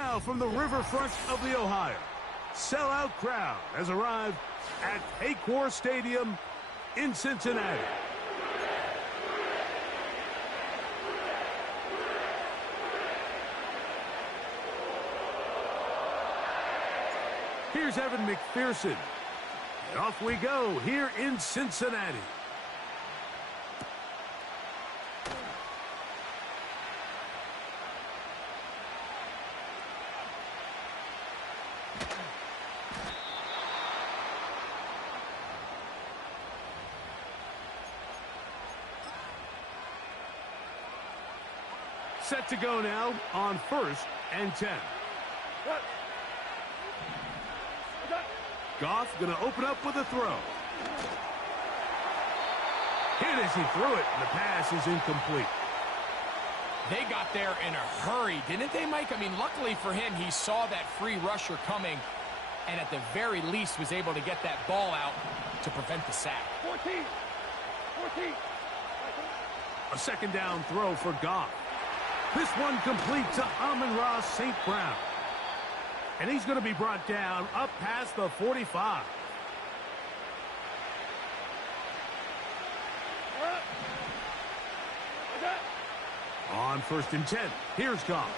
Now from the riverfront of the Ohio, sellout crowd has arrived at Paycor Stadium in Cincinnati. Here's Evan McPherson. And off we go here in Cincinnati. Set to go now on 1st and 10. Goff going to open up with a throw. Hit as he threw it, and the pass is incomplete. They got there in a hurry, didn't they, Mike? I mean, luckily for him, he saw that free rusher coming, and at the very least was able to get that ball out to prevent the sack. 14. A 2nd down throw for Goff. This one complete to Amon-Ra St. Brown. And he's going to be brought down up past the 45. On 1st and 10, here's Goff.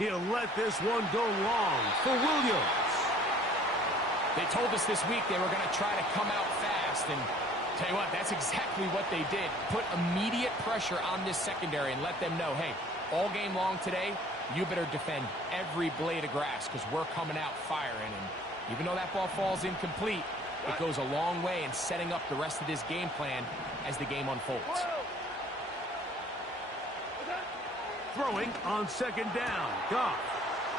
He'll let this one go long for Williams. They told us this week they were going to try to come out fast, and tell you what, that's exactly what they did. Put immediate pressure on this secondary and let them know, hey, all game long today, you better defend every blade of grass because we're coming out firing. And even though that ball falls incomplete, it goes a long way in setting up the rest of this game plan as the game unfolds. Throwing on 2nd down. Goff.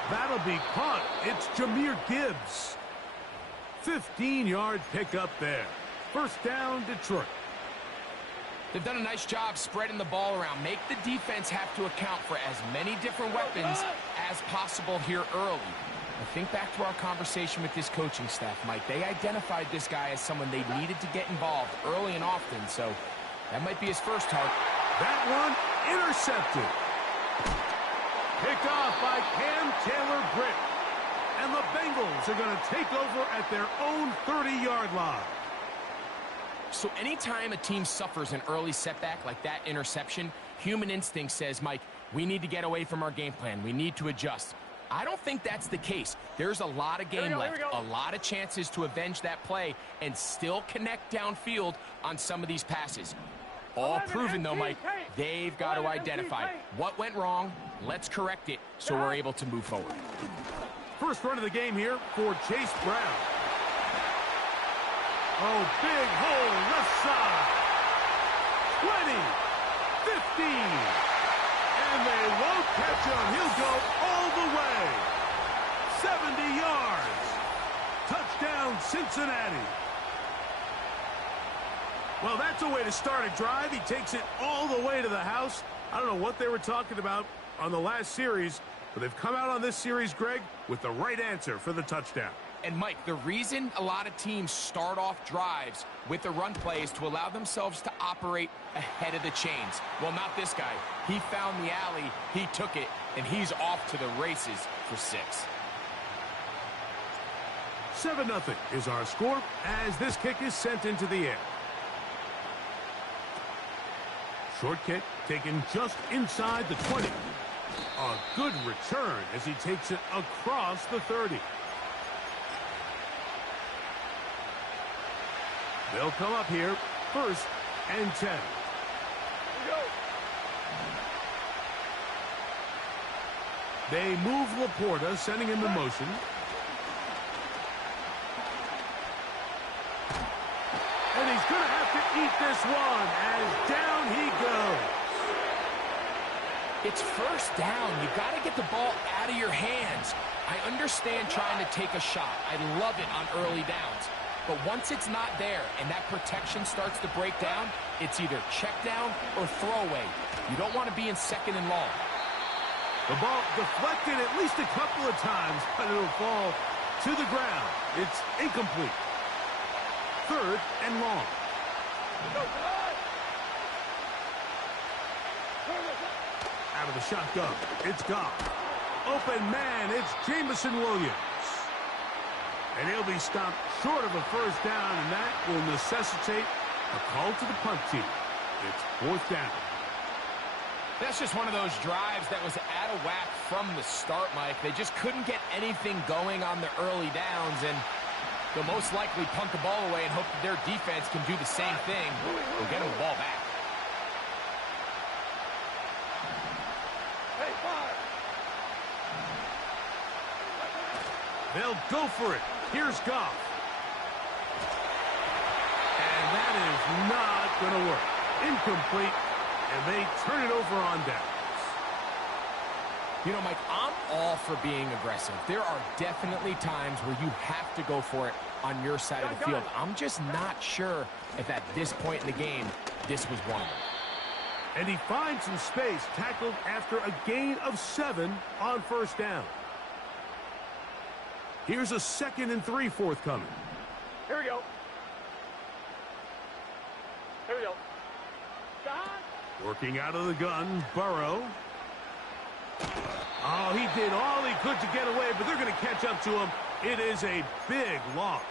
That'll be caught. It's Jahmyr Gibbs. 15-yard pickup there. 1st down, Detroit. They've done a nice job spreading the ball around. Make the defense have to account for as many different weapons as possible here early. I think back to our conversation with this coaching staff, Mike. They identified this guy as someone they needed to get involved early and often, so that might be his first target. That one intercepted. Picked off by Cam Taylor-Britt. And the Bengals are going to take over at their own 30-yard line. So anytime a team suffers an early setback like that interception, human instinct says, Mike, we need to get away from our game plan. We need to adjust. I don't think that's the case. There's a lot of game left, a lot of chances to avenge that play and still connect downfield on some of these passes. All proven, though, Mike, they've got to identify what went wrong. Let's correct it so we're able to move forward. First run of the game here for Chase Brown. Oh, big hole left side. 20, 15. And they won't catch him. He'll go all the way. 70 yards. Touchdown, Cincinnati. Well, that's a way to start a drive. He takes it all the way to the house. I don't know what they were talking about on the last series, but they've come out on this series, Greg, with the right answer for the touchdown. And, Mike, the reason a lot of teams start off drives with the run play is to allow themselves to operate ahead of the chains. Well, not this guy. He found the alley, he took it, and he's off to the races for 6. 7-0 is our score as this kick is sent into the air. Short kick taken just inside the 20. A good return as he takes it across the 30. They'll come up here, 1st and 10. They move Laporta, sending him in motion. And he's going to have to eat this one as down he goes. It's 1st down. You've got to get the ball out of your hands. I understand trying to take a shot. I love it on early downs. But once it's not there and that protection starts to break down, it's either check down or throwaway. You don't want to be in 2nd and long. The ball deflected at least a couple of times, but it'll fall to the ground. It's incomplete. 3rd and long. Out of the shotgun, it's Goff. open man. It's Jamison Williams. And he'll be stopped short of a first down, and that will necessitate a call to the punt team. It's fourth down. That's just one of those drives that was out of whack from the start, Mike. They just couldn't get anything going on the early downs, and they'll most likely punt the ball away and hope that their defense can do the same thing. We'll get them the ball back. They'll go for it. Here's Goff. And that is not going to work. Incomplete, and they turn it over on downs. You know, Mike, I'm all for being aggressive. There are definitely times where you have to go for it on your side of the field. I'm just not sure if at this point in the game, this was one of them. And he finds some space, tackled after a gain of 7 on first down. Here's a 2nd and 3 forthcoming. Here we go. Here we go. Working out of the gun, Burrow. Oh, he did all he could to get away, but they're going to catch up to him. It is a big loss.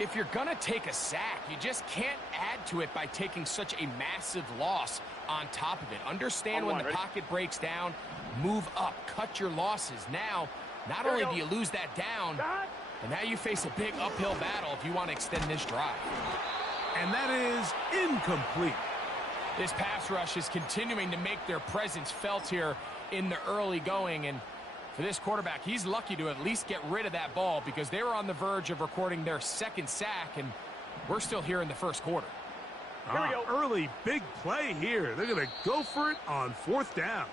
If you're going to take a sack, you just can't add to it by taking such a massive loss on top of it. Understand when the pocket breaks down, move up, cut your losses. Now, not only do you lose that down, but now you face a big uphill battle if you want to extend this drive. And that is incomplete. This pass rush is continuing to make their presence felt here in the early going, and for this quarterback, he's lucky to at least get rid of that ball because they were on the verge of recording their 2nd sack, and we're still here in the first quarter. Early big play here. They're going to go for it on 4th down.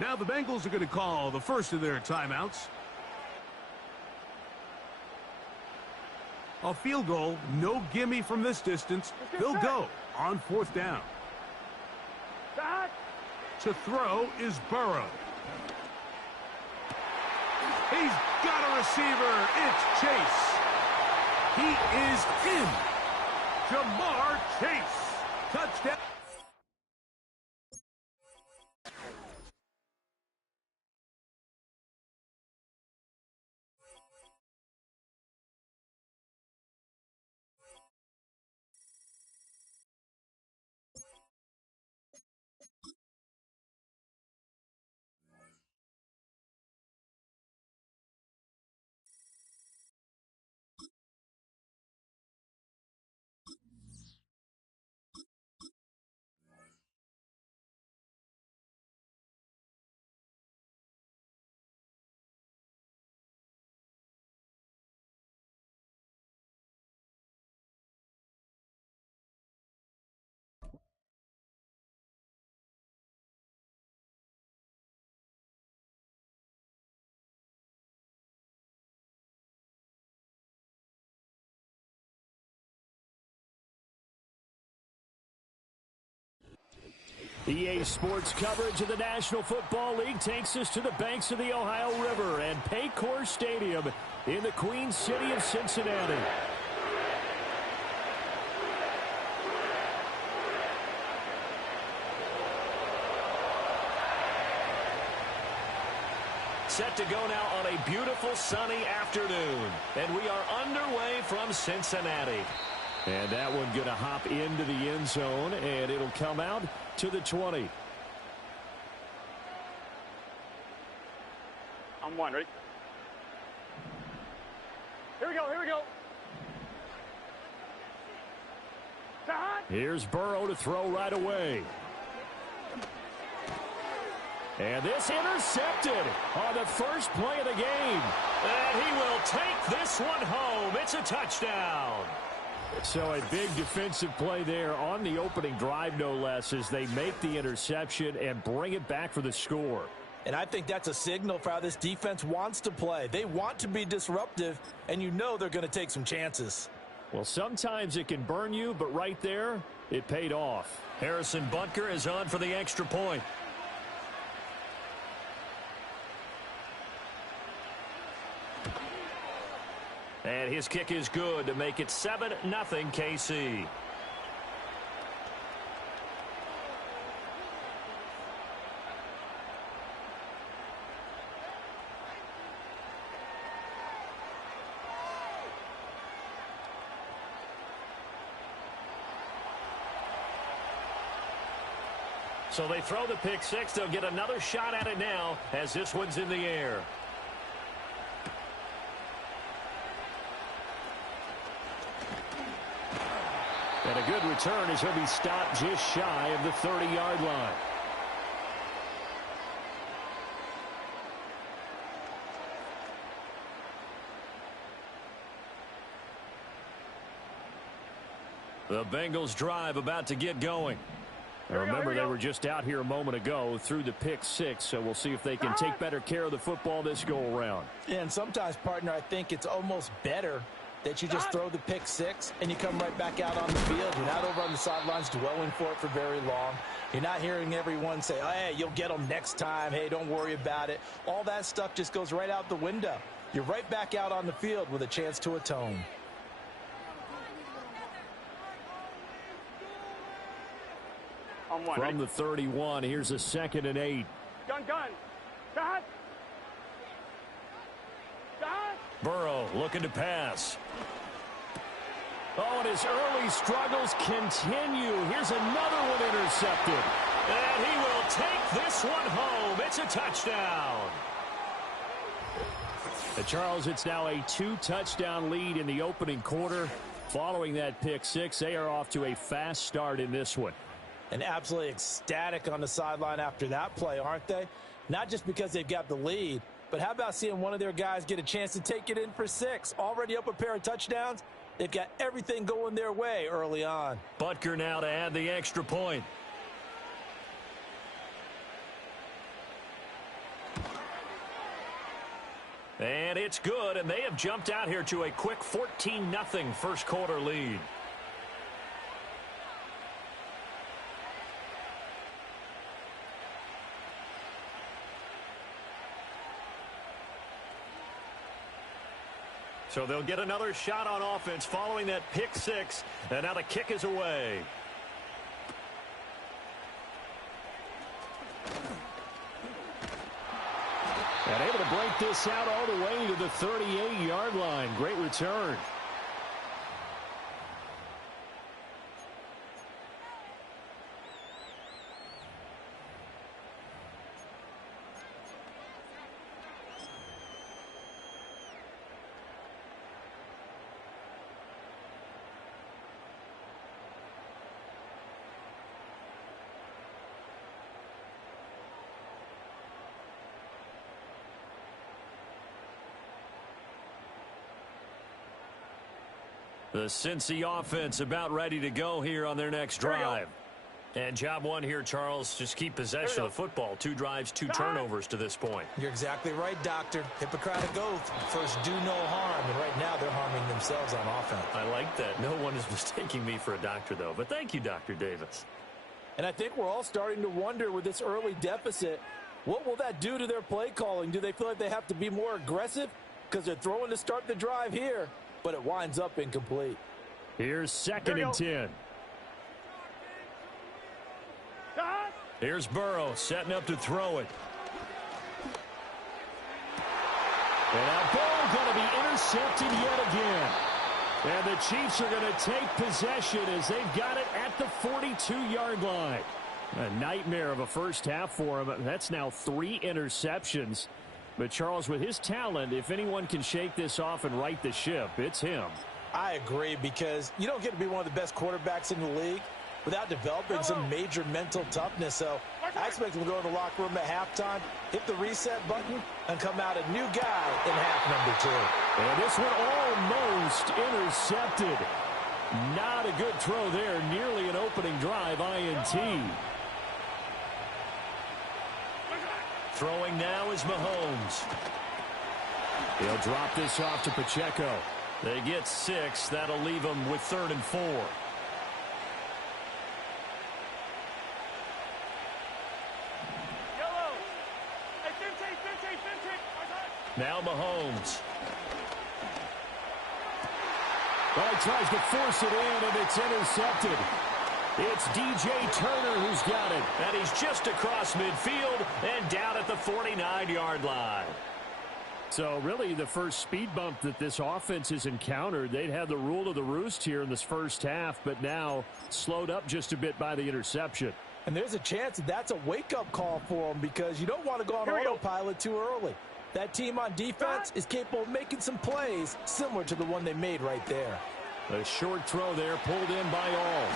Now the Bengals are going to call the first of their timeouts. A field goal, no gimme from this distance. They'll go on 4th down. To throw is Burrow. He's got a receiver. It's Chase. He is in. Jamar Chase. Touchdown. EA Sports coverage of the National Football League takes us to the banks of the Ohio River and Paycor Stadium in the Queen City of Cincinnati. Set to go now on a beautiful sunny afternoon. And we are underway from Cincinnati. And that one going to hop into the end zone, and it'll come out to the 20. I'm one, ready? Here we go, here we go. Here's Burrow to throw right away. And this intercepted on the first play of the game. And he will take this one home. It's a touchdown. So a big defensive play there on the opening drive, no less, as they make the interception and bring it back for the score. And I think that's a signal for how this defense wants to play. They want to be disruptive, and you know they're going to take some chances. Well, sometimes it can burn you, but right there, it paid off. Harrison Butker is on for the extra point. And his kick is good to make it 7-0 KC. So they throw the pick six. They'll get another shot at it now as this one's in the air. And a good return as he'll be stopped just shy of the 30-yard line. The Bengals drive about to get going. Now remember, they were just out here a moment ago through the pick six, so we'll see if they can take better care of the football this go-around. And sometimes, partner, I think it's almost better that you just throw the pick six and you come right back out on the field. You're not over on the sidelines dwelling for it for very long. You're not hearing everyone say, oh, hey, you'll get them next time. Hey, don't worry about it. All that stuff just goes right out the window. You're right back out on the field with a chance to atone. From the 31, here's a 2nd and 8. Gun. Burrow looking to pass. Oh, and his early struggles continue. Here's another one intercepted. And he will take this one home. It's a touchdown. And Charles, it's now a 2-touchdown lead in the opening quarter. Following that pick six, they are off to a fast start in this one. And absolutely ecstatic on the sideline after that play, aren't they? Not just because they've got the lead, but how about seeing one of their guys get a chance to take it in for 6? Already up a pair of touchdowns. They've got everything going their way early on. Butker now to add the extra point. And it's good, and they have jumped out here to a quick 14-0 first quarter lead. So they'll get another shot on offense following that pick six, and now the kick is away. And able to break this out all the way to the 38-yard line. Great return. The Cincy offense about ready to go here on their next drive. And job one here, Charles, just keep possession of the football. 2 drives, 2 turnovers to this point. You're exactly right, Doctor. Hippocratic oath. First, do no harm. And right now, they're harming themselves on offense. I like that. No one is mistaking me for a doctor, though. But thank you, Dr. Davis. And I think we're all starting to wonder with this early deficit, what will that do to their play calling? Do they feel like they have to be more aggressive because they're throwing to start the drive here? But it winds up incomplete. Here's 2nd and 10. Here's Burrow setting up to throw it. And now Burrow going to be intercepted yet again. And the Chiefs are going to take possession as they've got it at the 42-yard line. A nightmare of a first half for him. That's now 3 interceptions. But, Charles, with his talent, if anyone can shake this off and right the ship, it's him. I agree, because you don't get to be one of the best quarterbacks in the league without developing some major mental toughness. So I expect him to go to the locker room at halftime, hit the reset button, and come out a new guy in half number 2. And this one almost intercepted. Not a good throw there. Nearly an opening drive INT. Throwing now is Mahomes. He'll drop this off to Pacheco. They get 6. That'll leave them with 3rd and 4. Yellow. Hey, Finte. Now Mahomes. Well, he tries to force it in, and it's intercepted. It's DJ Turner who's got it. And he's just across midfield and down at the 49-yard line. So really the first speed bump that this offense has encountered. They'd had the rule of the roost here in this first half, but now slowed up just a bit by the interception. And there's a chance that that's a wake-up call for them because you don't want to go on autopilot too early. That team on defense is capable of making some plays similar to the one they made right there. A short throw there pulled in by All.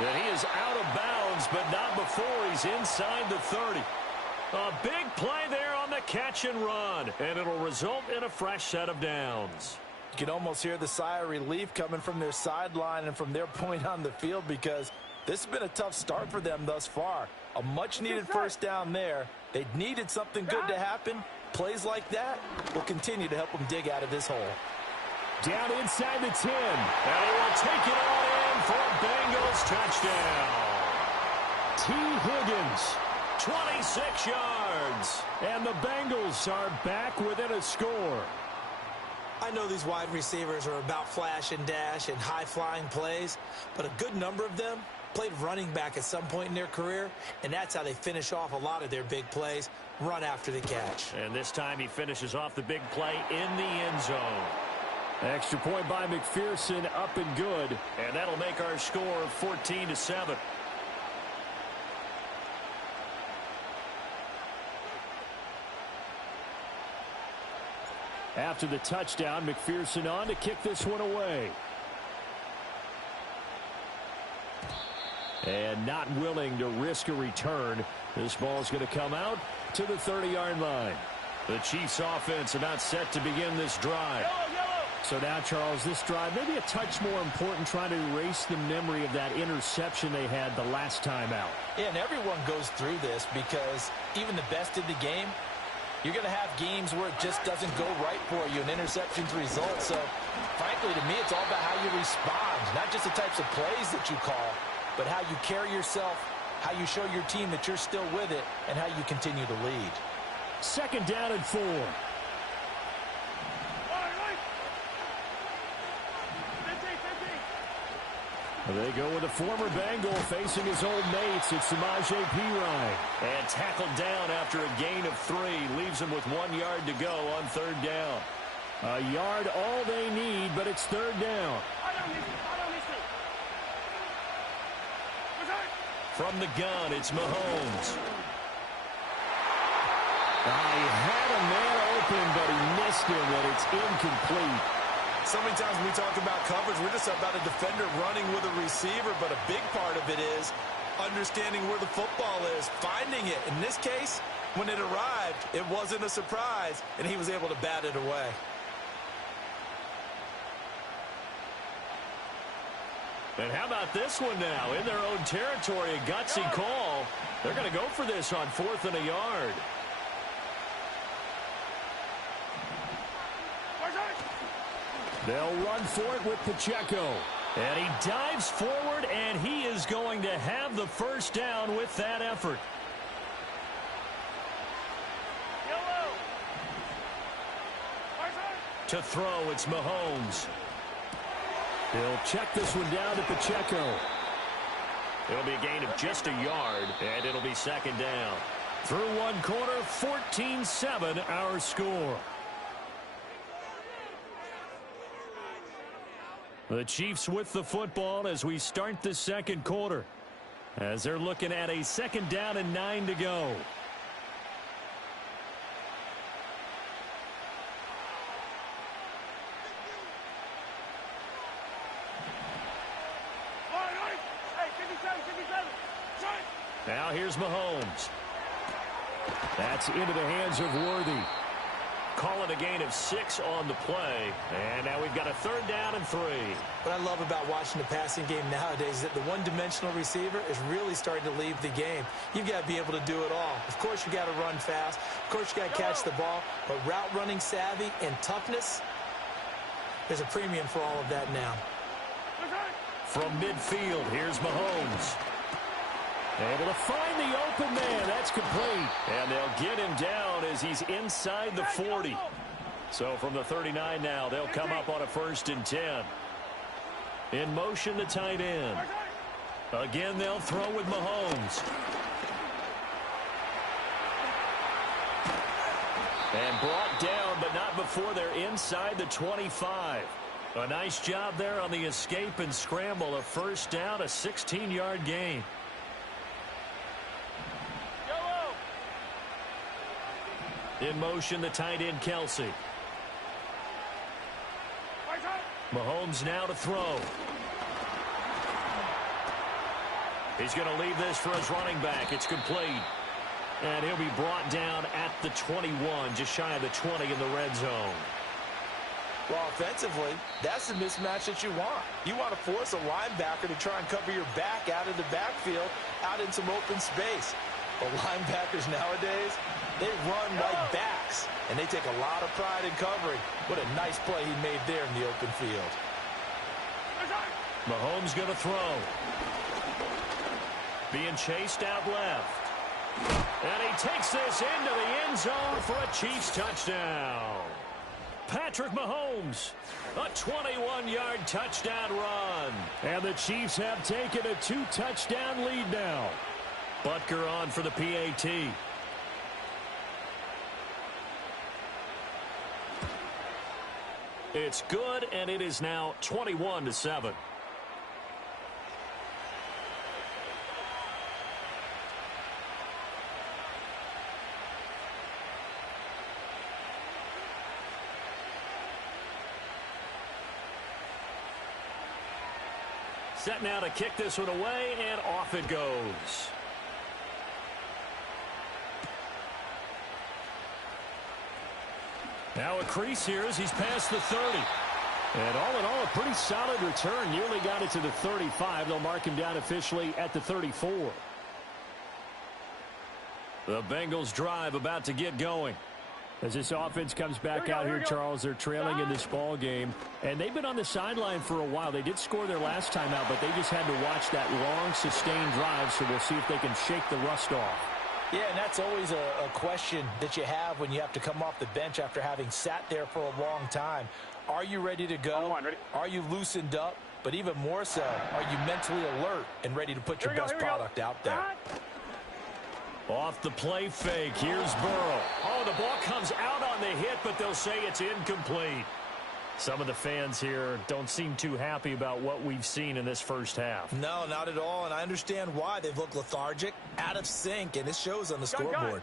And he is out of bounds, but not before he's inside the 30. A big play there on the catch and run, and it'll result in a fresh set of downs. You can almost hear the sigh of relief coming from their sideline and from their point on the field because this has been a tough start for them thus far. A much-needed first down there. They needed something good to happen. Plays like that will continue to help them dig out of this hole. Down inside the 10. And he will take it all in for a Bengals touchdown. T. Higgins, 26 yards. And the Bengals are back within a score. I know these wide receivers are about flash and dash and high-flying plays, but a good number of them played running back at some point in their career, and that's how they finish off a lot of their big plays, run after the catch. And this time he finishes off the big play in the end zone. Extra point by McPherson, up and good. And that'll make our score 14-7. After the touchdown, McPherson on to kick this one away. And not willing to risk a return. This ball's going to come out to the 30-yard line. The Chiefs offense about set to begin this drive. So now, Charles, this drive maybe a touch more important, trying to erase the memory of that interception they had the last time out. Yeah, and everyone goes through this because even the best in the game, you're going to have games where it just doesn't go right for you, and interceptions result. So, frankly, to me, it's all about how you respond, not just the types of plays that you call, but how you carry yourself, how you show your team that you're still with it, and how you continue to lead. Second down and 4. They go with a former Bengal facing his old mates. It's Samaje Perine. And tackled down after a gain of 3. Leaves him with 1 yard to go on third down. A yard all they need, but it's third down. From the gun, it's Mahomes. He had a man open, but he missed him, and it's incomplete. So many times when we talk about coverage, we're just about a defender running with a receiver, but a big part of it is understanding where the football is, finding it. In this case, when it arrived, it wasn't a surprise, and he was able to bat it away. And how about this one now? In their own territory, a gutsy call. They're going to go for this on 4th and a yard. They'll run for it with Pacheco. And he dives forward, and he is going to have the first down with that effort. To throw, it's Mahomes. He'll check this one down to Pacheco. It'll be a gain of just a yard, and it'll be second down. Through one quarter, 14-7 our score. The Chiefs with the football as we start the second quarter, as they're looking at a second down and 9 to go. Now here's Mahomes. That's into the hands of Worthy. Call it a gain of 6 on the play. And now we've got a third down and 3. What I love about watching the passing game nowadays is that the one-dimensional receiver is really starting to leave the game. You've got to be able to do it all. Of course, you've got to run fast. Of course, you've got to catch the ball. But route running savvy and toughness, there's a premium for all of that now. From midfield, here's Mahomes. Able to find the open man. That's complete. And they'll get him down as he's inside the 40. So from the 39 now, they'll come up on a 1st and 10. In motion, the tight end. Again, they'll throw with Mahomes. And brought down, but not before they're inside the 25. A nice job there on the escape and scramble. A first down, a 16-yard gain. In motion, the tight end, Kelsey. Mahomes now to throw. He's going to leave this for his running back. It's complete. And he'll be brought down at the 21, just shy of the 20 in the red zone. Well, offensively, that's the mismatch that you want. You want to force a linebacker to try and cover your back out of the backfield, out in some open space. But linebackers nowadays, they run like backs, and they take a lot of pride in covering. What a nice play he made there in the open field. Mahomes going to throw. Being chased out left. And he takes this into the end zone for a Chiefs touchdown. Patrick Mahomes, a 21-yard touchdown run. And the Chiefs have taken a 2-touchdown lead now. Butker on for the PAT. It's good, and it is now 21-7. Set now to kick this one away, and off it goes. Now a crease here as he's past the 30. And all in all, a pretty solid return. Nearly got it to the 35. They'll mark him down officially at the 34. The Bengals drive about to get going. As this offense comes back out here, Charles, they're trailing in this ball game. And they've been on the sideline for a while. They did score their last time out, but they just had to watch that long, sustained drive. So we'll see if they can shake the rust off. Yeah, and that's always a question that you have when you have to come off the bench after having sat there for a long time. Are you ready to go? Are you loosened up? But even more so, are you mentally alert and ready to put your best product out there? Off the play fake, here's Burrow. Oh, the ball comes out on the hit, but they'll say it's incomplete. Some of the fans here don't seem too happy about what we've seen in this first half. No, not at all, and I understand why. They've looked lethargic, out of sync, and it shows on the scoreboard.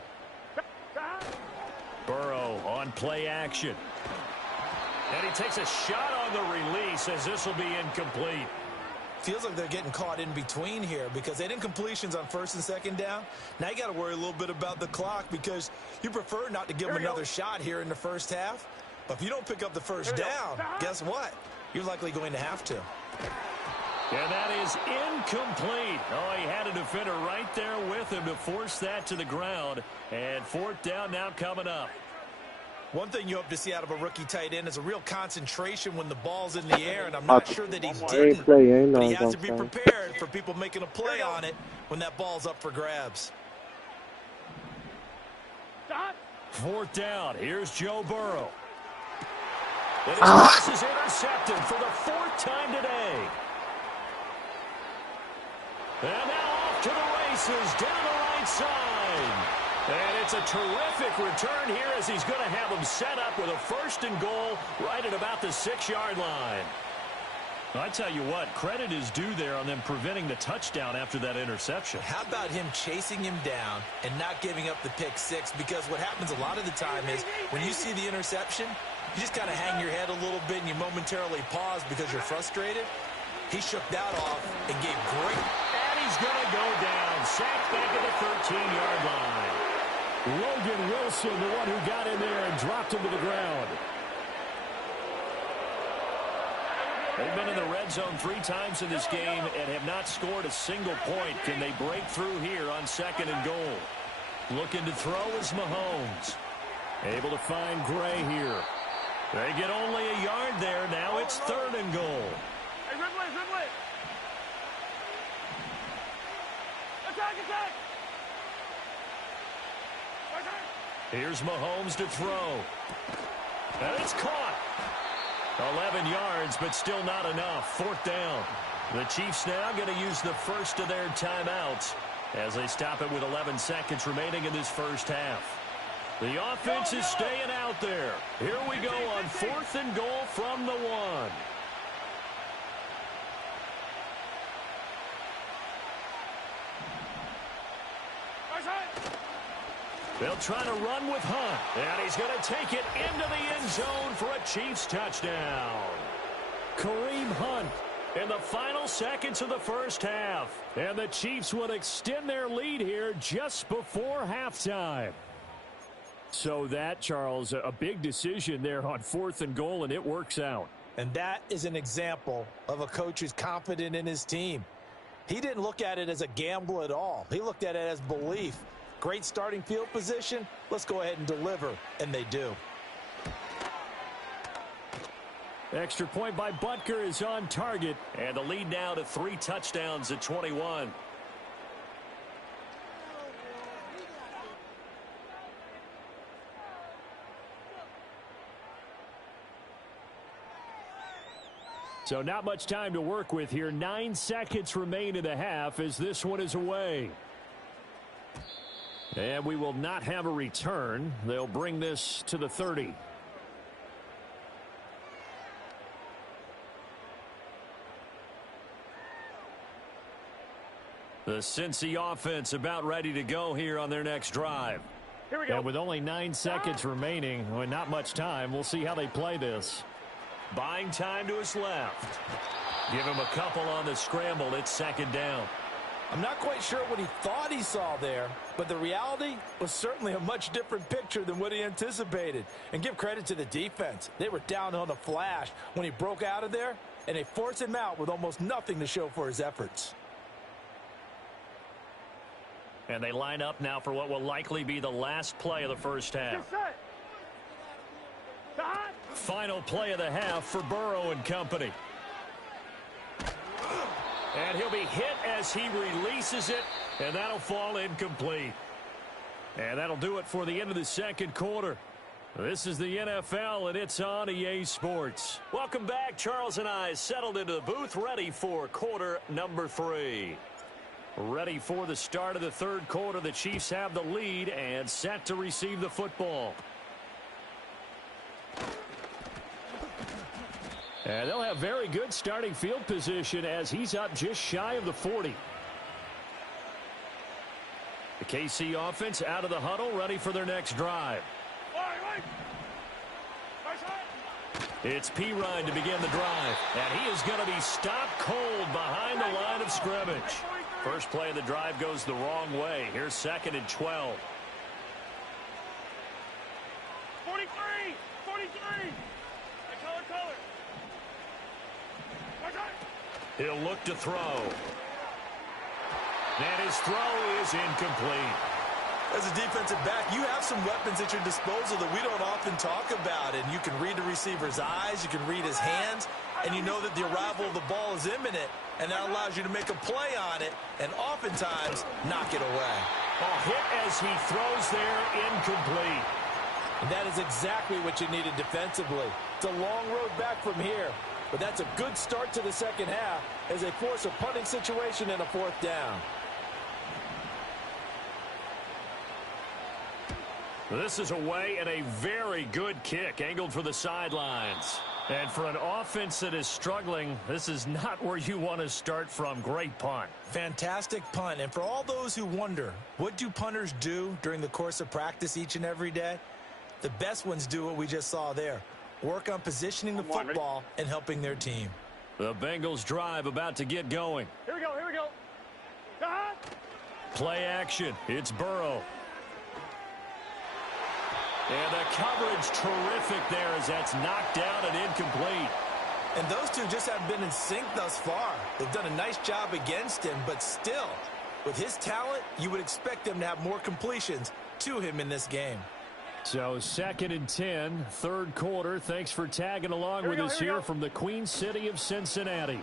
Burrow on play action. And he takes a shot on the release as this will be incomplete. Feels like they're getting caught in between here because they didn't completions on first and second down. Now you got to worry a little bit about the clock because you prefer not to give them another shot here in the first half. But if you don't pick up the first down, guess what? You're likely going to have to. And that is incomplete. Oh, he had a defender right there with him to force that to the ground. And fourth down now coming up. One thing you hope to see out of a rookie tight end is a real concentration when the ball's in the air, and I'm not sure that he didn't, but he has to be prepared for people making a play on it when that ball's up for grabs. Fourth down. Here's Joe Burrow. And his pass is intercepted for the fourth time today. And now off to the races down the right side. And it's a terrific return here as he's going to have them set up with a first and goal right at about the 6-yard line. I tell you what, credit is due there on them preventing the touchdown after that interception. How about him chasing him down and not giving up the pick six? Because what happens a lot of the time is when you see the interception, you just kind of hang your head a little bit and you momentarily pause because you're frustrated. He shook that off and gave great. And he's going to go down, sacked back at the 13-yard line. Logan Wilson, the one who got in there and dropped him to the ground. They've been in the red zone 3 times in this game and have not scored a single point. Can they break through here on second and goal? Looking to throw is Mahomes. Able to find Gray here. They get only a yard there. Now it's third and goal. Hey, Ridley. Attack! Here's Mahomes to throw. And it's caught. 11 yards, but still not enough. Fourth down. The Chiefs now going to use the first of their timeouts as they stop it with 11 seconds remaining in this first half. The offense is staying out there. Here we go on fourth and goal from the 1. They'll try to run with Hunt. And he's going to take it into the end zone for a Chiefs touchdown. Kareem Hunt in the final seconds of the first half. And the Chiefs will extend their lead here just before halftime. So that, Charles, a big decision there on 4th and goal, and it works out. And that is an example of a coach who's confident in his team. He didn't look at it as a gamble at all. He looked at it as belief. Great starting field position. Let's go ahead and deliver. And they do. Extra point by Butker is on target. And the lead now to 3 touchdowns at 21. So not much time to work with here. 9 seconds remain in the half as this one is away. And we will not have a return. They'll bring this to the 30. The Cincy offense about ready to go here on their next drive. Here we go. And with only 9 seconds remaining, well, not much time, we'll see how they play this. Buying time to his left. Give him a couple on the scramble. It's 2nd down. I'm not quite sure what he thought he saw there, but the reality was certainly a much different picture than what he anticipated. And give credit to the defense. They were down on a flash when he broke out of there, and they forced him out with almost nothing to show for his efforts. And they line up now for what will likely be the last play of the first half. Final play of the half for Burrow and company. And he'll be hit as he releases it, and that'll fall incomplete. And that'll do it for the end of the second quarter. This is the NFL, and it's on EA Sports. Welcome back. Charles and I settled into the booth, ready for quarter number 3. Ready for the start of the third quarter. The Chiefs have the lead and set to receive the football. And they'll have very good starting field position as he's up just shy of the 40. The KC offense out of the huddle, ready for their next drive. It's Pirine to begin the drive. And he is going to be stopped cold behind the line of scrimmage. First play of the drive goes the wrong way. Here's 2nd and 12. 43! 43! Color. He'll look to throw. And his throw is incomplete. As a defensive back, you have some weapons at your disposal that we don't often talk about. And you can read the receiver's eyes, you can read his hands, and you know that the arrival of the ball is imminent. And that allows you to make a play on it and oftentimes knock it away. A hit as he throws there, incomplete. And that is exactly what you needed defensively. It's a long road back from here, but that's a good start to the second half as they force a punting situation and a 4th down. This is away and a very good kick angled for the sidelines. And for an offense that is struggling, this is not where you want to start from. Great punt. Fantastic punt. And for all those who wonder, what do punters do during the course of practice each and every day? The best ones do what we just saw there. Work on positioning the football and helping their team. The Bengals drive about to get going. Here we go. Play action. It's Burrow. And the coverage terrific there as that's knocked down and incomplete. And those two just haven't been in sync thus far. They've done a nice job against him, but still, with his talent, you would expect them to have more completions to him in this game. So 2nd and 10, third quarter. Thanks for tagging along with us here from the Queen City of Cincinnati.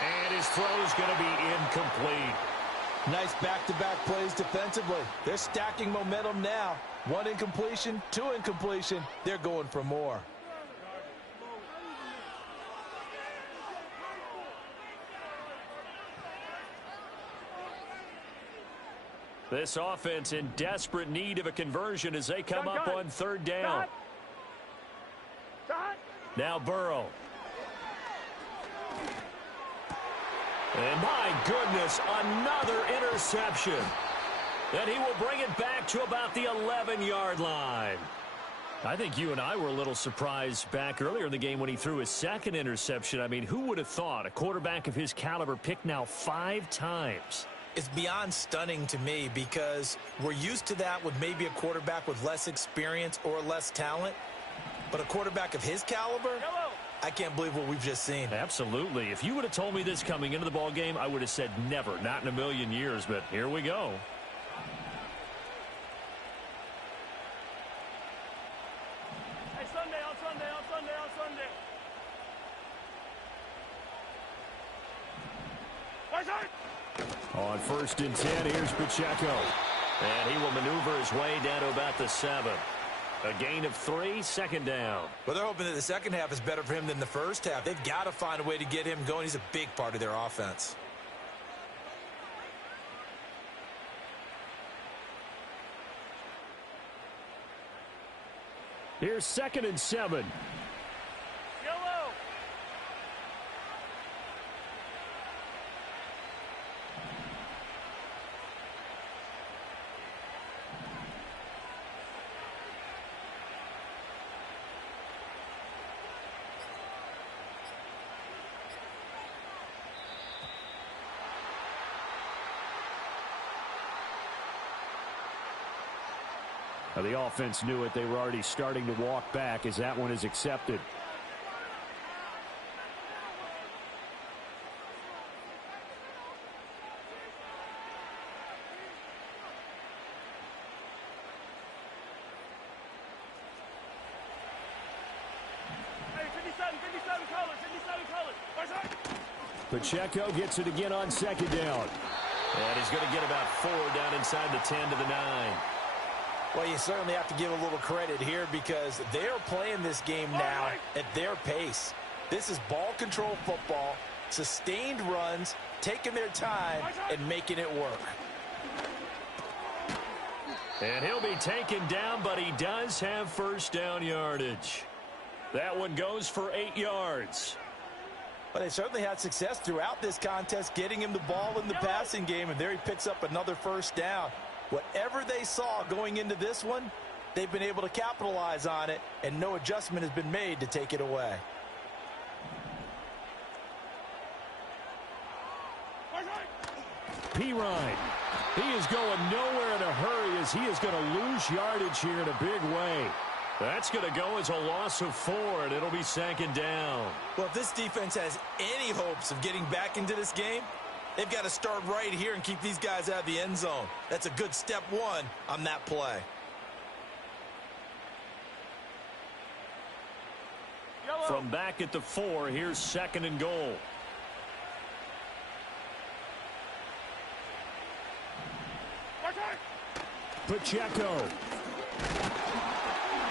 And his throw is going to be incomplete. Nice back-to-back plays defensively. They're stacking momentum now. 1 incompletion, 2 incompletion. They're going for more. This offense in desperate need of a conversion as they come up on 3rd down. Now Burrow. And my goodness, another interception. And he will bring it back to about the 11-yard line. I think you and I were a little surprised back earlier in the game when he threw his second interception. I mean, who would have thought a quarterback of his caliber picked now 5 times? It's beyond stunning to me because we're used to that with maybe a quarterback with less experience or less talent. But a quarterback of his caliber, I can't believe what we've just seen. Absolutely. If you would have told me this coming into the ball game, I would have said never, not in a million years. But here we go. Hey, Sunday, on Sunday, on Sunday, on Sunday. Right side. On 1st and 10, here's Pacheco. And he will maneuver his way down to about the 7. A gain of 3, 2nd down. Well, they're hoping that the second half is better for him than the first half. They've got to find a way to get him going. He's a big part of their offense. Here's 2nd and 7. Yellow. Now, the offense knew it. They were already starting to walk back as that one is accepted. Hey, 57 colors, 57 colors. Right side. Pacheco gets it again on 2nd down. And he's going to get about 4 down inside the 10 to the 9. Well, you certainly have to give a little credit here because they're playing this game now at their pace. This is ball control football, sustained runs, taking their time, and making it work. And he'll be taken down, but he does have 1st down yardage. That one goes for 8 yards. But they certainly had success throughout this contest, getting him the ball in the passing game, and there he picks up another 1st down. Whatever they saw going into this one, they've been able to capitalize on it, and no adjustment has been made to take it away. Pirine. He is going nowhere in a hurry as he is going to lose yardage here in a big way. That's going to go as a loss of 4, and it'll be 2nd down. Well, if this defense has any hopes of getting back into this game, they've got to start right here and keep these guys out of the end zone. That's a good step 1 on that play. Yellow. From back at the 4, here's 2nd and goal. Right side. Pacheco.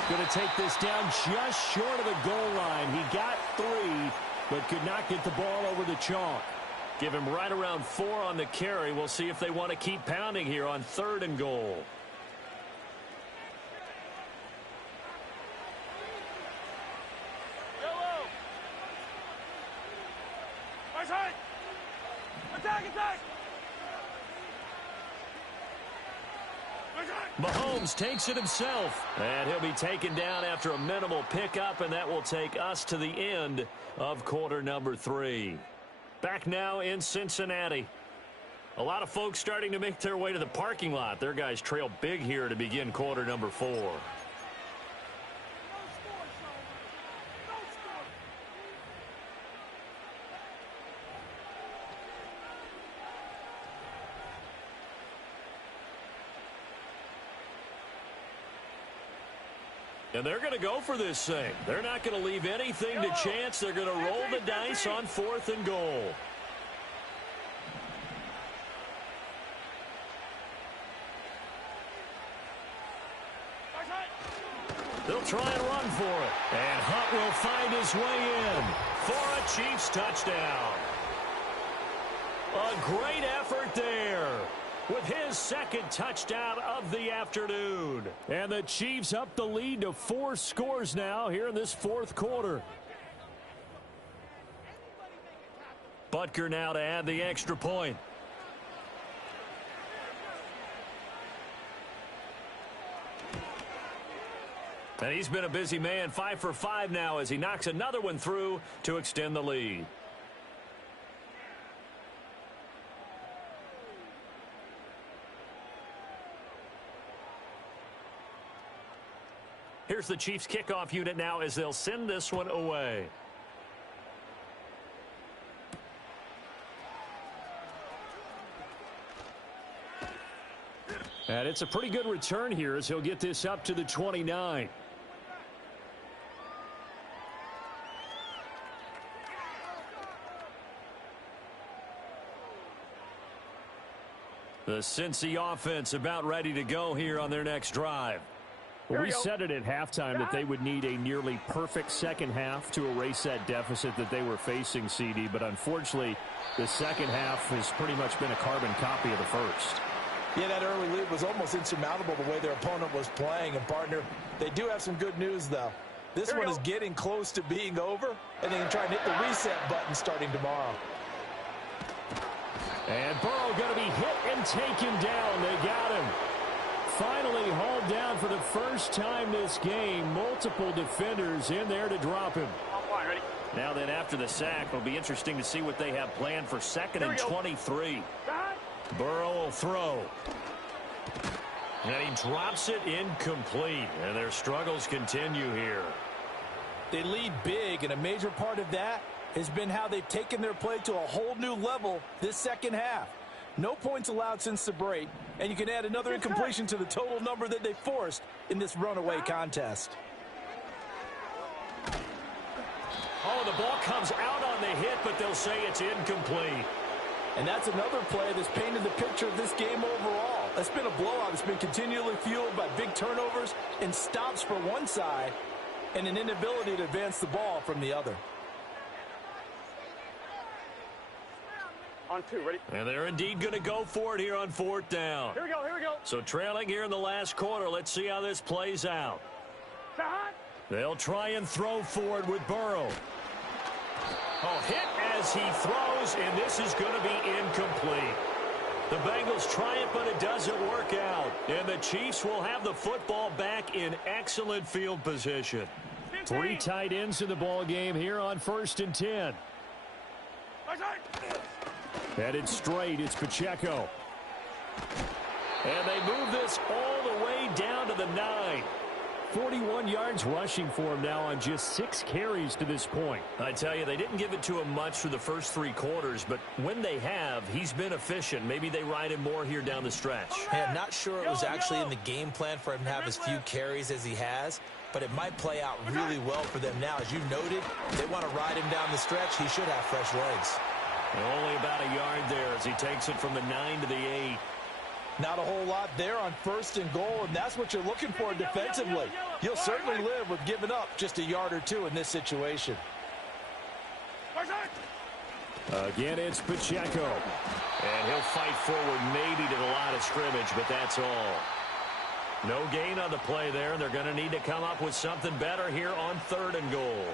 Going to take this down just short of the goal line. He got 3, but could not get the ball over the chalk. Give him right around 4 on the carry. We'll see if they want to keep pounding here on 3rd and goal. Yellow. Right side. Attack, attack. Right side. Mahomes takes it himself. And he'll be taken down after a minimal pickup, and that will take us to the end of quarter number 3. Back now in Cincinnati. A lot of folks starting to make their way to the parking lot. Their guys trail big here to begin quarter number 4. And they're going to go for this thing. They're not going to leave anything to chance. They're going to roll the dice on 4th and goal. They'll try and run for it. And Hunt will find his way in for a Chiefs touchdown. A great effort there with his 2nd touchdown of the afternoon. And the Chiefs up the lead to 4 scores now here in this 4th quarter. Butker now to add the extra point. And he's been a busy man, 5 for 5 now as he knocks another one through to extend the lead. Here's the Chiefs kickoff unit now as they'll send this one away. And it's a pretty good return here as he'll get this up to the 29. The Cincy offense about ready to go here on their next drive. Well, we said it at halftime that they would need a nearly perfect second half to erase that deficit that they were facing, CD. But unfortunately, the second half has pretty much been a carbon copy of the first. Yeah, that early lead was almost insurmountable the way their opponent was playing. And, partner, they do have some good news, though. This one is getting close to being over, and they can try and hit the reset button starting tomorrow. And Burrow going to be hit and taken down. They got him. Finally hauled down for the first time this game. Multiple defenders in there to drop him. Ready? Now then, after the sack, it'll be interesting to see what they have planned for 2nd and 23. Burrow will throw. And he drops it incomplete. And their struggles continue here. They lead big, and a major part of that has been how they've taken their play to a whole new level this second half. No points allowed since the break, and you can add another incompletion to the total number that they forced in this runaway contest. Oh, the ball comes out on the hit, but they'll say it's incomplete. And that's another play that's painted the picture of this game overall. It's been a blowout. It's been continually fueled by big turnovers and stops for one side and an inability to advance the ball from the other. On 2, ready? And they're indeed going to go for it here on 4th down. Here we go, here we go. So trailing here in the last quarter. Let's see how this plays out. They'll try and throw forward with Burrow. Oh, hit as he throws, and this is going to be incomplete. The Bengals try it, but it doesn't work out. And the Chiefs will have the football back in excellent field position. 3 tight ends in the ball game here on 1st and 10. Headed straight, it's Pacheco. And they move this all the way down to the 9. 41 yards rushing for him now on just 6 carries to this point. I tell you, they didn't give it to him much for the first 3 quarters, but when they have, he's been efficient. Maybe they ride him more here down the stretch. Hey, I'm not sure it was actually in the game plan for him to have as few carries as he has, but it might play out really well for them now. As you noted, they want to ride him down the stretch. He should have fresh legs. Only about a yard there as he takes it from the 9 to the 8. Not a whole lot there on 1st and goal, and that's what you're looking for defensively. You'll certainly live with giving up just a yard or 2 in this situation. Again, it's Pacheco. And he'll fight forward maybe to the line of scrimmage, but that's all. No gain on the play there. They're going to need to come up with something better here on 3rd and goal.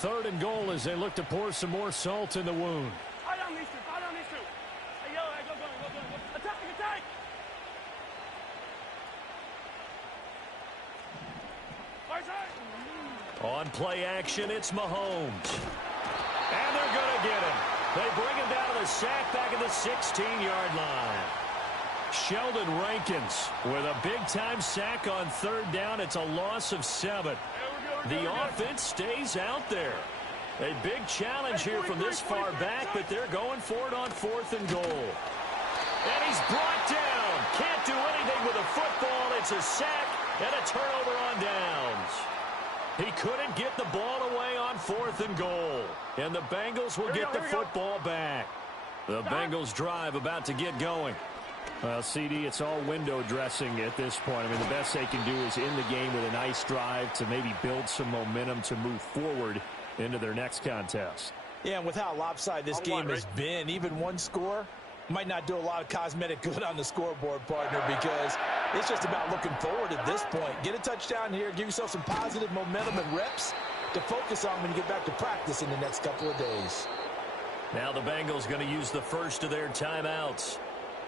Third and goal as they look to pour some more salt in the wound. Fire down these 2, fire down these 2. Hey, yo, hey, go. Attack, attack. On play action, it's Mahomes. And they're going to get him. They bring him down to the sack back at the 16-yard line. Sheldon Rankins with a big-time sack on 3rd down. It's a loss of 7. The offense stays out there. A big challenge here from this far back, but they're going for it on 4th and goal. And he's brought down. Can't do anything with a football. It's a sack and a turnover on downs. He couldn't get the ball away on 4th and goal. And the Bengals will get the football back. The Bengals drive about to get going. Well, CD, it's all window dressing at this point. I mean, the best they can do is in the game with a nice drive to maybe build some momentum to move forward into their next contest. Yeah, and with how lopsided this game has been, even one score, might not do a lot of cosmetic good on the scoreboard, partner, because it's just about looking forward at this point. Get a touchdown here, give yourself some positive momentum and reps to focus on when you get back to practice in the next couple of days. Now the Bengals going to use the first of their timeouts,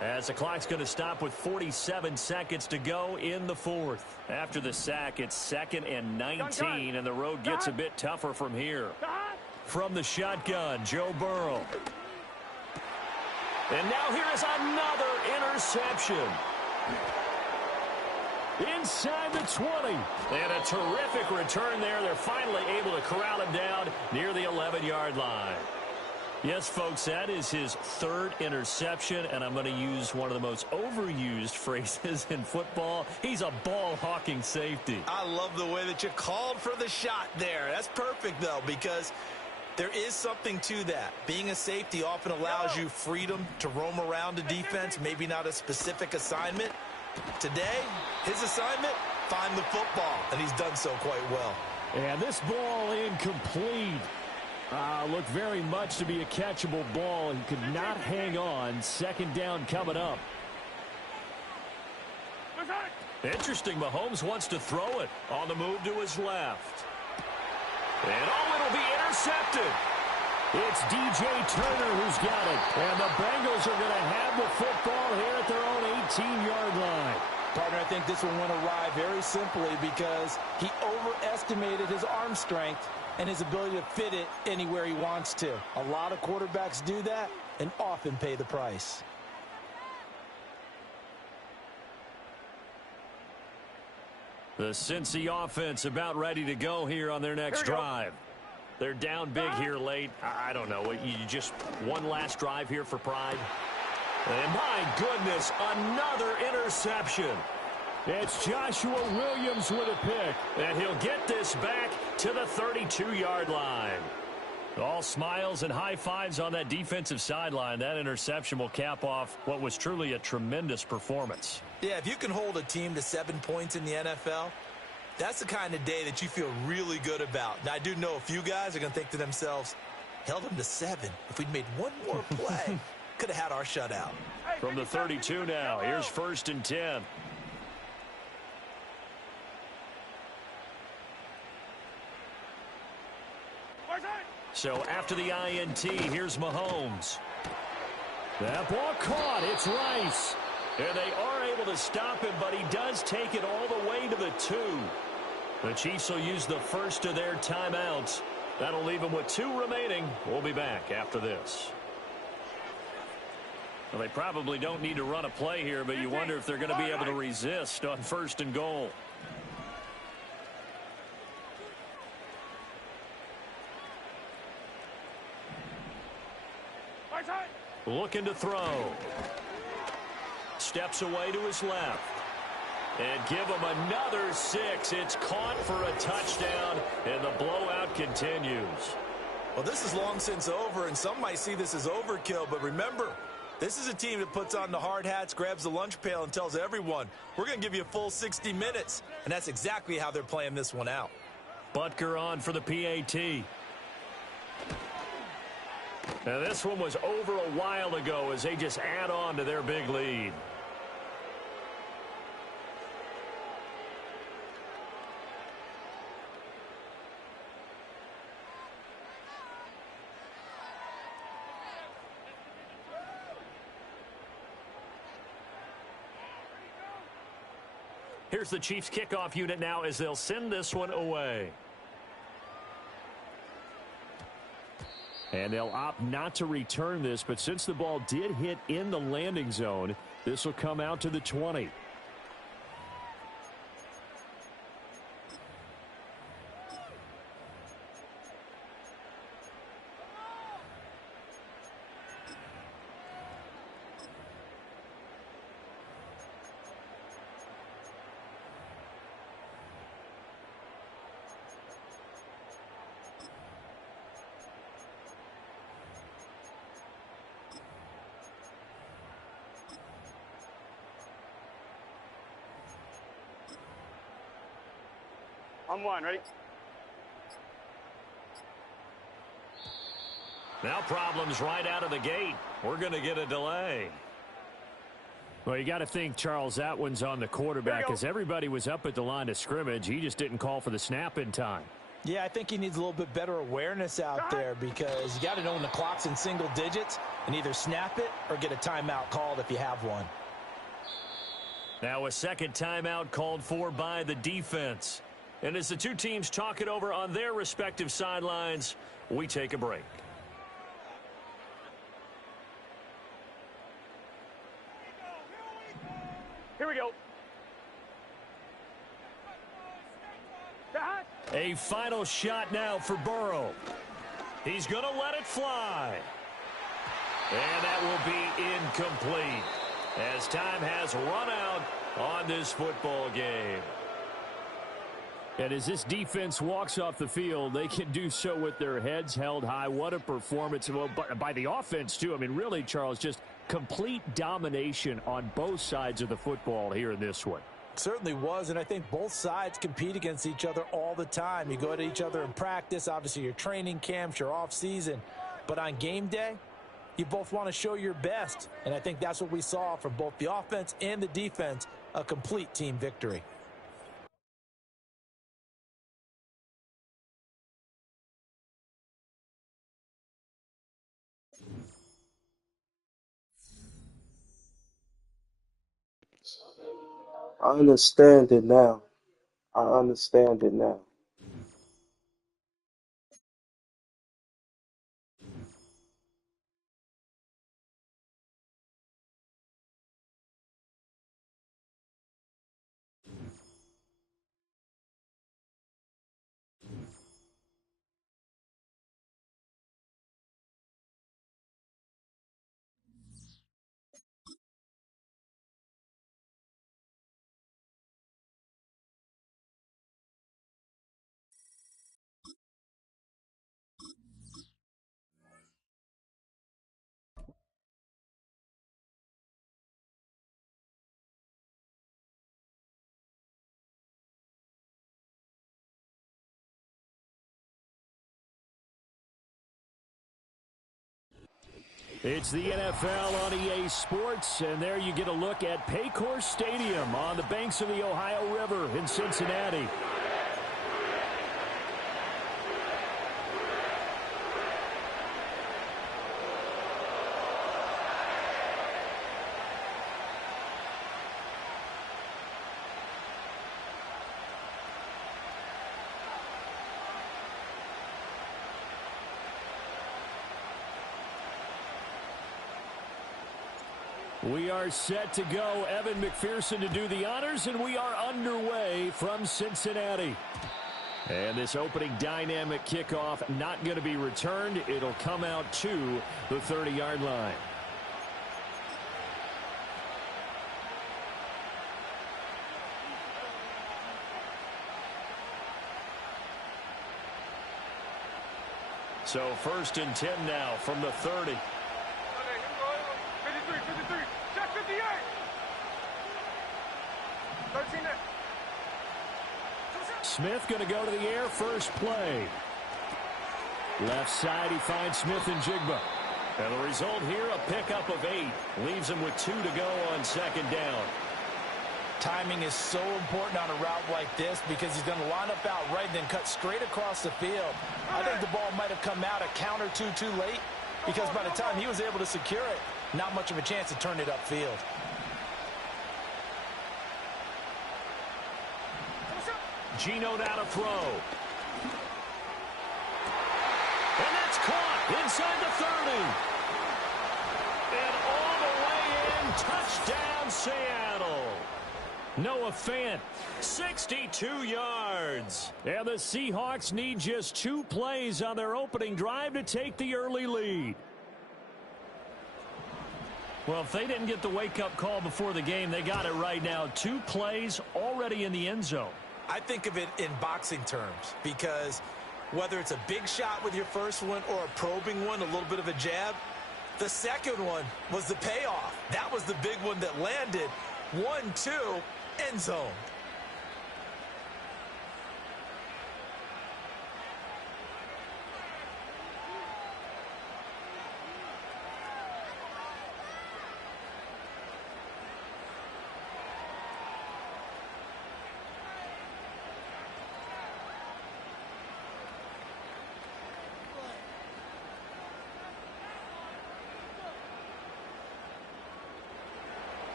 as the clock's going to stop with 47 seconds to go in the fourth. After the sack, it's 2nd and 19, and the road gets a bit tougher from here. From the shotgun, Joe Burrow. And now here is another interception. Inside the 20. And a terrific return there. They're finally able to corral him down near the 11-yard line. Yes, folks, that is his 3rd interception, and I'm going to use one of the most overused phrases in football. He's a ball-hawking safety. I love the way that you called for the shot there. That's perfect, though, because there is something to that. Being a safety often allows you freedom to roam around the defense, maybe not a specific assignment. Today, his assignment, find the football, and he's done so quite well. And this ball incomplete. Looked very much to be a catchable ball. He could not hang on. 2nd down coming up. Interesting, Mahomes wants to throw it on the move to his left. And it'll be intercepted. It's DJ Turner who's got it. And the Bengals are going to have the football here at their own 18-yard line. Partner, I think this one went awry very simply because he overestimated his arm strength and his ability to fit it anywhere he wants to. A lot of quarterbacks do that and often pay the price. The Cincy offense about ready to go here on their next drive. They're down big here late. I don't know. You just one last drive here for pride. And my goodness, another interception. It's Joshua Williams with a pick. And he'll get this back to the 32-yard line. All smiles and high fives on that defensive sideline. That interception will cap off what was truly a tremendous performance. Yeah, if you can hold a team to 7 points in the NFL, that's the kind of day that you feel really good about. Now, I do know a few guys are going to think to themselves, held them to 7. If we'd made one more play, could have had our shutout. From the 32 now, here's 1st and 10. So after the INT, here's Mahomes. That ball caught. It's Rice. And they are able to stop him, but he does take it all the way to the 2. The Chiefs will use the first of their timeouts. That'll leave them with 2 remaining. We'll be back after this. Well, they probably don't need to run a play here, but you wonder if they're going to be able to resist on 1st and goal. Looking to throw. Steps away to his left. And give him another 6. It's caught for a touchdown, and the blowout continues. Well, this is long since over, and some might see this as overkill, but remember, this is a team that puts on the hard hats, grabs the lunch pail, and tells everyone, we're going to give you a full 60 minutes. And that's exactly how they're playing this one out. Butker on for the PAT. Now, this one was over a while ago as they just add on to their big lead. Here's the Chiefs kickoff unit now as they'll send this one away. And they'll opt not to return this, but since the ball did hit in the landing zone, this will come out to the 20. On 1, ready? Now problems right out of the gate. we're going to get a delay. Well, you got to think, Charles, that one's on the quarterback as everybody was up at the line of scrimmage. He just didn't call for the snap in time. Yeah, I think he needs a little bit better awareness out there because you got to know when the clock's in single digits and either snap it or get a timeout called if you have one. Now a second timeout called for by the defense. And as the two teams talk it over on their respective sidelines, we take a break. Here we go. A final shot now for Burrow. He's going to let it fly. And that will be incomplete as time has run out on this football game. And as this defense walks off the field, they can do so with their heads held high. What a performance by the offense, too. I mean, really, Charles, just complete domination on both sides of the football here in this one. Certainly was, and I think both sides compete against each other all the time. You go at each other in practice, obviously your training camps, your off-season. But on game day, you both want to show your best. And I think that's what we saw from both the offense and the defense, a complete team victory. I understand it now. I understand it now. It's the NFL on EA Sports, and there you get a look at Paycor Stadium on the banks of the Ohio River in Cincinnati. We are set to go. Evan McPherson to do the honors, and we are underway from Cincinnati. And this opening dynamic kickoff not going to be returned. It'll come out to the 30-yard line. So 1st and 10 now from the 30. 53, check 58. 13 there. Smith going to go to the air first play. Left side, he finds Smith and Jigba. And the result here, a pickup of 8. Leaves him with 2 to go on 2nd down. Timing is so important on a route like this because he's going to line up out right and then cut straight across the field. I think the ball might have come out a count or two too late because by the time he was able to secure it, not much of a chance to turn it upfield. Gino now to throw. And that's caught inside the 30. And all the way in, touchdown Seattle. Noah Fant, 62 yards. And the Seahawks need just 2 plays on their opening drive to take the early lead. Well, if they didn't get the wake-up call before the game, they got it right now. 2 plays already in the end zone. I think of it in boxing terms because whether it's a big shot with your first one or a probing one, a little bit of a jab, the second one was the payoff. That was the big one that landed. 1-2, end zone.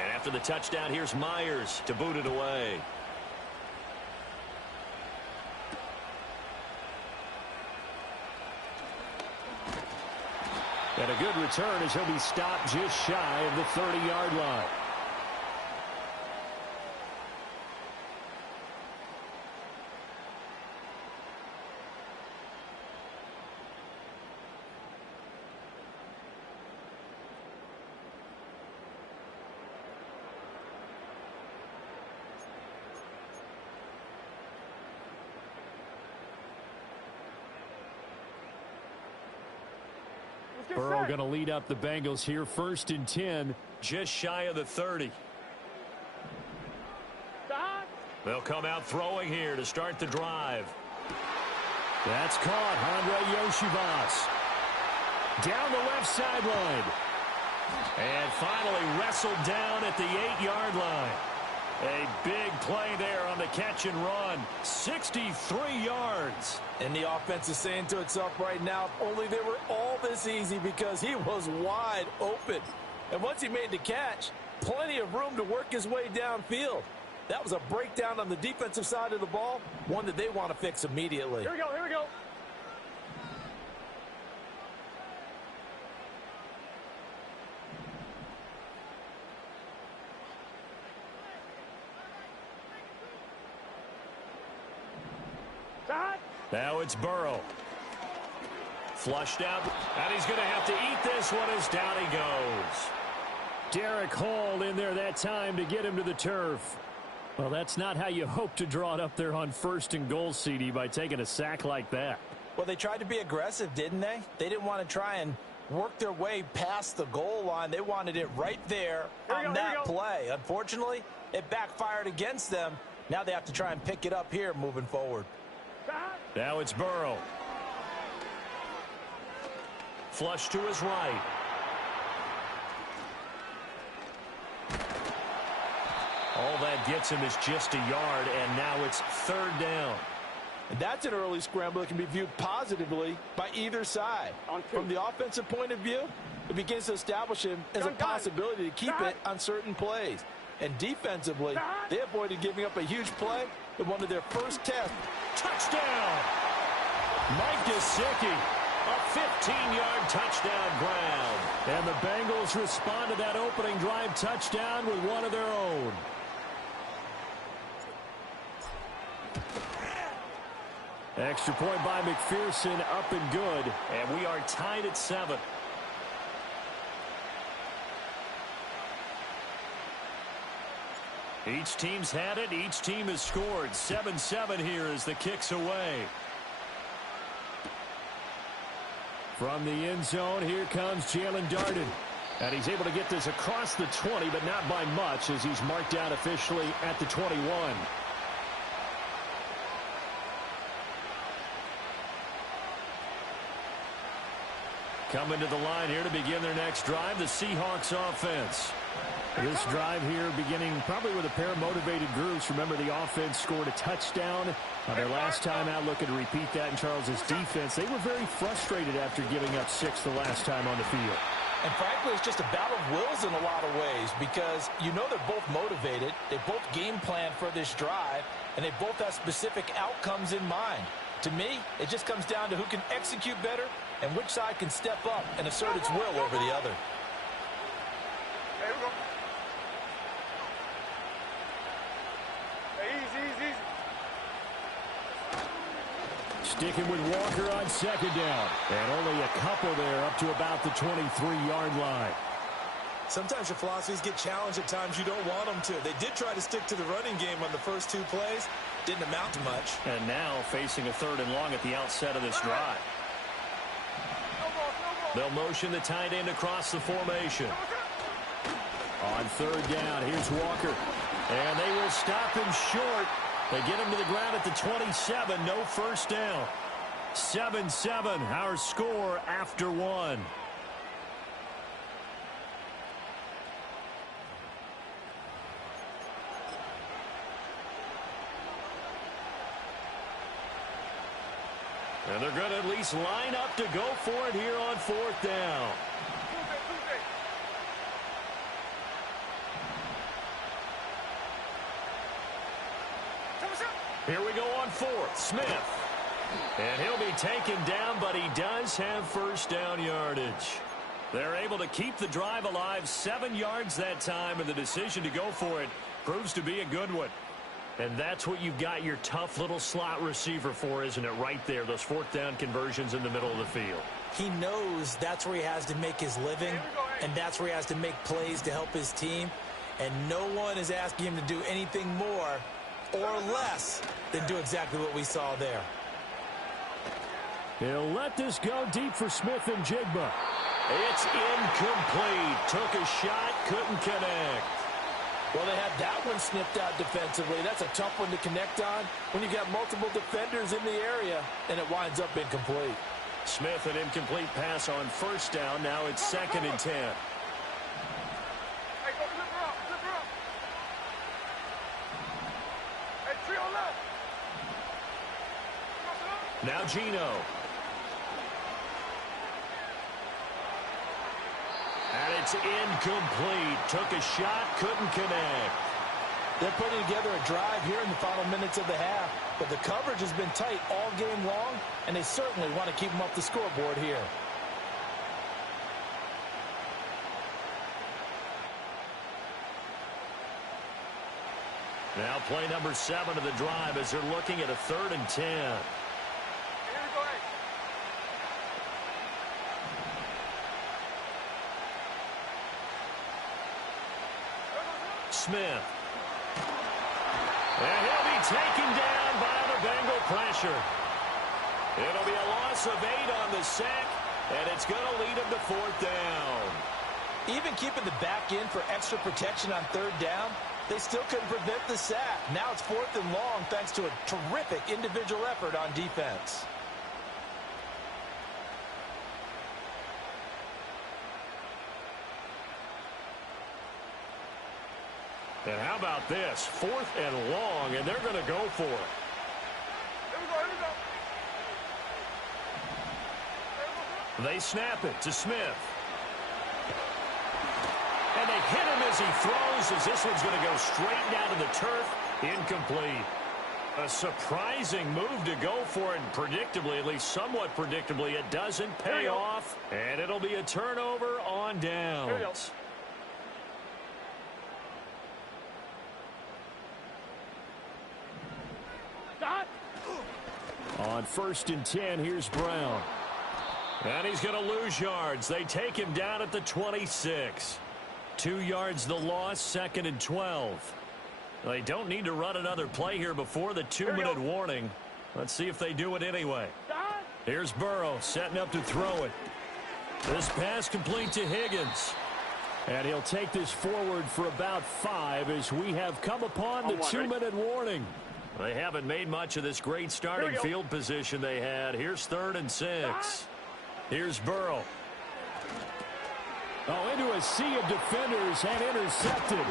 And after the touchdown, here's Myers to boot it away. And a good return as he'll be stopped just shy of the 30-yard line. Burrow going to lead up the Bengals here, 1st and 10, just shy of the 30. They'll come out throwing here to start the drive. That's caught. Andre Yoshivas down the left sideline. And finally wrestled down at the 8-yard line. A big play there on the catch and run. 63 yards. And the offense is saying to itself right now, if only they were all this easy, because he was wide open. And once he made the catch, plenty of room to work his way downfield. That was a breakdown on the defensive side of the ball, one that they want to fix immediately. Here we go, here we go. Now it's Burrow. Flushed out, and he's going to have to eat this one as down he goes. Derek Hall in there that time to get him to the turf. Well, that's not how you hope to draw it up there on 1st and goal, CD, by taking a sack like that. Well, they tried to be aggressive, didn't they? They didn't want to try and work their way past the goal line. They wanted it right there on that play. Unfortunately, it backfired against them. Now they have to try and pick it up here moving forward. Now it's Burrow. Flush to his right. All that gets him is just a yard, and now it's 3rd down. And that's an early scramble that can be viewed positively by either side. From the offensive point of view, it begins to establish him as a possibility to keep it on certain plays. And defensively, they avoided giving up a huge play in one of their first tests. Touchdown! Mike Gesicki, a 15-yard touchdown ground. And the Bengals respond to that opening drive touchdown with one of their own. Extra point by McPherson, up and good. And we are tied at 7. Each team's had it. Each team has scored. 7-7 here as the kick's away. From the end zone, here comes Jalen Darden. And he's able to get this across the 20, but not by much, as he's marked down officially at the 21. Coming to the line here to begin their next drive, the Seahawks offense. This drive here beginning probably with a pair of motivated groups. Remember, the offense scored a touchdown their last time out. Looking to repeat that in Charles's defense. They were very frustrated after giving up 6 the last time on the field. And frankly, it's just a battle of wills in a lot of ways, because you know they're both motivated. They both game plan for this drive, and they both have specific outcomes in mind. To me, it just comes down to who can execute better and which side can step up and assert its will over the other. There we go. Easy, easy, easy. Sticking with Walker on 2nd down. And only a couple there up to about the 23-yard line. Sometimes your philosophies get challenged at times you don't want them to. They did try to stick to the running game on the first 2 plays. Didn't amount to much. And now facing a 3rd and long at the outset of this drive. They'll motion the tight end across the formation. On 3rd down, here's Walker. And they will stop him short. They get him to the ground at the 27. No first down. 7-7, our score after 1. And they're going to at least line up to go for it here on 4th down. Here we go on fourth. Smith. And he'll be taken down, but he does have first down yardage. They're able to keep the drive alive, 7 yards that time, and the decision to go for it proves to be a good one. And that's what you've got your tough little slot receiver for, isn't it, right there, those fourth down conversions in the middle of the field. He knows that's where he has to make his living, and that's where he has to make plays to help his team. And no one is asking him to do anything more or less than do exactly what we saw there. He'll let this go deep for Smith and Jigba. It's incomplete. Took a shot, couldn't connect. Well, they had that one snipped out defensively. That's a tough one to connect on when you got multiple defenders in the area, and it winds up incomplete. Smith, an incomplete pass on first down. Now it's 2nd and 10. Hey, go flip her up, flip her up. Hey, trio left. Now Gino. And it's incomplete. Took a shot, couldn't connect. They're putting together a drive here in the final minutes of the half, but the coverage has been tight all game long, and they certainly want to keep them up the scoreboard here. Now play number 7 of the drive as they're looking at a 3rd and 10. Here we go, hey. Smith. And he'll be taken down by the Bengal pressure. It'll be a loss of 8 on the sack, and it's going to lead him to 4th down. Even keeping the back in for extra protection on 3rd down, they still couldn't prevent the sack. Now it's 4th and long thanks to a terrific individual effort on defense. And how about this? 4th and long, and they're going to go for it. Here we go, here we go. They snap it to Smith. And they hit him as he throws, as this one's going to go straight down to the turf. Incomplete. A surprising move to go for it, and predictably, at least somewhat predictably, it doesn't pay off. And it'll be a turnover on downs. On 1st and 10, here's Brown. And he's going to lose yards. They take him down at the 26. 2 yards the loss, 2nd and 12. They don't need to run another play here before the 2-minute warning. Let's see if they do it anyway. Here's Burrow setting up to throw it. This pass complete to Higgins. And he'll take this forward for about 5 as we have come upon the 2-minute warning. They haven't made much of this great starting field position they had. Here's 3rd and 6. Here's Burrow. Oh, into a sea of defenders and intercepted.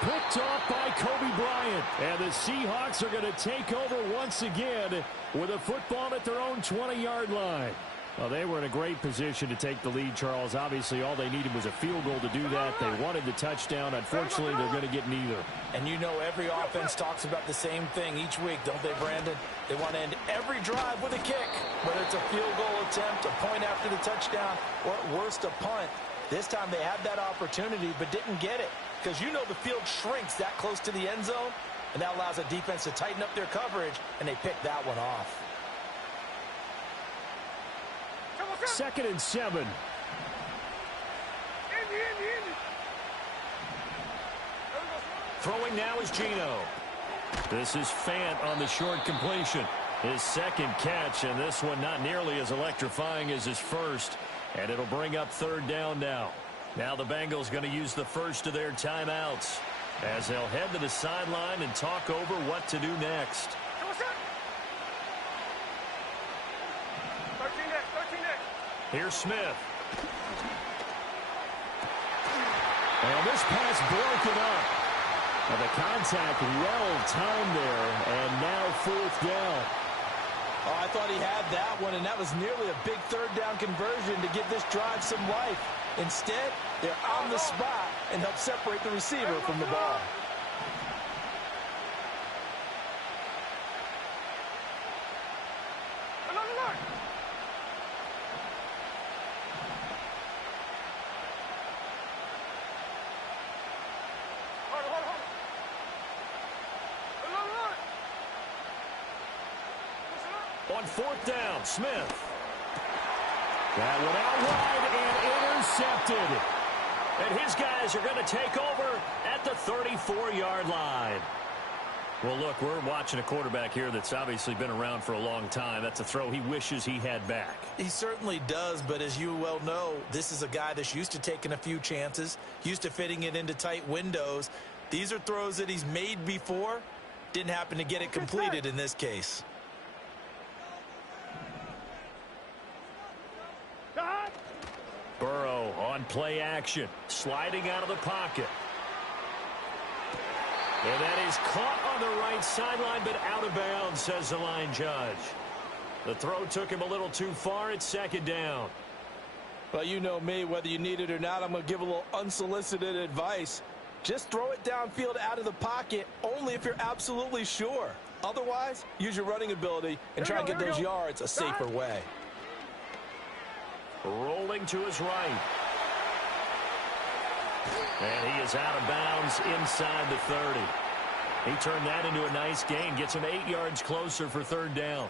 Picked off by Kobe Bryant. And the Seahawks are going to take over once again with a football at their own 20-yard line. Well, they were in a great position to take the lead, Charles. Obviously, all they needed was a field goal to do that. They wanted the touchdown. Unfortunately, they're going to get neither. And you know every offense talks about the same thing each week, don't they, Brandon? They want to end every drive with a kick, whether it's a field goal attempt, a point after the touchdown, or at worst, a punt. This time they had that opportunity but didn't get it because you know the field shrinks that close to the end zone, and that allows a defense to tighten up their coverage, and they picked that one off. 2nd and 7. Throwing now is Gino. This is Fant on the short completion. His 2nd catch, and this one not nearly as electrifying as his first. And it'll bring up 3rd down now. Now the Bengals going to use the first of their timeouts as they'll head to the sideline and talk over what to do next. 13 next. Here's Smith. And this pass broken up. And the contact well-timed there, and now 4th down. Oh, I thought he had that one, and that was nearly a big 3rd down conversion to give this drive some life. Instead, they're on the spot and help separate the receiver from the ball. On 4th down, Smith. That one out wide and intercepted. And his guys are going to take over at the 34-yard line. Well, look, we're watching a quarterback here that's obviously been around for a long time. That's a throw he wishes he had back. He certainly does, but as you well know, this is a guy that's used to taking a few chances, used to fitting it into tight windows. These are throws that he's made before. Didn't happen to get it completed in this case. Burrow on play action, sliding out of the pocket. And that is caught on the right sideline, but out of bounds, says the line judge. The throw took him a little too far. It's 2nd down. Well, you know me, whether you need it or not, I'm going to give a little unsolicited advice. Just throw it downfield out of the pocket only if you're absolutely sure. Otherwise, use your running ability and try and get those yards a safer way. Rolling to his right. And he is out of bounds inside the 30. He turned that into a nice gain. Gets him 8 yards closer for 3rd down.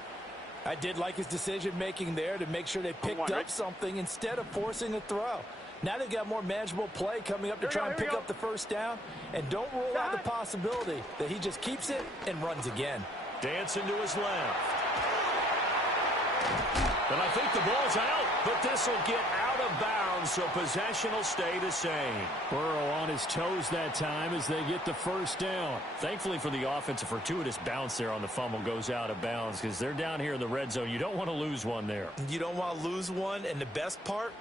I did like his decision-making there to make sure they picked up something instead of forcing a throw. Now they've got more manageable play coming up to try and pick up the 1st down. And don't rule out the possibility that he just keeps it and runs again. Dancing to his left. And I think the ball's out, but this will get out of bounds, so possession will stay the same. Burrow on his toes that time as they get the 1st down. Thankfully for the offense, a fortuitous bounce there on the fumble goes out of bounds because they're down here in the red zone. You don't want to lose one there. You don't want to lose one, and the best part,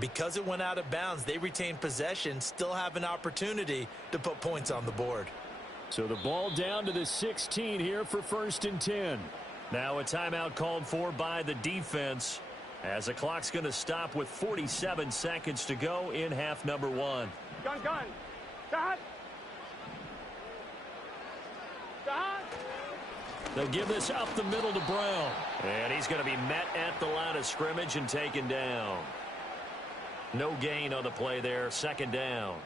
because it went out of bounds, they retain possession, still have an opportunity to put points on the board. So the ball down to the 16 here for 1st and 10. Now a timeout called for by the defense as the clock's going to stop with 47 seconds to go in half number 1. Gun. Dad. They'll give this up the middle to Brown. And he's going to be met at the line of scrimmage and taken down. No gain on the play there. 2nd down.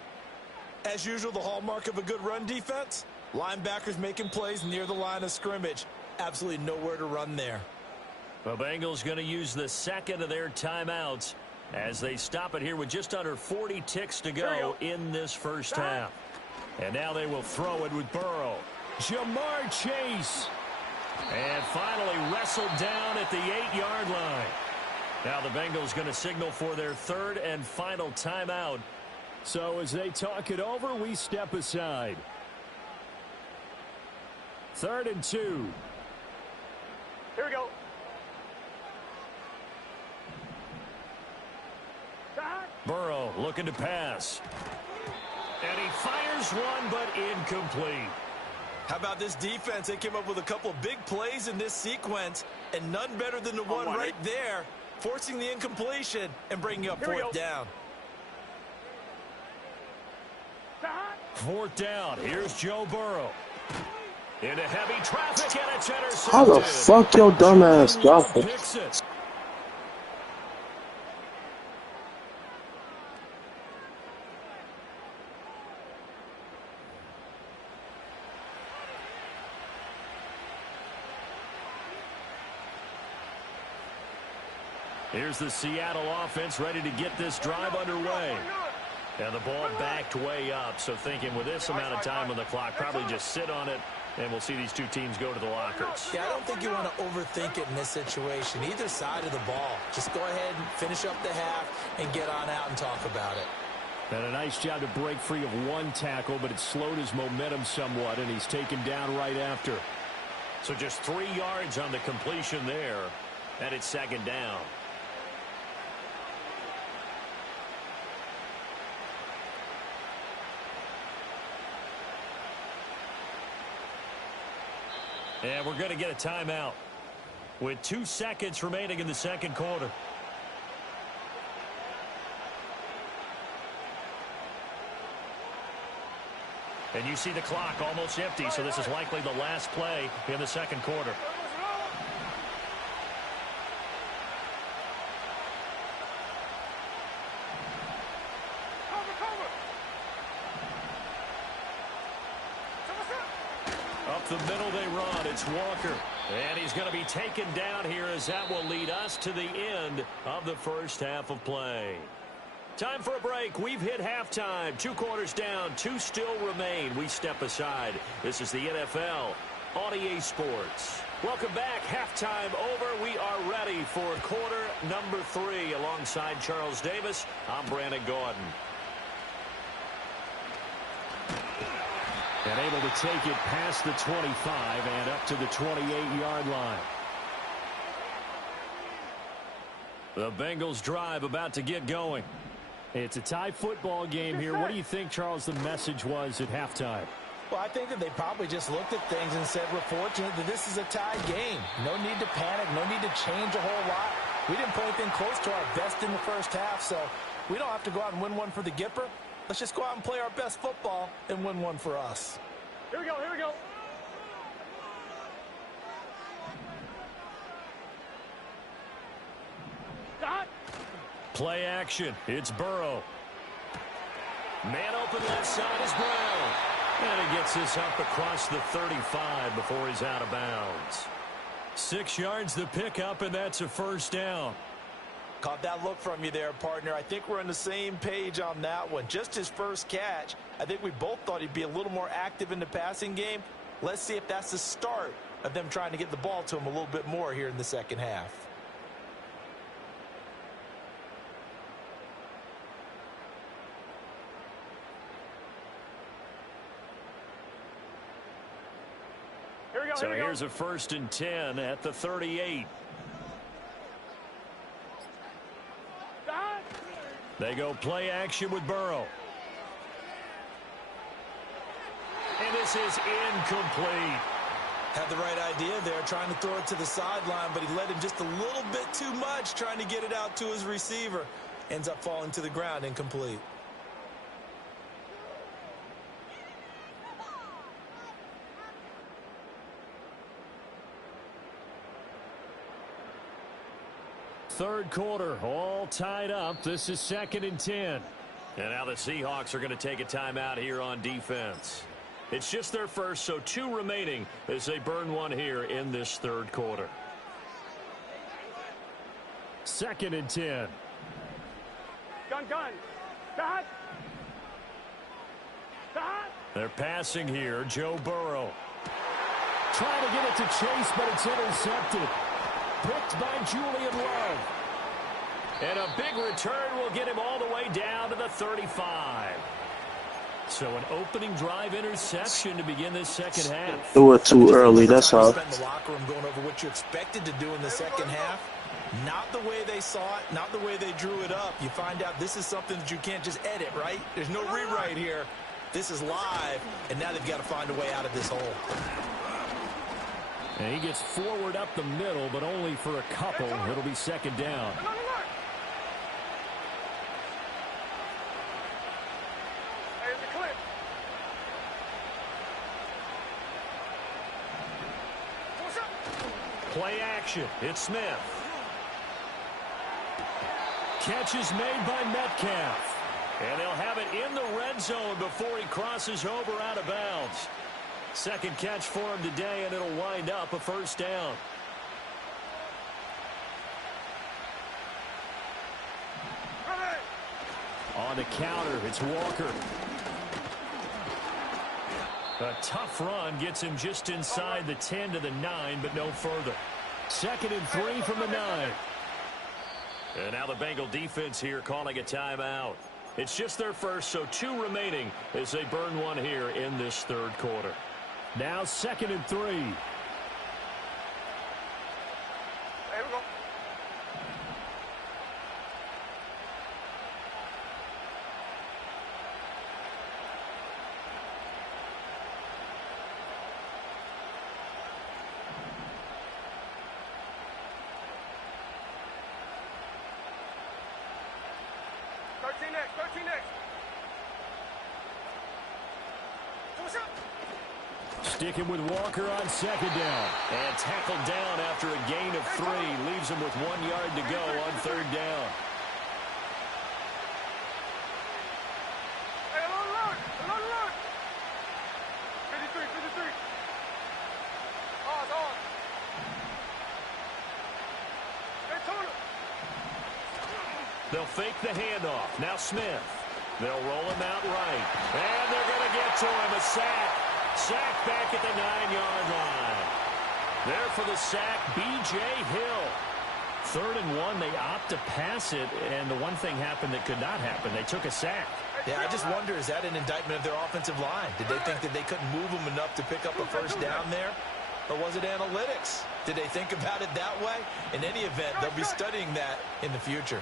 As usual, the hallmark of a good run defense, linebackers making plays near the line of scrimmage. Absolutely nowhere to run there. The Bengals going to use the 2nd of their timeouts as they stop it here with just under 40 ticks to go in this 1st half. And now they will throw it with Burrow. Jamar Chase. And finally wrestled down at the 8-yard line. Now the Bengals going to signal for their 3rd and final timeout. So as they talk it over, we step aside. 3rd and 2. Here we go. Burrow looking to pass. And he fires one, but incomplete. How about this defense? They came up with a couple big plays in this sequence, and none better than the one right there, forcing the incompletion and bringing up 4th down. 4th down. Here's Joe Burrow. Into heavy traffic, and it's intercepted. How the fuck your dumbass dropped it? Picks it. Here's the Seattle offense ready to get this drive underway. And the ball backed way up, so thinking with this amount of time on the clock, probably just sit on it, and we'll see these two teams go to the lockers. Yeah, I don't think you want to overthink it in this situation. Either side of the ball. Just go ahead and finish up the half and get on out and talk about it. And a nice job to break free of one tackle, but it slowed his momentum somewhat, and he's taken down right after. So just 3 yards on the completion there, and it's 2nd down. And we're going to get a timeout with 2 seconds remaining in the 2nd quarter. And you see the clock almost empty, so this is likely the last play in the 2nd quarter. Up the middle they run. It's Walker. And he's going to be taken down here as that will lead us to the end of the first half of play. Time for a break. We've hit halftime. 2 quarters down, 2 still remain. We step aside. This is the NFL on EA Sports. Welcome back. Halftime over. We are ready for quarter number 3 alongside Charles Davis. I'm Brandon Gordon. And able to take it past the 25 and up to the 28-yard line. The Bengals drive about to get going. It's a tie football game here. What do you think, Charles, the message was at halftime? Well, I think that they probably just looked at things and said, we're fortunate that this is a tie game. No need to panic. No need to change a whole lot. We didn't play anything close to our best in the first half, so we don't have to go out and win one for the Gipper. Let's just go out and play our best football and win one for us. Here we go, here we go. Dot. Play action. It's Burrow. Man open left side is Brown. And he gets this up across the 35 before he's out of bounds. 6 yards the pickup, and that's a first down. Caught that look from you there, partner. I think we're on the same page on that one. Just his first catch. I think we both thought he'd be a little more active in the passing game. Let's see if that's the start of them trying to get the ball to him a little bit more here in the second half. Here we go, So here we go. here's a 1st and 10 at the 38. Dot. They go play action with Burrow. And this is incomplete. Had the right idea there, trying to throw it to the sideline, but he led him just a little bit too much, trying to get it out to his receiver. Ends up falling to the ground, incomplete. Third quarter, all tied up. This is 2nd and 10. And now the Seahawks are going to take a timeout here on defense. It's just their first, so 2 remaining as they burn one here in this third quarter. 2nd and 10. Gun. Dot. Dot. They're passing here. Joe Burrow. Trying to get it to Chase, but it's intercepted. Picked by Julian Love. And a big return will get him all the way down to the 35. So an opening drive interception to begin this second half. It was too early, that's all. Spend the locker room going over what you expected to do in the second half. Not the way they saw it, not the way they drew it up. You find out this is something that you can't just edit, right? There's no rewrite here. This is live, and now they've got to find a way out of this hole. And he gets forward up the middle, but only for a couple. It'll be 2nd down. There's the clip. Play action. It's Smith. Catch is made by Metcalf. And they'll have it in the red zone before he crosses over out of bounds. Second catch for him today, and it'll wind up a first down. On the counter, it's Walker. A tough run gets him just inside the 10 to the 9, but no further. 2nd and 3 from the 9. And now the Bengal defense here calling a timeout. It's just their first, so 2 remaining as they burn one here in this third quarter. Now 2nd and 3. Here we go. Thirteen next. Sticking with Walker on 2nd down. And tackled down after a gain of 3. Leaves him with 1 yard to go on 3rd down. Hey, look. 53. On. They'll fake the handoff. Now Smith. They'll roll him out right. And they're going to get to him. A sack. Sack back at the 9-yard line. There for the sack, B.J. Hill. 3rd and 1, they opt to pass it, and the one thing happened that could not happen. They took a sack. Yeah, I just wonder, is that an indictment of their offensive line? Did they think that they couldn't move them enough to pick up a first down there? Or was it analytics? Did they think about it that way? In any event, they'll be studying that in the future.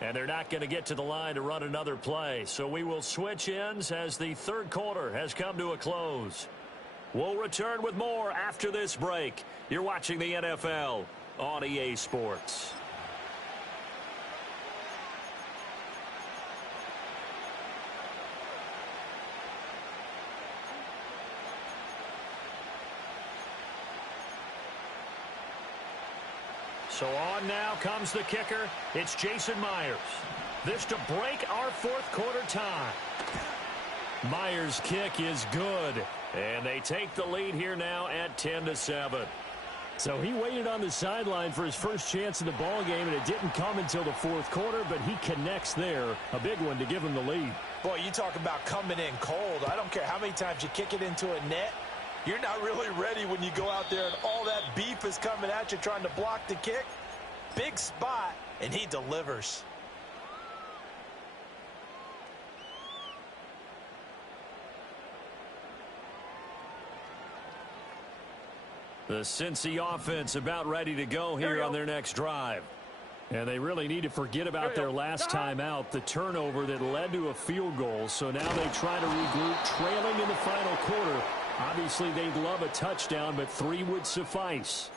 And they're not going to get to the line to run another play. So we will switch ends as the 3rd quarter has come to a close. We'll return with more after this break. You're watching the NFL on EA Sports. So on now comes the kicker. It's Jason Myers. This to break our 4th quarter tie. Myers' kick is good. And they take the lead here now at 10-7. So he waited on the sideline for his first chance in the ball game, and it didn't come until the 4th quarter, but he connects there. A big one to give him the lead. Boy, you talk about coming in cold. I don't care how many times you kick it into a net. You're not really ready when you go out there and all that beef is coming at you trying to block the kick. Big spot, and he delivers. The Cincy offense about ready to go here on their next drive. And they really need to forget about their last time out, the turnover that led to a field goal. So now they try to regroup, trailing in the final quarter. Obviously, they'd love a touchdown, but 3 would suffice.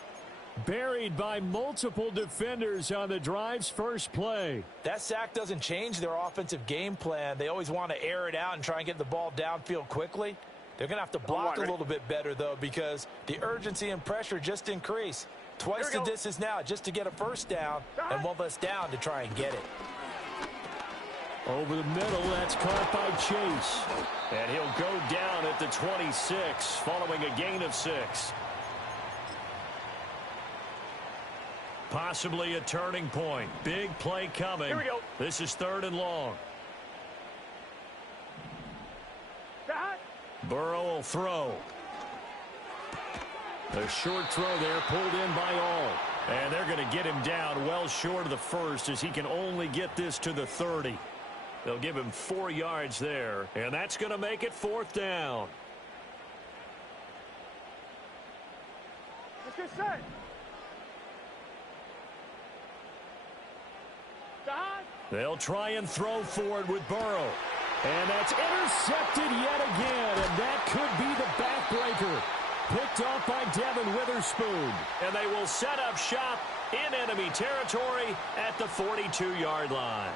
Buried by multiple defenders on the drive's first play. That sack doesn't change their offensive game plan. They always want to air it out and try and get the ball downfield quickly. They're going to have to block a little bit better, though, because the urgency and pressure just increase. Twice the distance now just to get a first down and one less down to try and get it. Over the middle, that's caught by Chase. And he'll go down at the 26 following a gain of 6. Possibly a turning point. Big play coming. Here we go. This is 3rd and long. Burrow will throw. A short throw there pulled in by all. And they're going to get him down well short of the first as he can only get this to the 30. They'll give him 4 yards there. And that's going to make it 4th down. Let's get set. They'll try and throw forward with Burrow. And that's intercepted yet again, and that could be the backbreaker. Picked off by Devin Witherspoon. And they will set up shop in enemy territory at the 42-yard line.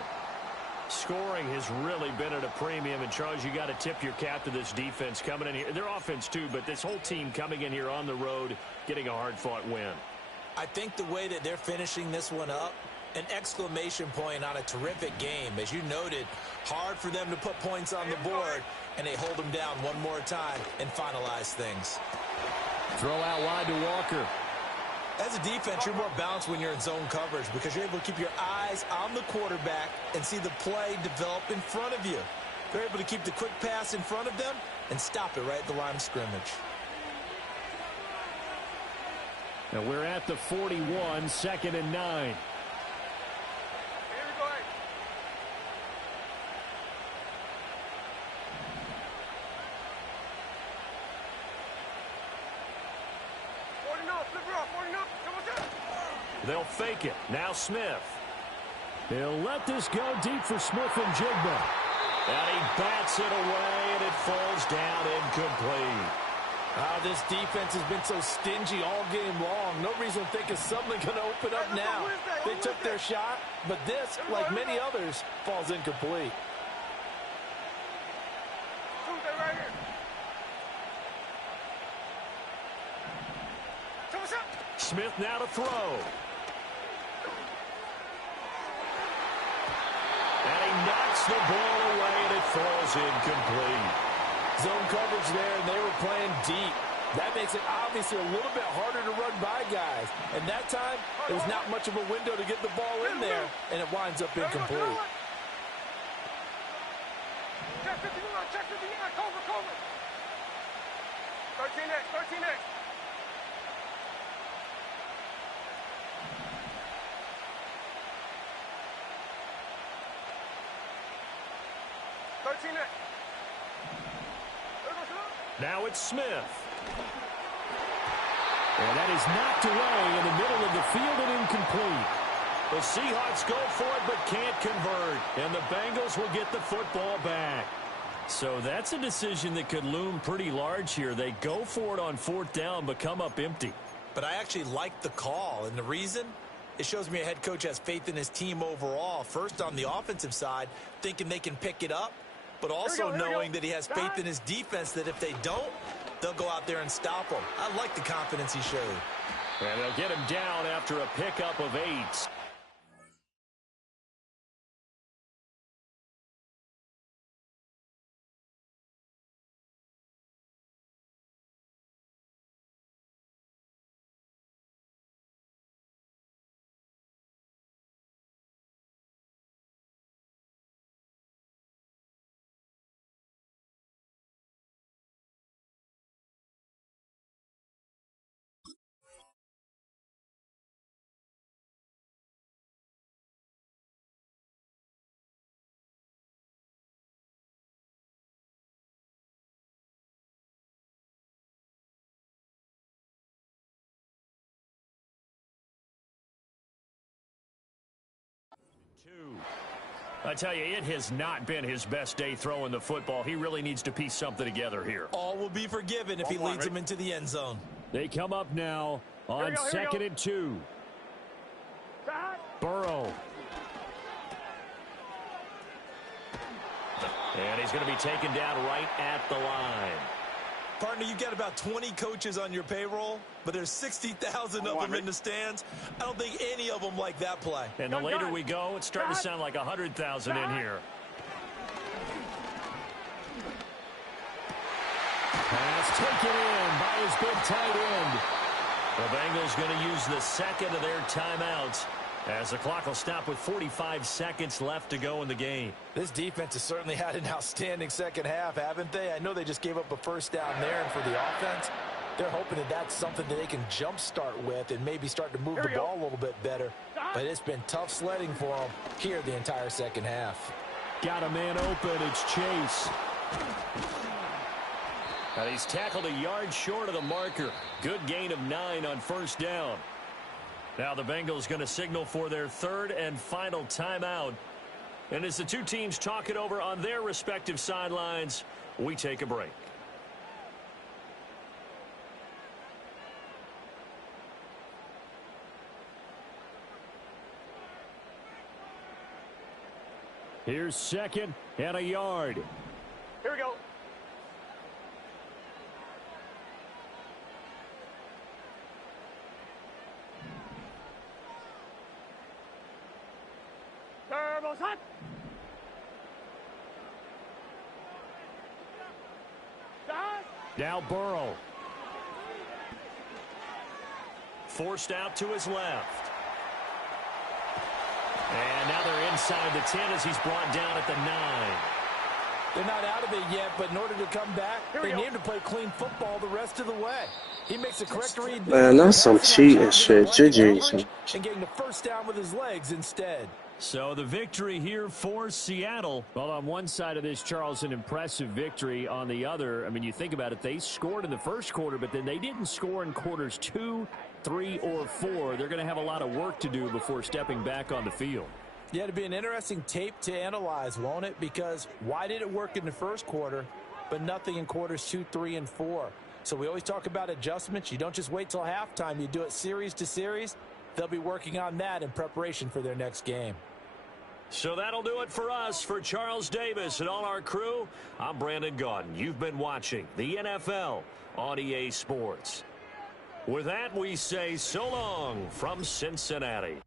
Scoring has really been at a premium, and Charles, you got to tip your cap to this defense coming in here. Their offense too, but this whole team coming in here on the road, getting a hard-fought win. I think the way that they're finishing this one up, an exclamation point on a terrific game. As you noted, hard for them to put points on the board, and they hold them down one more time and finalize things. Throw out wide to Walker. As a defense, you're more balanced when you're in zone coverage because you're able to keep your eyes on the quarterback and see the play develop in front of you. They're able to keep the quick pass in front of them and stop it right at the line of scrimmage. Now we're at the 41, 2nd and 9. They'll fake it. Now Smith. They'll let this go deep for Smith and Jigba. And he bats it away, and it falls down incomplete. This defense has been so stingy all game long. No reason to think it's suddenly going to open up now. They took their shot, but this, like many others, falls incomplete. Smith now to throw. And he knocks the ball away, and it falls incomplete. Zone coverage there, and they were playing deep. That makes it obviously a little bit harder to run by guys. And that time, there was not much of a window to get the ball in there, and it winds up incomplete. Check 59, check 59, cover. 13X, 13X. Now it's Smith. And that is knocked away in the middle of the field and incomplete. The Seahawks go for it but can't convert. And the Bengals will get the football back. So that's a decision that could loom pretty large here. They go for it on 4th down but come up empty. But I actually like the call. And the reason? It shows me a head coach has faith in his team overall. First on the offensive side, thinking they can pick it up. But also knowing that he has faith in his defense that if they don't, they'll go out there and stop him. I like the confidence he showed. And they'll get him down after a pickup of 8. I tell you, it has not been his best day throwing the football. He really needs to piece something together here. All will be forgiven if he leads them into the end zone. They come up now on 2nd and 2. Burrow. And he's going to be taken down right at the line. Partner, you've got about 20 coaches on your payroll, but there's 60,000 of them in the stands. I don't think any of them like that play. And the later we go, it's starting to sound like 100,000 in here. Pass taken in by his big tight end. The Bengals going to use the second of their timeouts as the clock will stop with 45 seconds left to go in the game. This defense has certainly had an outstanding second half, haven't they? I know they just gave up a first down there, and for the offense, they're hoping that that's something that they can jumpstart with and maybe start to move the ball a little bit better. But it's been tough sledding for them here the entire second half. Got a man open. It's Chase. And he's tackled a yard short of the marker. Good gain of 9 on first down. Now the Bengals going to signal for their 3rd and final timeout. And as the two teams talk it over on their respective sidelines, we take a break. Here's 2nd and a yard. Here we go. Turbo's hot. Now Burrow. Forced out to his left. And now they're inside the 10 as he's brought down at the 9. They're not out of it yet, but in order to come back, they need to play clean football the rest of the way. He makes a correct read. Man, that's some cheating shit. GG's. And getting the first down with his legs instead. So the victory here for Seattle. Well, on one side of this, Charles, an impressive victory. On the other, I mean, you think about it, they scored in the first quarter, but then they didn't score in quarters 2, 3, or 4. They're going to have a lot of work to do before stepping back on the field. Yeah, it'll be an interesting tape to analyze, won't it? Because why did it work in the first quarter, but nothing in quarters 2, 3, and 4? So we always talk about adjustments. You don't just wait till halftime. You do it series to series. They'll be working on that in preparation for their next game. So that'll do it for us. For Charles Davis and all our crew, I'm Brandon Gaudin. You've been watching the NFL on EA Sports. With that, we say so long from Cincinnati.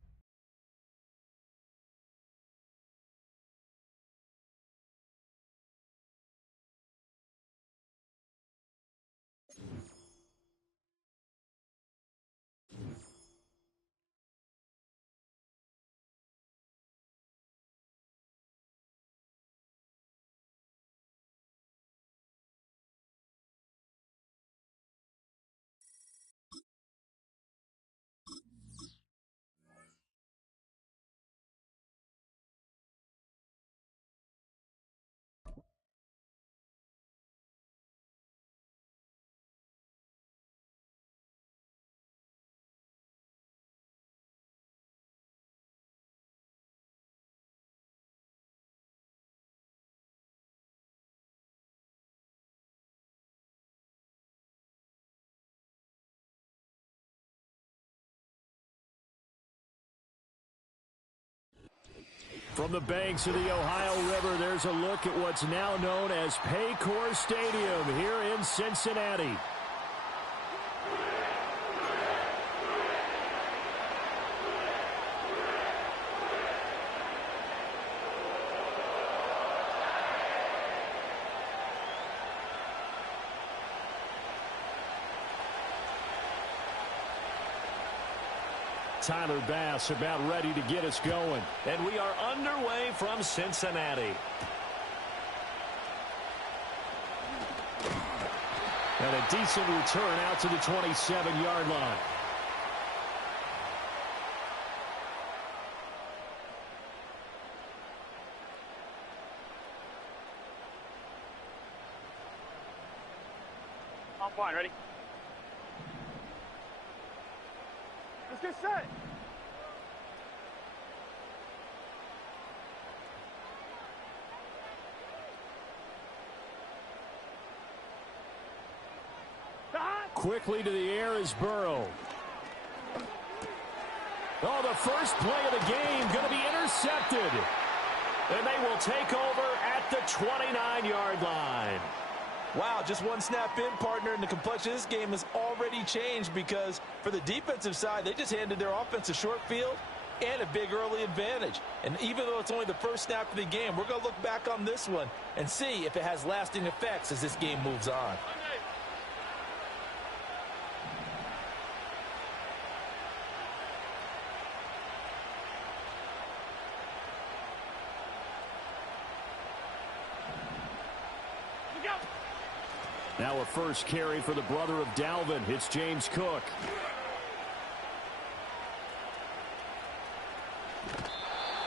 From the banks of the Ohio River, there's a look at what's now known as Paycor Stadium here in Cincinnati. Tyler Bass about ready to get us going. And we are underway from Cincinnati. And a decent return out to the 27-yard line. I'm fine. Ready? Let's get set. Quickly to the air is Burrow. Oh, the first play of the game going to be intercepted. And they will take over at the 29-yard line. Wow, just one snap in, partner, and the complexion of this game has already changed because for the defensive side, they just handed their offense a short field and a big early advantage. And even though it's only the first snap of the game, we're going to look back on this one and see if it has lasting effects as this game moves on. Now a first carry for the brother of Dalvin. It's James Cook.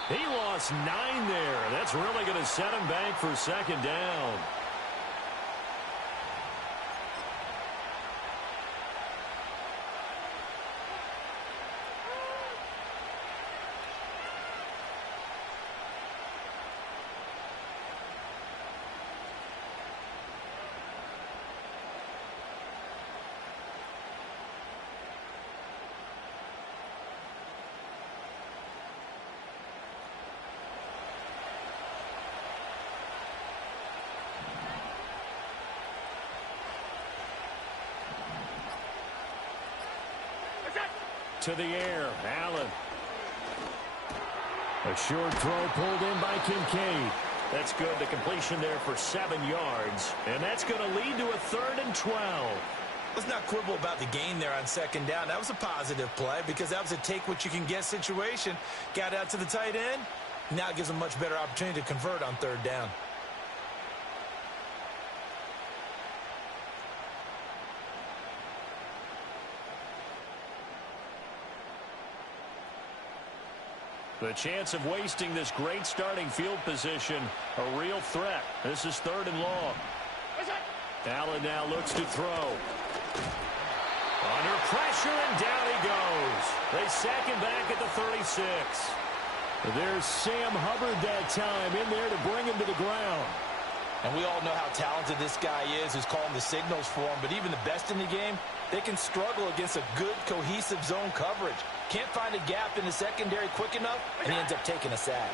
He lost 9 there. That's really going to set him back for second down. To the air, Allen. A short throw pulled in by Kincaid. That's good. The completion there for 7 yards. And that's going to lead to a 3rd and 12. Let's not quibble about the gain there on second down. That was a positive play because that was a take-what-you-can-get situation. Got out to the tight end. Now it gives them a much better opportunity to convert on 3rd down. The chance of wasting this great starting field position, a real threat. This is 3rd and long. Allen now looks to throw. Under pressure, and down he goes. They sack him back at the 36. There's Sam Hubbard that time in there to bring him to the ground. And we all know how talented this guy is who's calling the signals for him, but even the best in the game, they can struggle against a good, cohesive zone coverage. Can't find a gap in the secondary quick enough, and he ends up taking a sack.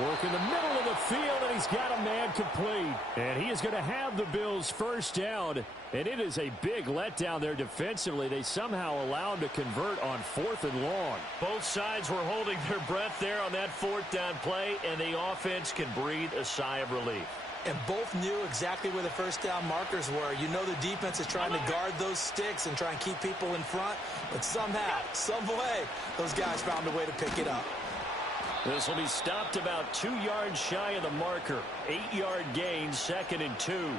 Work in the middle of the field, and he's got a man complete. And he is going to have the Bills' first down, and it is a big letdown there defensively. They somehow allow him to convert on 4th and long. Both sides were holding their breath there on that 4th down play, and the offense can breathe a sigh of relief. And both knew exactly where the first down markers were. You know the defense is trying to guard those sticks and try and keep people in front, but somehow, some way, those guys found a way to pick it up. This will be stopped about 2 yards shy of the marker. 8-yard gain, 2nd and 2.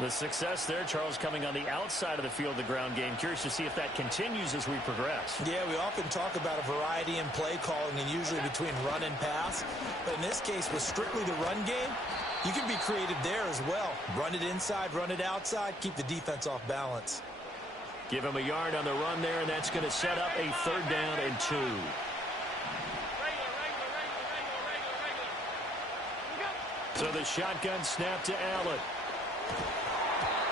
The success there, Charles, coming on the outside of the field, the ground game. Curious to see if that continues as we progress. Yeah, we often talk about a variety in play calling and usually between run and pass. But in this case, with strictly the run game, you can be creative there as well. Run it inside, run it outside, keep the defense off balance. Give him a yard on the run there, and that's going to set up a 3rd down and 2. So the shotgun snap to Allen.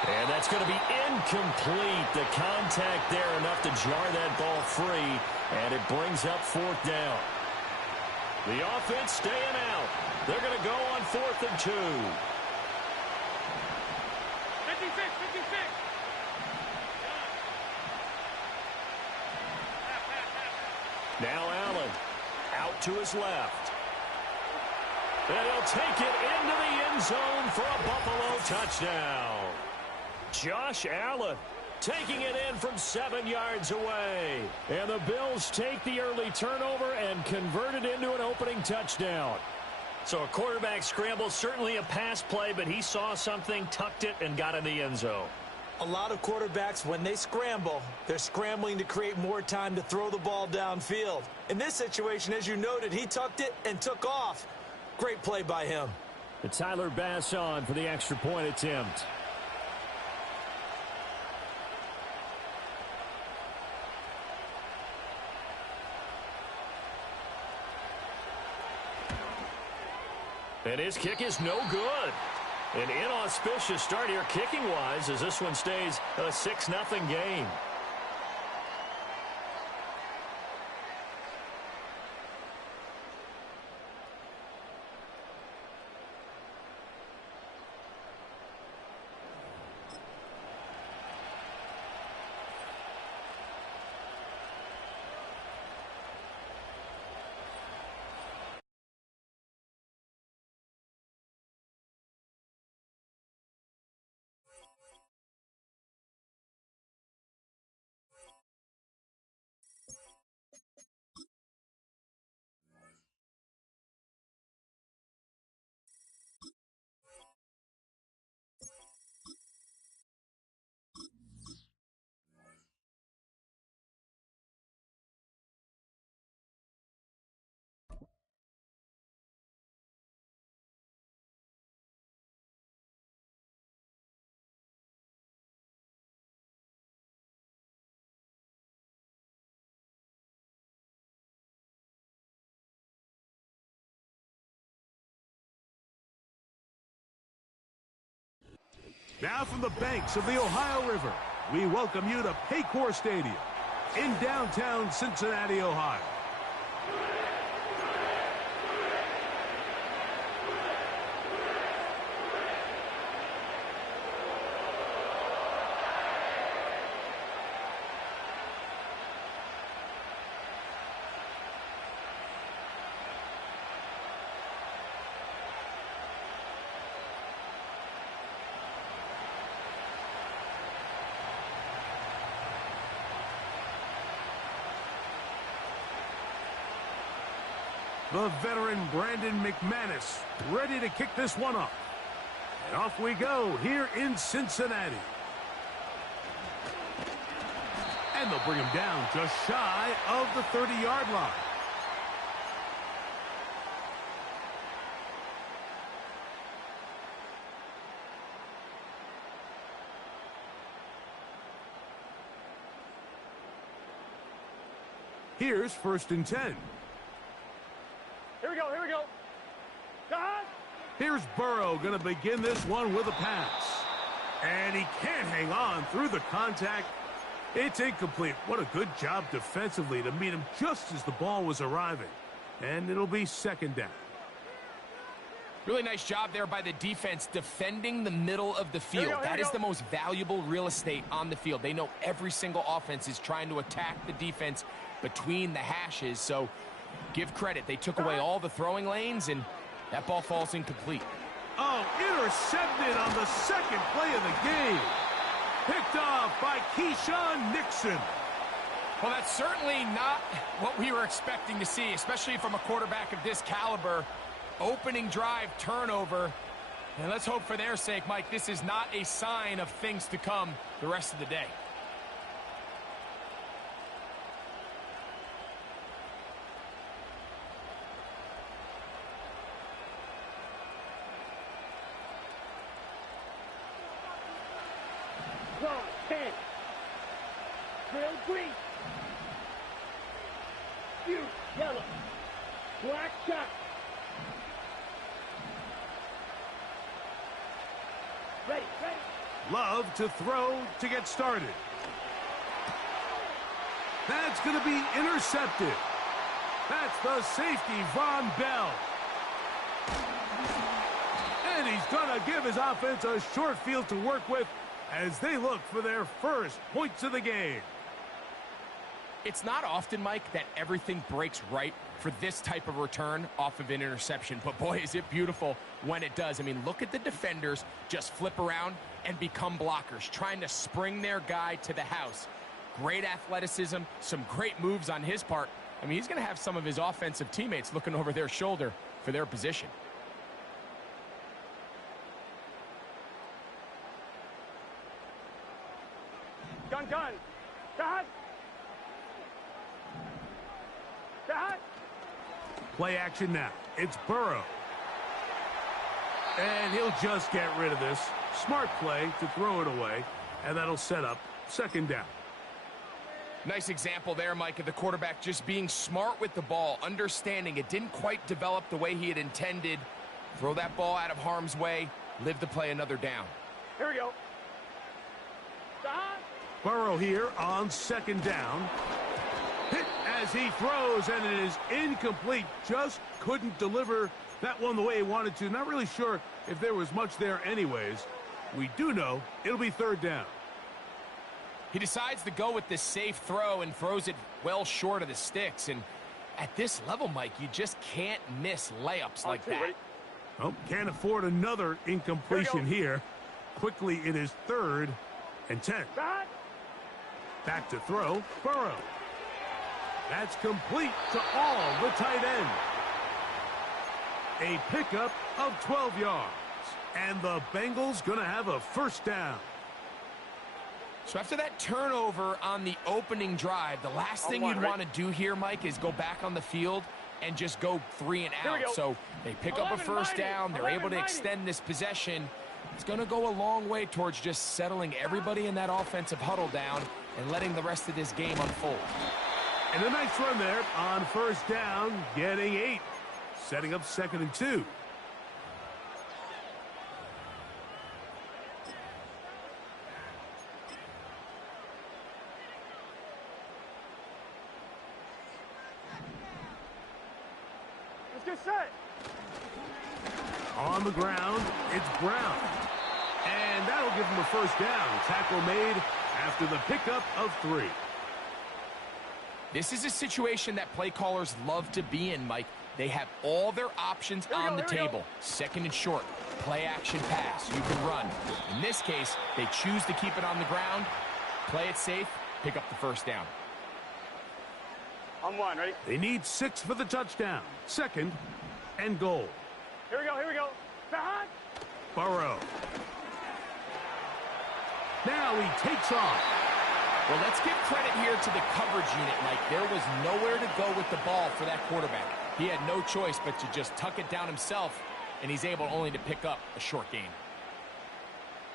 And that's going to be incomplete. The contact there enough to jar that ball free, and it brings up fourth down. The offense staying out. They're going to go on 4th and 2. 56, 56. Now Allen out to his left. And he'll take it into the end zone for a Buffalo touchdown. Josh Allen taking it in from 7 yards away. And the Bills take the early turnover and convert it into an opening touchdown. So a quarterback scramble, certainly a pass play, but he saw something, tucked it, and got in the end zone. A lot of quarterbacks, when they scramble, they're scrambling to create more time to throw the ball downfield. In this situation, as you noted, he tucked it and took off. Great play by him. And Tyler Bass on for the extra point attempt. And his kick is no good. An inauspicious start here kicking-wise as this one stays a 6-0 game. Now from the banks of the Ohio River, we welcome you to Paycor Stadium in downtown Cincinnati, Ohio. The veteran Brandon McManus ready to kick this one off. And off we go here in Cincinnati. And they'll bring him down just shy of the 30-yard line. Here's 1st and 10. Here we go, here we go. God! Here's Burrow going to begin this one with a pass. And he can't hang on through the contact. It's incomplete. What a good job defensively to meet him just as the ball was arriving. And it'll be 2nd down. Really nice job there by the defense defending the middle of the field. That is the most valuable real estate on the field. They know every single offense is trying to attack the defense between the hashes. So give credit. They took away all the throwing lanes, and that ball falls incomplete. Oh, intercepted on the 2nd play of the game. Picked off by Keyshawn Nixon. Well, that's certainly not what we were expecting to see, especially from a quarterback of this caliber. Opening drive turnover. And let's hope for their sake, Mike, this is not a sign of things to come the rest of the day. Go, 10. Drill green. You, yellow. Black shot. Ready, ready. Love to throw to get started. That's going to be intercepted. That's the safety, Von Bell. And he's going to give his offense a short field to work with as they look for their first points of the game. It's not often, Mike, that everything breaks right for this type of return off of an interception. But, boy, is it beautiful when it does. I mean, look at the defenders just flip around and become blockers, trying to spring their guy to the house. Great athleticism, some great moves on his part. I mean, he's going to have some of his offensive teammates looking over their shoulder for their position. Gun. Dad. Play action now. It's Burrow. And he'll just get rid of this. Smart play to throw it away, and that'll set up second down. Nice example there, Mike, of the quarterback just being smart with the ball, understanding it didn't quite develop the way he had intended. Throw that ball out of harm's way, live to play another down. Here we go. Burrow here on second down. Hit as he throws, and it is incomplete. Just couldn't deliver that one the way he wanted to. Not really sure if there was much there anyways. We do know it'll be third down. He decides to go with this safe throw and throws it well short of the sticks. And at this level, Mike, you just can't miss layups like that. Oh, can't afford another incompletion here. Quickly, it is 3rd and 10. Back to throw, Burrow. That's complete to all the tight end. A pickup of 12 yards. And the Bengals going to have a first down. So after that turnover on the opening drive, the last thing you'd want to do here, Mike, is go back on the field and just go 3 and out. So they pick up a first down. They're able to extend this possession. It's going to go a long way towards just settling everybody in that offensive huddle down and letting the rest of this game unfold. And a nice run there on first down, getting 8. Setting up 2nd and 2. Let's get set. On the ground, it's Brown. And that'll give him a first down. Tackle made after the pickup of 3. This is a situation that play callers love to be in, Mike. They have all their options on the table. 2nd and short, play action pass. You can run. In this case, they choose to keep it on the ground, play it safe, pick up the first down. On 1, ready? They need 6 for the touchdown. 2nd and goal. Here we go. Back. Burrow. Now he takes off. Well, let's give credit here to the coverage unit, Mike. There was nowhere to go with the ball for that quarterback. He had no choice but to just tuck it down himself, and he's able only to pick up a short gain.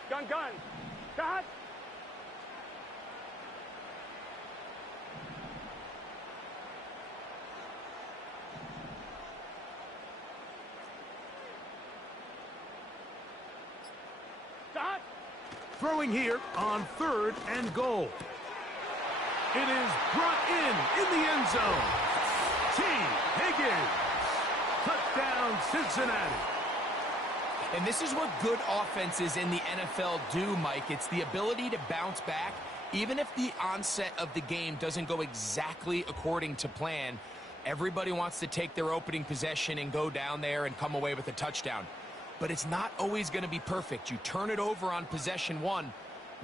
Gun. Back. Throwing here on 3rd and goal. It is brought in the end zone. T. Higgins. Touchdown, Cincinnati. And this is what good offenses in the NFL do, Mike. It's the ability to bounce back. Even if the onset of the game doesn't go exactly according to plan, everybody wants to take their opening possession and go down there and come away with a touchdown. But it's not always going to be perfect. You turn it over on possession 1.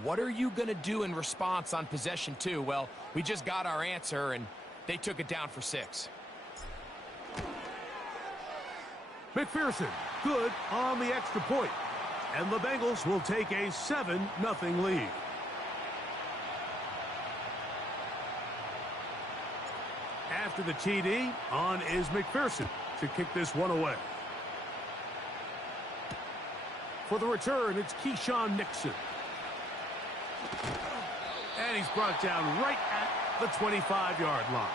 What are you going to do in response on possession 2? Well, we just got our answer, and they took it down for 6. McPherson, good on the extra point. And the Bengals will take a 7-0 lead. After the TD, on is McPherson to kick this one away. For the return, it's Keyshawn Nixon. And he's brought down right at the 25-yard line.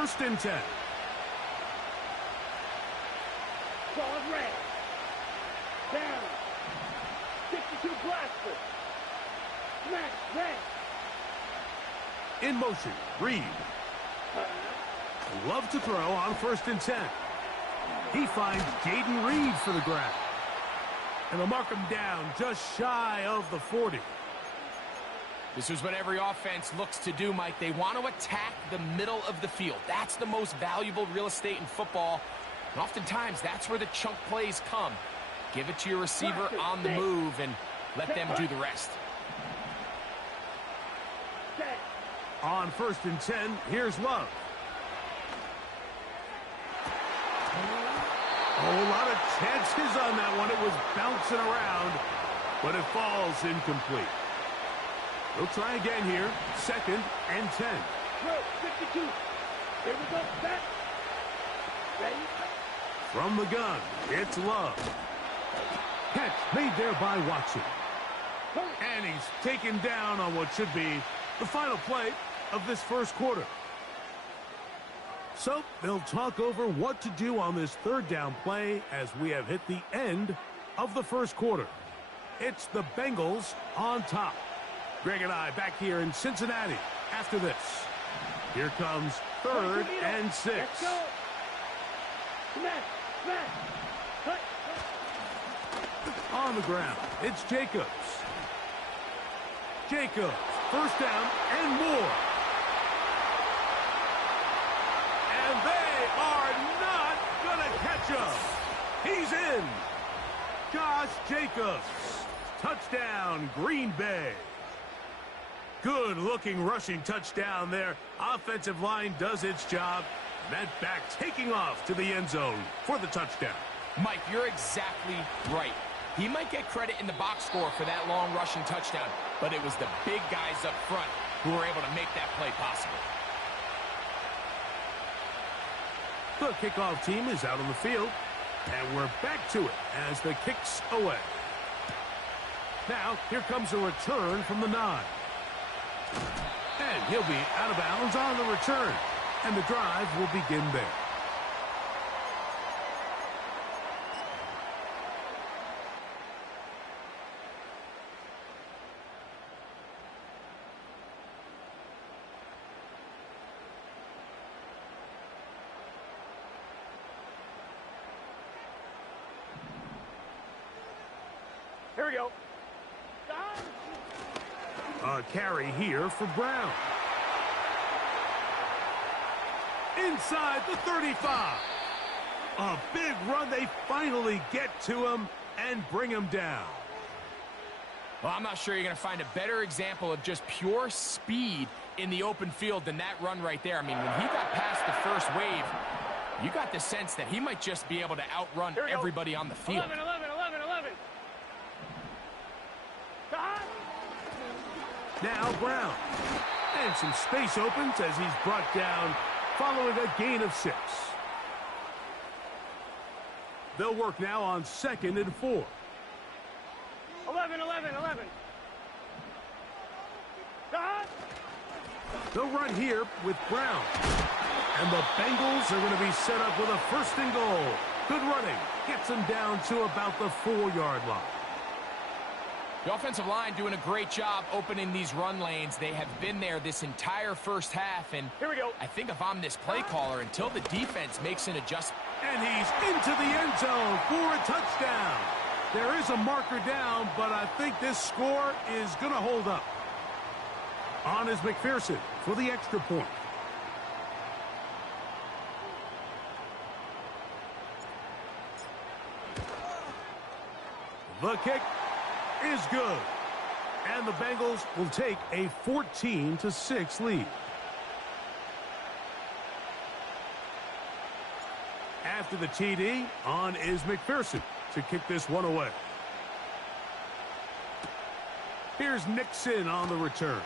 first and 10. Ball is red. Down. 62 blaster. Smash, red. In motion, Reed. Love to throw on first and 10. He finds Jaden Reed for the grab. And they'll mark him down just shy of the 40. This is what every offense looks to do, Mike. They want to attack the middle of the field. That's the most valuable real estate in football. And oftentimes, that's where the chunk plays come. Give it to your receiver on the move and let them do the rest. On first and 10, here's Love. Oh, a lot of chances on that one. It was bouncing around, but it falls incomplete. They'll try again here. Second and 10. 52. Here we go. Set. Ready? From the gun, it's Love. Catch made there by Watson. And he's taken down on what should be the final play of this first quarter. So they'll talk over what to do on this third down play as we have hit the end of the first quarter. It's the Bengals on top. Greg and I back here in Cincinnati after this. Here comes third and 6. Let's go. Smash, smash. Cut. On the ground, it's Jacobs. Jacobs, first down and more. And they are not going to catch him. He's in. Josh Jacobs. Touchdown, Green Bay. Good-looking rushing touchdown there. Offensive line does its job. That back taking off to the end zone for the touchdown. Mike, you're exactly right. He might get credit in the box score for that long rushing touchdown, but it was the big guys up front who were able to make that play possible. The kickoff team is out on the field, and we're back to it as the kick's away. Now, here comes a return from the 9. And he'll be out of bounds on the return, and the drive will begin there. Here we go. A carry here for Brown. Inside the 35. A big run. They finally get to him and bring him down. Well, I'm not sure you're going to find a better example of just pure speed in the open field than that run right there. I mean, when he got past the first wave, you got the sense that he might just be able to outrun everybody on the field. 11. Now Brown. And some space opens as he's brought down following a gain of 6. They'll work now on second and 4. 11. They'll run here with Brown. And the Bengals are going to be set up with a first and goal. Good running. Gets them down to about the 4-yard line. The offensive line doing a great job opening these run lanes. They have been there this entire first half, and here we go. I think if I'm this play caller, until the defense makes an adjustment. And he's into the end zone for a touchdown. There is a marker down, but I think this score is going to hold up. On is McPherson for the extra point. The kick is good. And the Bengals will take a 14-6 lead. After the TD, on is McPherson to kick this one away. Here's Nixon on the return.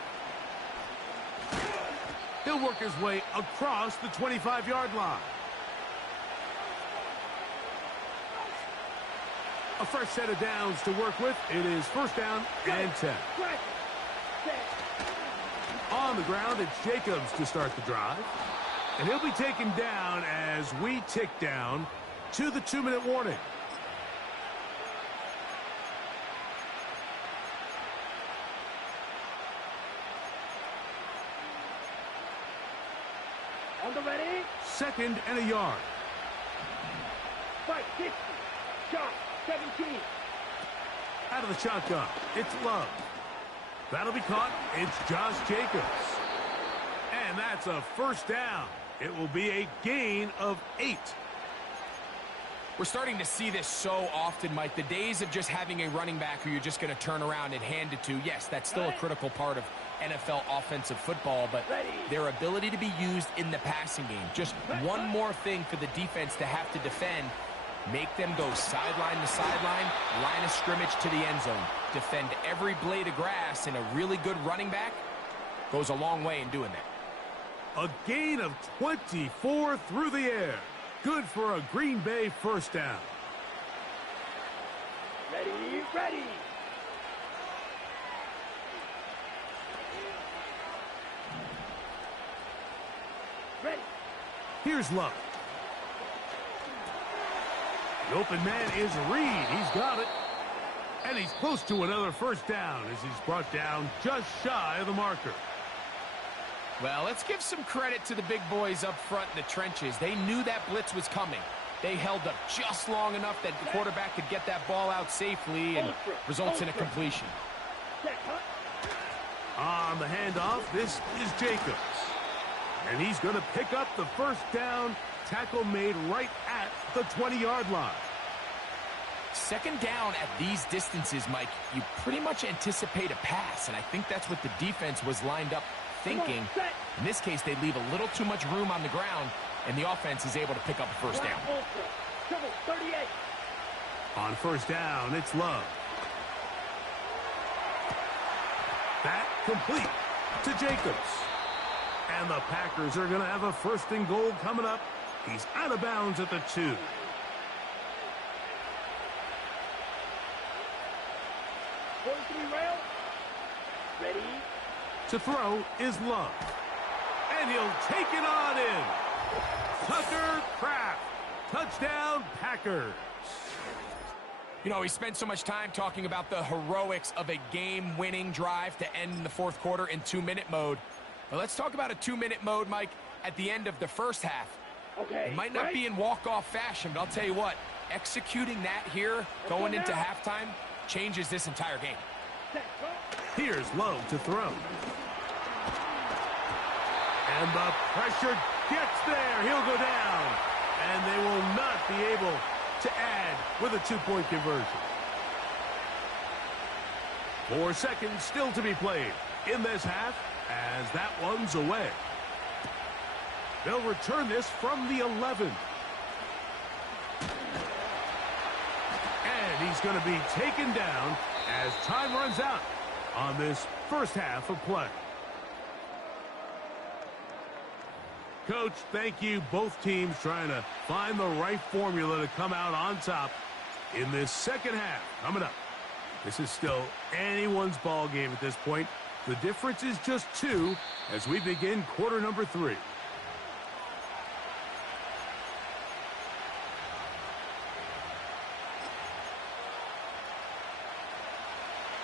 He'll work his way across the 25-yard line. A fresh set of downs to work with. It is first down and 10. On the ground, it's Jacobs to start the drive. And he'll be taken down as we tick down to the 2-minute warning. On the ready. 2nd and a yard. Fight 60. Shot 17. Out of the shotgun, it's Love. That'll be caught. It's Josh Jacobs. And that's a first down. It will be a gain of 8. We're starting to see this so often, Mike. The days of just having a running back who you're just going to turn around and hand it to, yes, that's still a critical part of NFL offensive football, but their ability to be used in the passing game. Just one more thing for the defense to have to defend. Make them go sideline to sideline, line of scrimmage to the end zone. Defend every blade of grass, and a really good running back goes a long way in doing that. A gain of 24 through the air. Good for a Green Bay first down. Ready, ready. Ready. Here's Love. The open man is Reed. He's got it. And he's close to another first down as he's brought down just shy of the marker. Well, let's give some credit to the big boys up front in the trenches. They knew that blitz was coming. They held up just long enough that the quarterback could get that ball out safely and results in a completion. On the handoff, this is Jacobs. And he's going to pick up the first down. Tackle made right at the 20-yard line. 2nd down at these distances, Mike, you pretty much anticipate a pass, and I think that's what the defense was lined up thinking. In this case, they leave a little too much room on the ground, and the offense is able to pick up a first down. On first down, it's Love. That complete to Jacobs. And the Packers are going to have a 1st and goal coming up. He's out of bounds at the 2. Ready. To throw is Love. And he'll take it on in. Tucker Kraft. Touchdown, Packers. You know, we spent so much time talking about the heroics of a game-winning drive to end the 4th quarter in 2-minute mode. Well, let's talk about a 2-minute mode, Mike, at the end of the first half. Okay. It might not be in walk-off fashion, but I'll tell you what, executing that here, going into halftime, changes this entire game. Here's Lowe to throw. And the pressure gets there. He'll go down. And they will not be able to add with a 2-point conversion. 4 seconds still to be played in this half as that one's away. They'll return this from the 11. And he's going to be taken down as time runs out on this first half of play. Coach, thank you. Both teams trying to find the right formula to come out on top in this second half. Coming up, this is still anyone's ball game at this point. The difference is just 2 as we begin quarter number 3.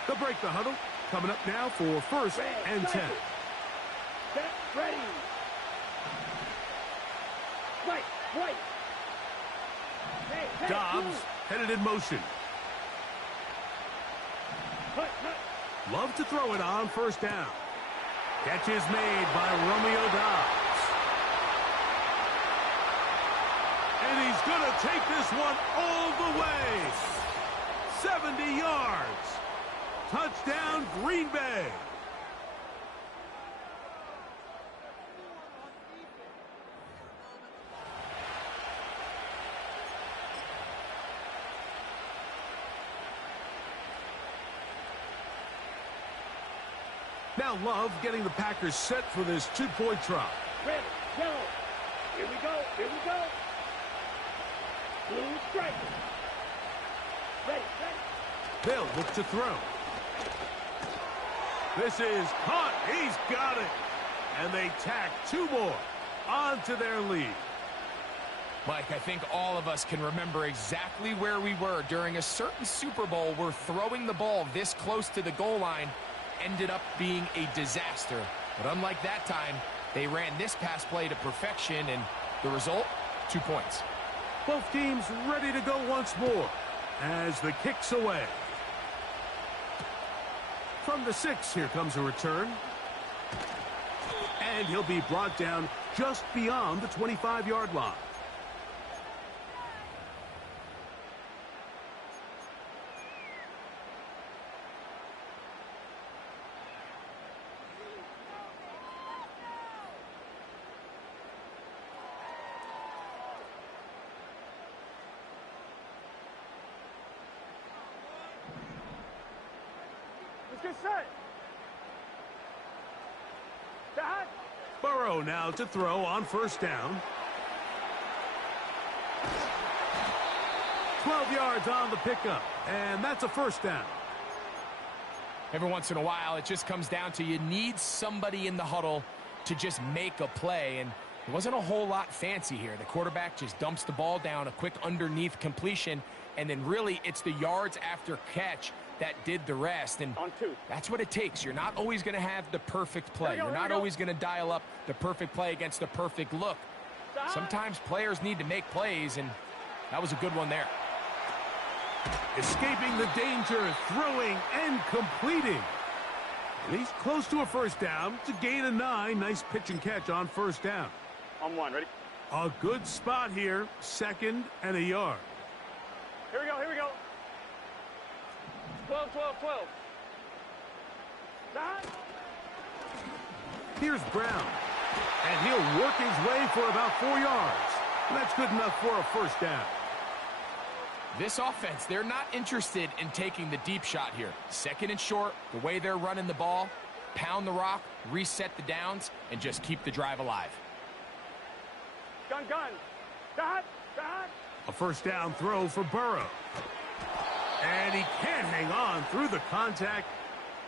They'll break the huddle. Coming up now for 1st and 10. Set, ready. Right. Hey, Dobbs headed in motion. Cut. Love to throw it on 1st down. Catch is made by Romeo Dobbs. And he's going to take this one all the way. 70 yards. Touchdown, Green Bay. Now Love getting the Packers set for this 2-point try. Red, yellow. Here we go. Blue stripe. Ready. They'll look to throw. This is caught. He's got it. And they tack 2 more. onto their lead. Mike, I think all of us can remember exactly where we were during a certain Super Bowl where throwing the ball this close to the goal line ended up being a disaster. But unlike that time, they ran this pass play to perfection, and the result, 2 points. Both teams ready to go once more as the kick's away. From the 6, here comes a return. And he'll be brought down just beyond the 25-yard line. Let's get set. Back. Burrow now to throw on first down. 12 yards on the pickup, and that's a first down. Every once in a while, it just comes down to you need somebody in the huddle to just make a play, and it wasn't a whole lot fancy here. The quarterback just dumps the ball down, a quick underneath completion, and then really it's the yards after catch that did the rest, and that's what it takes. You're not always going to have the perfect play. You're not always going to dial up the perfect play against the perfect look. Sometimes players need to make plays, and that was a good one there. Escaping the danger, throwing and completing. And he's close to a first down. It's a gain of 9. Nice pitch and catch on first down. On one, ready? A good spot here. 2nd and a yard. Here we go, here we go. 12, 12, 12. Back. Here's Brown. And he'll work his way for about 4 yards. And that's good enough for a first down. This offense, they're not interested in taking the deep shot here. 2nd and short, the way they're running the ball, pound the rock, reset the downs, and just keep the drive alive. Gun, gun. Back, back. A first down throw for Burrow. And he can't hang on through the contact.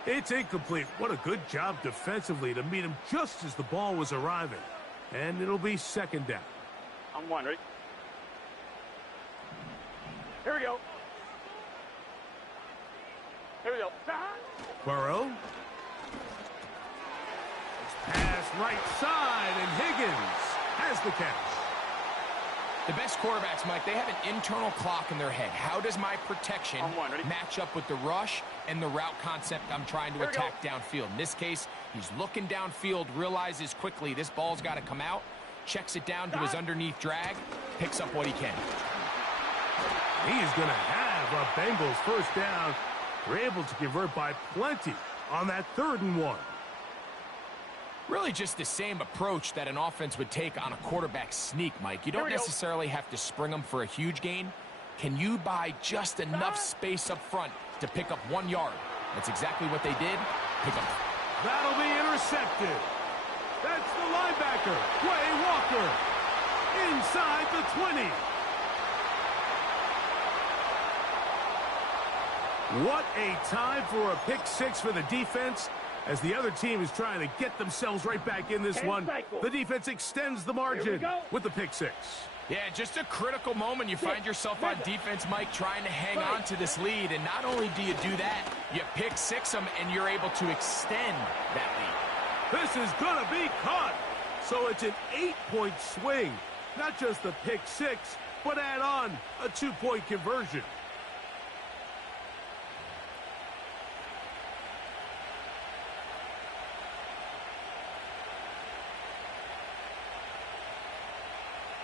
It's incomplete. What a good job defensively to meet him just as the ball was arriving. And it'll be 2nd down. On one, ready? Here we go. Here we go. Burrow. Pass right side, and Higgins has the catch. The best quarterbacks, Mike, they have an internal clock in their head. How does my protection match up with the rush and the route concept I'm trying to attack downfield? In this case, he's looking downfield, realizes quickly this ball's got to come out, checks it down to his underneath drag, picks up what he can. He's going to have a Bengals first down. They're able to convert by plenty on that 3rd and 1. Really just the same approach that an offense would take on a quarterback sneak, Mike. You don't necessarily have to spring them for a huge gain. Can you buy just enough space up front to pick up 1 yard? That's exactly what they did. Pick up. That'll be intercepted. That's the linebacker, Quay Walker, inside the 20. What a time for a pick 6 for the defense. As the other team is trying to get themselves right back in this one, the defense extends the margin with the pick 6. Yeah, just a critical moment. You find yourself on defense, Mike, trying to hang on to this lead. And not only do you do that, you pick 6 them, and you're able to extend that lead. This is going to be caught. So it's an 8-point swing. Not just the pick 6, but add on a 2-point conversion.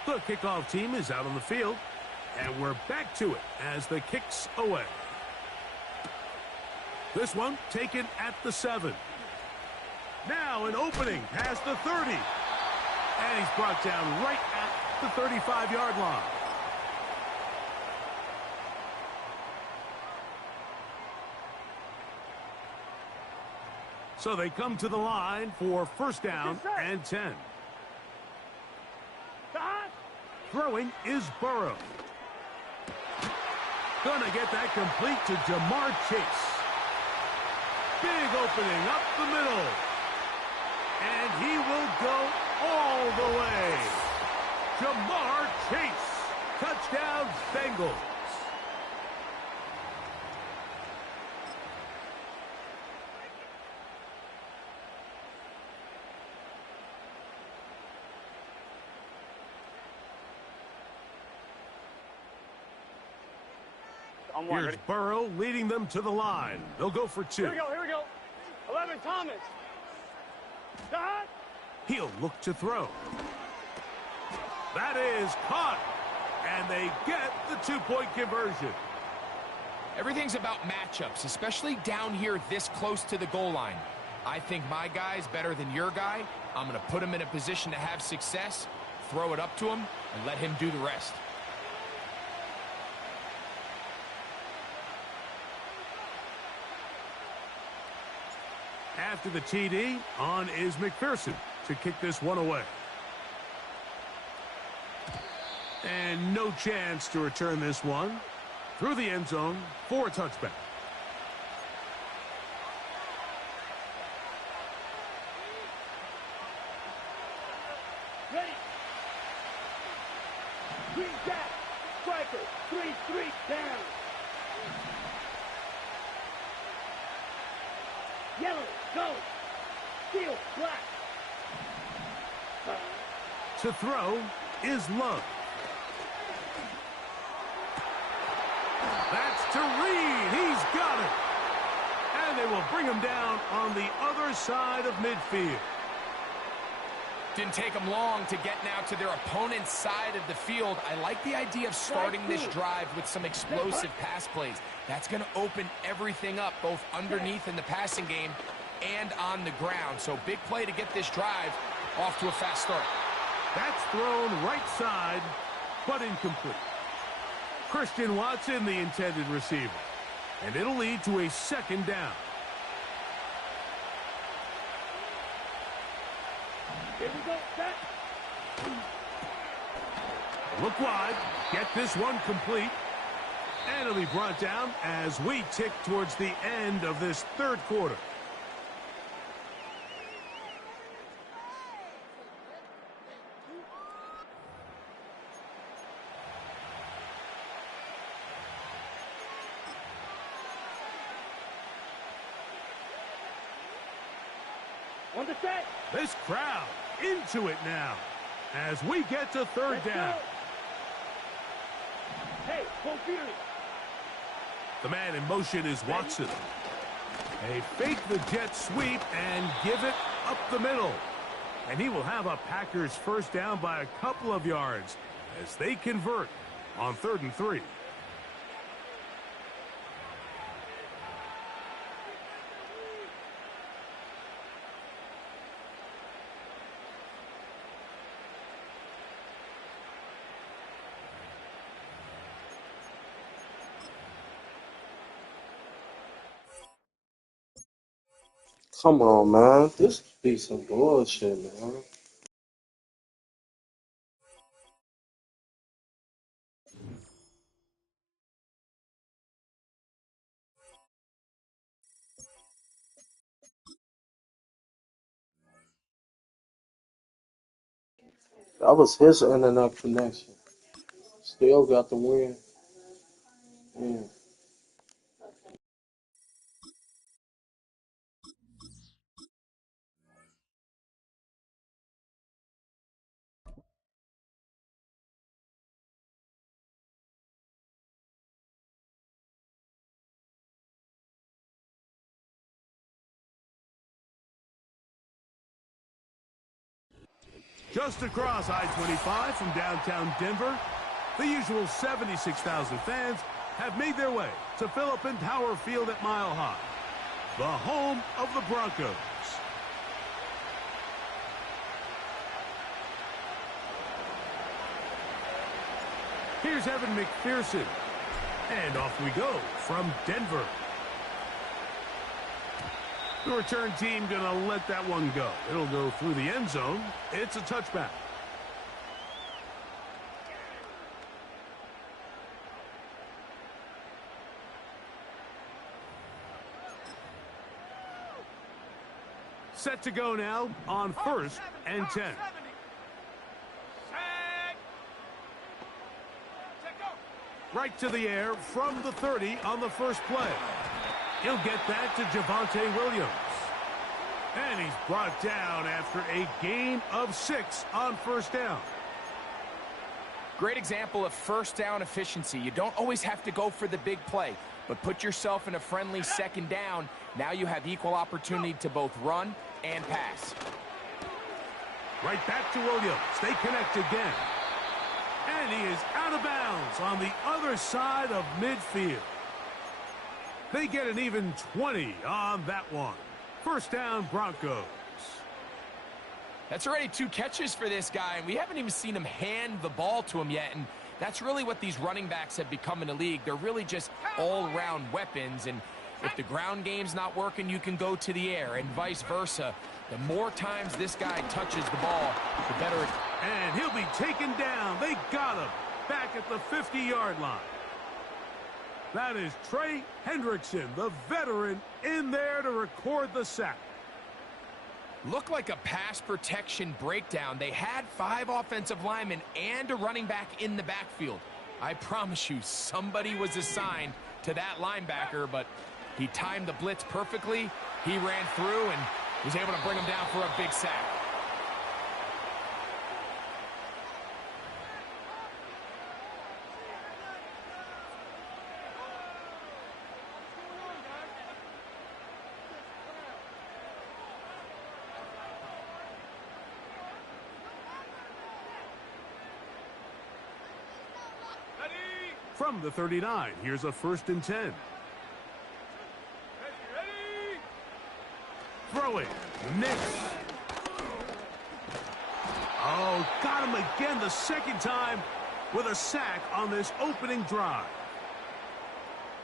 The kickoff team is out on the field, and we're back to it as the kick's away. This one taken at the 7. Now an opening past the 30. And he's brought down right at the 35-yard line. So they come to the line for first down and 10. Throwing is Burrow. Gonna get that complete to Jamar Chase. Big opening up the middle. And he will go all the way. Jamar Chase. Touchdown, Bengals. Here's Burrow leading them to the line. They'll go for 2. Here we go. 11, Thomas. Dot. He'll look to throw. That is caught. And they get the 2-point conversion. Everything's about matchups, especially down here this close to the goal line. I think my guy's better than your guy. I'm going to put him in a position to have success, throw it up to him, and let him do the rest. After the TD, on is McPherson to kick this one away. And no chance to return this one through the end zone for a touchback. Ready. Green jack. Striker. 3-3 down. Yellow. Go. Steel. Black. To throw is Love. That's to Reed. He's got it. And they will bring him down on the other side of midfield. Didn't take them long to get now to their opponent's side of the field. I like the idea of starting this drive with some explosive pass plays. That's going to open everything up, both underneath in the passing game and on the ground. So big play to get this drive off to a fast start. That's thrown right side, but incomplete. Christian Watson, the intended receiver. And it'll lead to a second down. Here we go. Set. Look wide. Get this one complete. And it'll be brought down as we tick towards the end of this third quarter. On the set. This crowd into it now as we get to third down. Hey, full fury. The man in motion is Watson. They fake the jet sweep and give it up the middle. And he will have a Packers first down by a couple of yards as they convert on 3rd and 3. Come on, man. This be some bullshit, man. That was his internet connection. Still got the win. Yeah. Just across I-25 from downtown Denver, the usual 76,000 fans have made their way to Philip and Power Field at Mile High, the home of the Broncos. Here's Evan McPherson. And off we go from Denver. The return team going to let that one go. It'll go through the end zone. It's a touchback. Set to go now on 1st and 10. Right to the air from the 30 on the first play. He'll get that to Javonte Williams. And he's brought down after a gain of 6 on first down. Great example of first down efficiency. You don't always have to go for the big play, but put yourself in a friendly second down. Now you have equal opportunity to both run and pass. Right back to Williams. They connect again. And he is out of bounds on the other side of midfield. They get an even 20 on that one. First down, Broncos. That's already 2 catches for this guy, and we haven't even seen him hand the ball to him yet. And that's really what these running backs have become in the league. They're really just all-around weapons, and if the ground game's not working, you can go to the air, and vice versa. The more times this guy touches the ball, the better it. And he'll be taken down. They got him back at the 50-yard line. That is Trey Hendrickson, the veteran, in there to record the sack. Looked like a pass protection breakdown. They had 5 offensive linemen and a running back in the backfield. I promise you, somebody was assigned to that linebacker, but he timed the blitz perfectly. He ran through and was able to bring him down for a big sack. From the 39, here's a 1st and 10. Throw it. Nix. Oh, got him again the second time with a sack on this opening drive.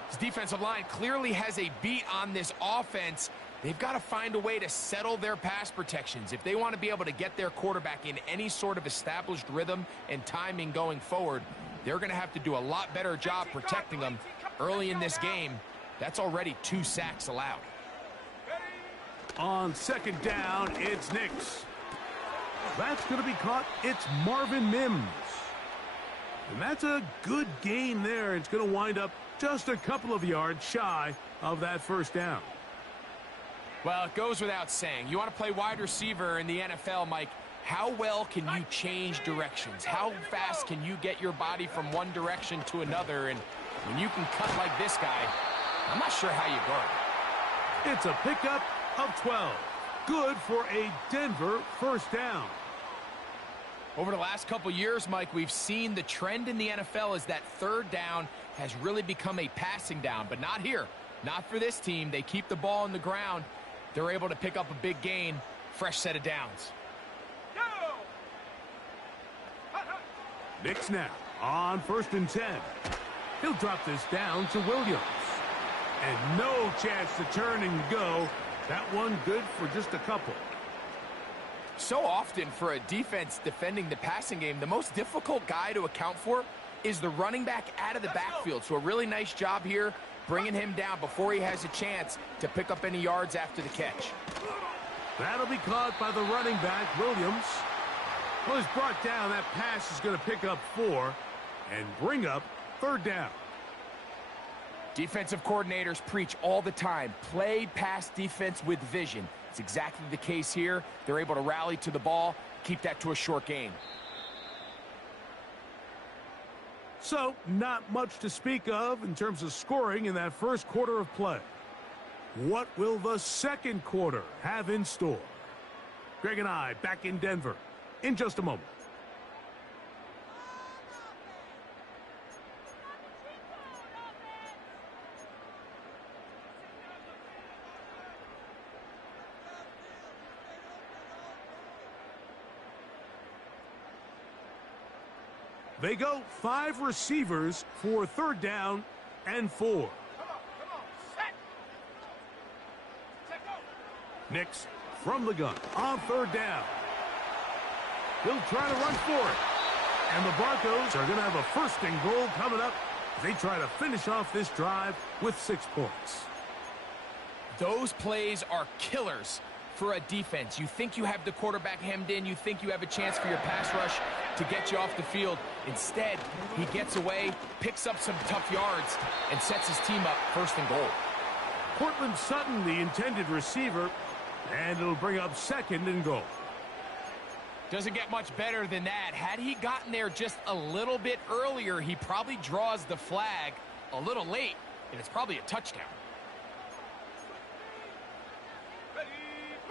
This defensive line clearly has a beat on this offense. They've got to find a way to settle their pass protections. If they want to be able to get their quarterback in any sort of established rhythm and timing going forward, they're going to have to do a lot better job protecting them early in this game. That's already 2 sacks allowed. On second down, it's Nix. That's going to be caught. It's Marvin Mims. And that's a good gain there. It's going to wind up just a couple of yards shy of that first down. Well, it goes without saying. You want to play wide receiver in the NFL, Mike. How well can you change directions? How fast can you get your body from one direction to another? And when you can cut like this guy, I'm not sure how you guard. It's a pickup of 12. Good for a Denver first down. Over the last couple years, Mike, we've seen the trend in the NFL is that third down has really become a passing down, but not here. Not for this team. They keep the ball on the ground. They're able to pick up a big gain. Fresh set of downs. Nix now on 1st and 10. He'll drop this down to Williams. And no chance to turn and go. That one good for just a couple. So often for a defense defending the passing game, the most difficult guy to account for is the running back out of the backfield. So a really nice job here bringing him down before he has a chance to pick up any yards after the catch. That'll be caught by the running back, Williams. Well, he's brought down. That pass is going to pick up 4 and bring up 3rd down. Defensive coordinators preach all the time, play pass defense with vision. It's exactly the case here. They're able to rally to the ball, keep that to a short gain. So, not much to speak of in terms of scoring in that first quarter of play. What will the second quarter have in store? Greg and I back in Denver in just a moment. They go 5 receivers for 3rd down and 4. Nix from the gun on 3rd down. He'll try to run for it. And the Broncos are going to have a 1st and goal coming up as they try to finish off this drive with 6 points. Those plays are killers for a defense. You think you have the quarterback hemmed in. You think you have a chance for your pass rush to get you off the field. Instead, he gets away, picks up some tough yards, and sets his team up 1st and goal. Cortland Sutton, the intended receiver, and it'll bring up 2nd and goal. Doesn't get much better than that. Had he gotten there just a little bit earlier, he probably draws the flag a little late, and it's probably a touchdown.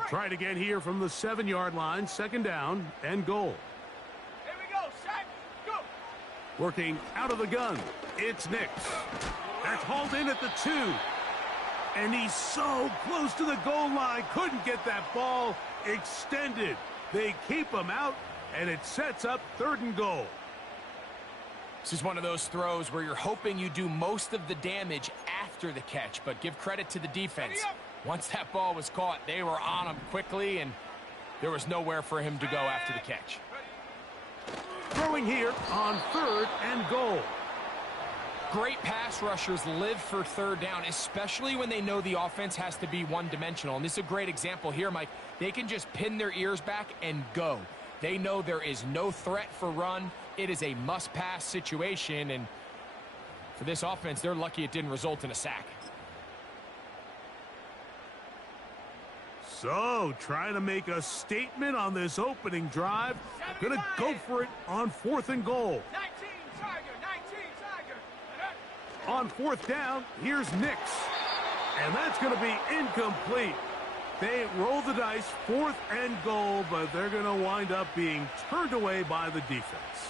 Try it again here from the 7-yard line, 2nd down and goal. Here we go, set, go. Working out of the gun, it's Nix. That's hauled in at the 2. And he's so close to the goal line, couldn't get that ball extended. They keep him out, and it sets up 3rd and goal. This is one of those throws where you're hoping you do most of the damage after the catch, but give credit to the defense. Once that ball was caught, they were on him quickly, and there was nowhere for him to go after the catch. Throwing here on 3rd and goal. Great pass rushers live for 3rd down, especially when they know the offense has to be one-dimensional. And this is a great example here, Mike. They can just pin their ears back and go. They know there is no threat for run. It is a must-pass situation, and for this offense, they're lucky it didn't result in a sack. So, trying to make a statement on this opening drive. Gonna go for it on 4th and goal. 19 Tiger, 19 Tiger. On 4th down, here's Nix. And that's going to be incomplete. They roll the dice, 4th and goal, but they're going to wind up being turned away by the defense.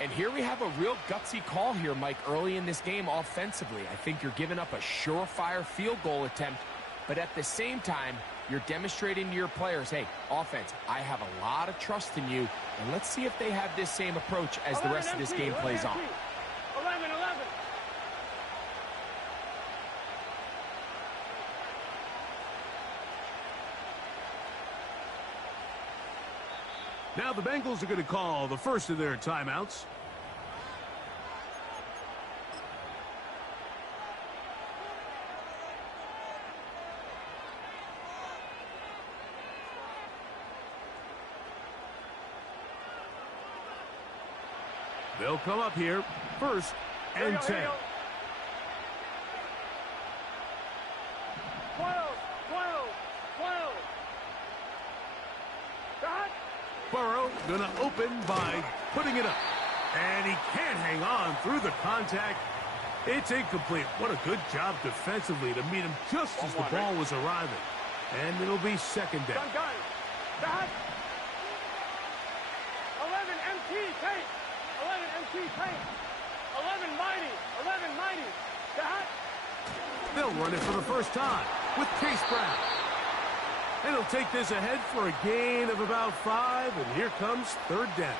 And here we have a real gutsy call here, Mike, early in this game offensively. I think you're giving up a surefire field goal attempt, but at the same time, you're demonstrating to your players, hey, offense, I have a lot of trust in you, and let's see if they have this same approach as the rest of this game plays on. 11. Now the Bengals are going to call the first of their timeouts. They'll come up here, 1st and 10. 12. Dot. Burrow gonna open by putting it up. And he can't hang on through the contact. It's incomplete. What a good job defensively to meet him just as the ball was arriving. And it'll be 2nd down. Dot. 11 MT tape. 11 MT tape. 11 mighty. 11 mighty. Dot. They'll run it for the first time with Chase Brown. And he'll take this ahead for a gain of about 5, and here comes 3rd down.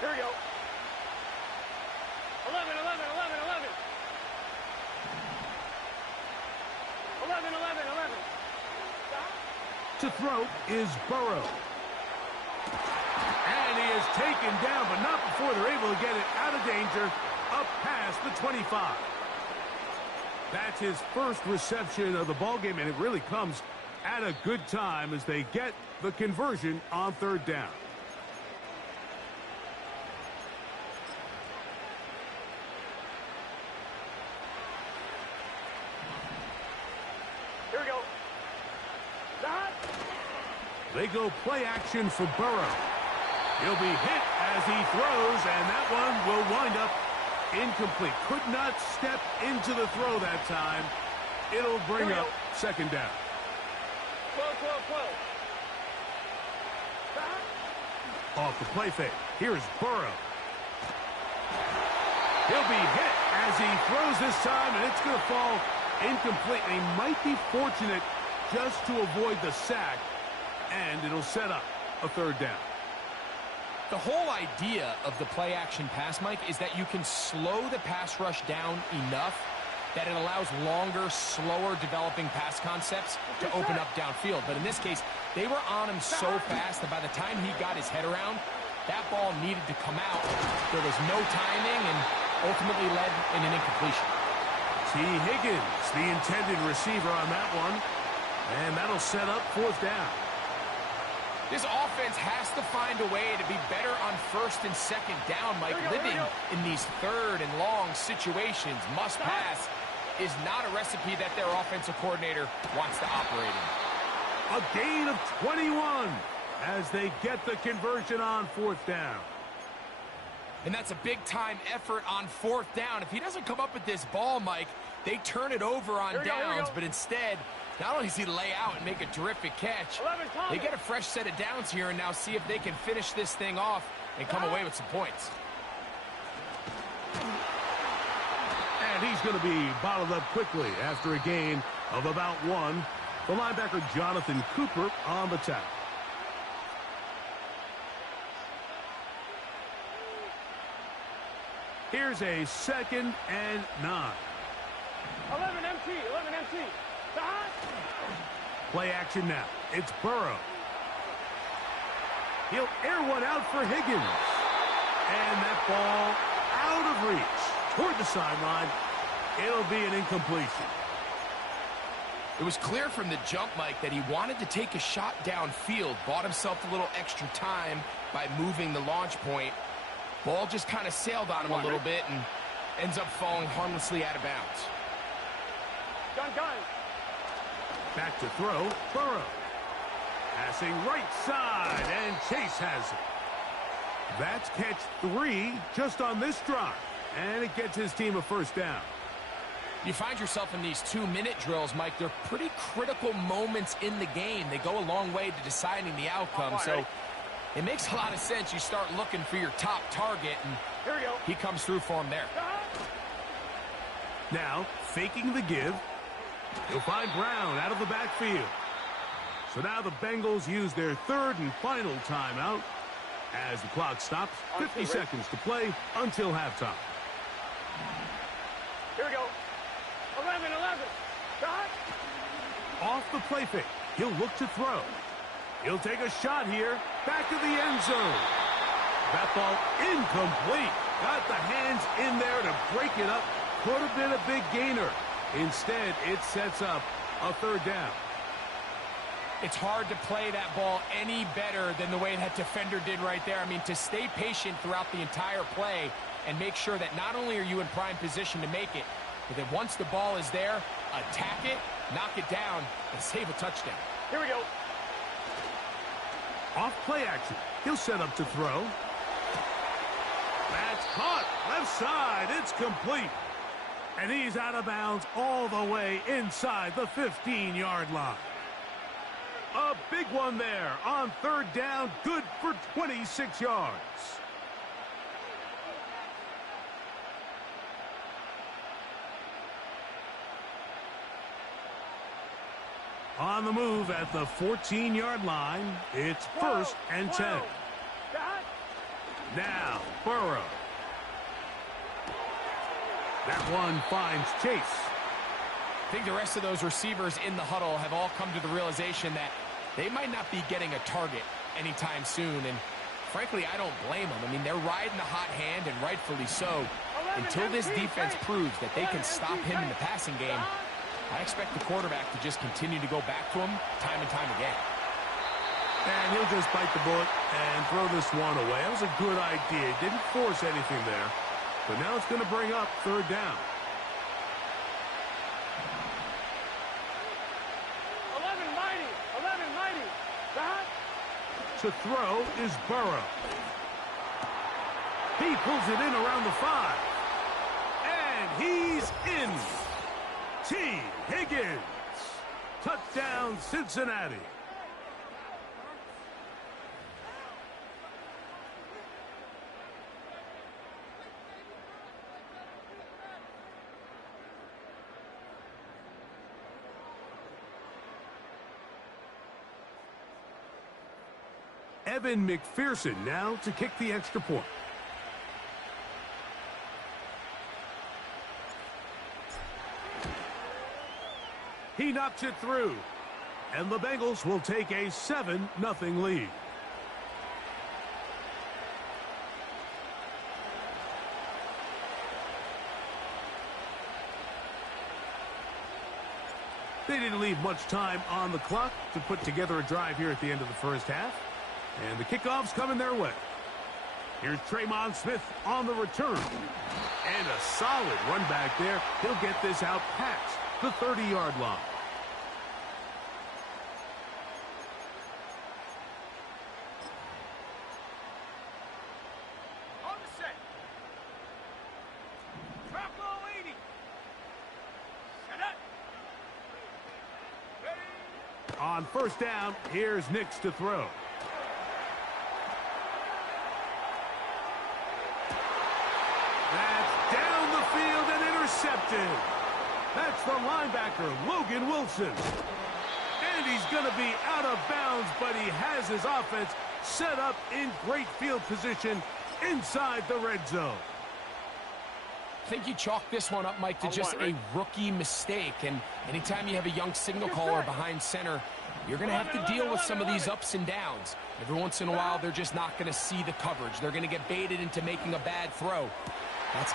Here we go. 11. 11. To throw is Burrow. And he is taken down, but not before they're able to get it out of danger, up past the 25. That's his first reception of the ballgame, and it really comes at a good time as they get the conversion on 3rd down. Here we go. Dot. They go play action for Burrow. He'll be hit as he throws, and that one will wind up incomplete. Could not step into the throw that time. It'll bring up 2nd down. 12. Dot. Off the play fake. Here's Burrow. He'll be hit as he throws this time, and it's going to fall incomplete. And he might be fortunate just to avoid the sack, and it'll set up a 3rd down. The whole idea of the play-action pass, Mike, is that you can slow the pass rush down enough that it allows longer, slower developing pass concepts to open up downfield. But in this case, they were on him so fast that by the time he got his head around, that ball needed to come out. There was no timing and ultimately led in an incompletion. T. Higgins, the intended receiver on that one. And that'll set up 4th down. This offense has to find a way to be better on 1st and 2nd down, Mike. Living in these 3rd and long situations, must pass, is not a recipe that their offensive coordinator wants to operate in. A gain of 21 as they get the conversion on 4th down. And that's a big-time effort on 4th down. If he doesn't come up with this ball, Mike, they turn it over on downs, but instead, not only does he lay out and make a terrific catch, they get a fresh set of downs here and now see if they can finish this thing off and come away with some points. And he's going to be bottled up quickly after a gain of about 1. The linebacker Jonathan Cooper on the tackle. Here's a 2nd and 9. 11 MT, 11 MT. Play action now. It's Burrow. He'll air one out for Higgins. And that ball out of reach toward the sideline. It'll be an incompletion. It was clear from the jump, Mike, that he wanted to take a shot downfield, bought himself a little extra time by moving the launch point. Ball just kind of sailed on him a little bit and ends up falling harmlessly out of bounds. Gun. Back to throw, Burrow. Passing right side, and Chase has it. That's catch 3 just on this drive, and it gets his team a 1st down. You find yourself in these 2-minute drills, Mike. They're pretty critical moments in the game. They go a long way to deciding the outcome, so it makes a lot of sense. You start looking for your top target, and here we go. He comes through for him there. Now, faking the give. He'll find Brown out of the backfield. So now the Bengals use their 3rd and final timeout as the clock stops. 50 seconds to play until halftime. Here we go. 11. Off the play fake. He'll look to throw. He'll take a shot here. Back of the end zone. That ball incomplete. Got the hands in there to break it up. Could have been a big gainer. Instead, it sets up a 3rd down. It's hard to play that ball any better than the way that defender did right there. I mean, to stay patient throughout the entire play and make sure that not only are you in prime position to make it, but that once the ball is there, attack it, knock it down, and save a touchdown. Here we go. Off play action. He'll set up to throw. That's caught. Left side. It's complete. And he's out of bounds all the way inside the 15-yard line. A big one there on 3rd down. Good for 26 yards. On the move at the 14-yard line, it's 1st and 10. Now, Burrow. That one finds Chase. I think the rest of those receivers in the huddle have all come to the realization that they might not be getting a target anytime soon, and frankly, I don't blame them. I mean, they're riding the hot hand, and rightfully so. Until this defense proves that they can stop him in the passing game, I expect the quarterback to just continue to go back to him time and time again. And he'll just bite the bullet and throw this one away. That was a good idea. Didn't force anything there. But now it's going to bring up 3rd down. 11 mighty. To throw is Burrow. He pulls it in around the 5. And he's in. T. Higgins. Touchdown, Cincinnati. Evan McPherson now to kick the extra point. He knocks it through. And the Bengals will take a 7-0 lead. They didn't leave much time on the clock to put together a drive here at the end of the first half. And the kickoff's coming their way. Here's Tremon Smith on the return. And a solid run back there. He'll get this out past the 30-yard line. On the set. Drop low 80. Set up. Ready. On first down, here's Nix to throw. That's down the field and intercepted. That's the linebacker, Logan Wilson. And he's going to be out of bounds, but he has his offense set up in great field position inside the red zone. I think you chalk this one up, Mike, to just a rookie mistake. And anytime you have a young signal caller behind center, you're going to have to deal with some of these ups and downs. Every once in a while, they're just not going to see the coverage. They're going to get baited into making a bad throw. That's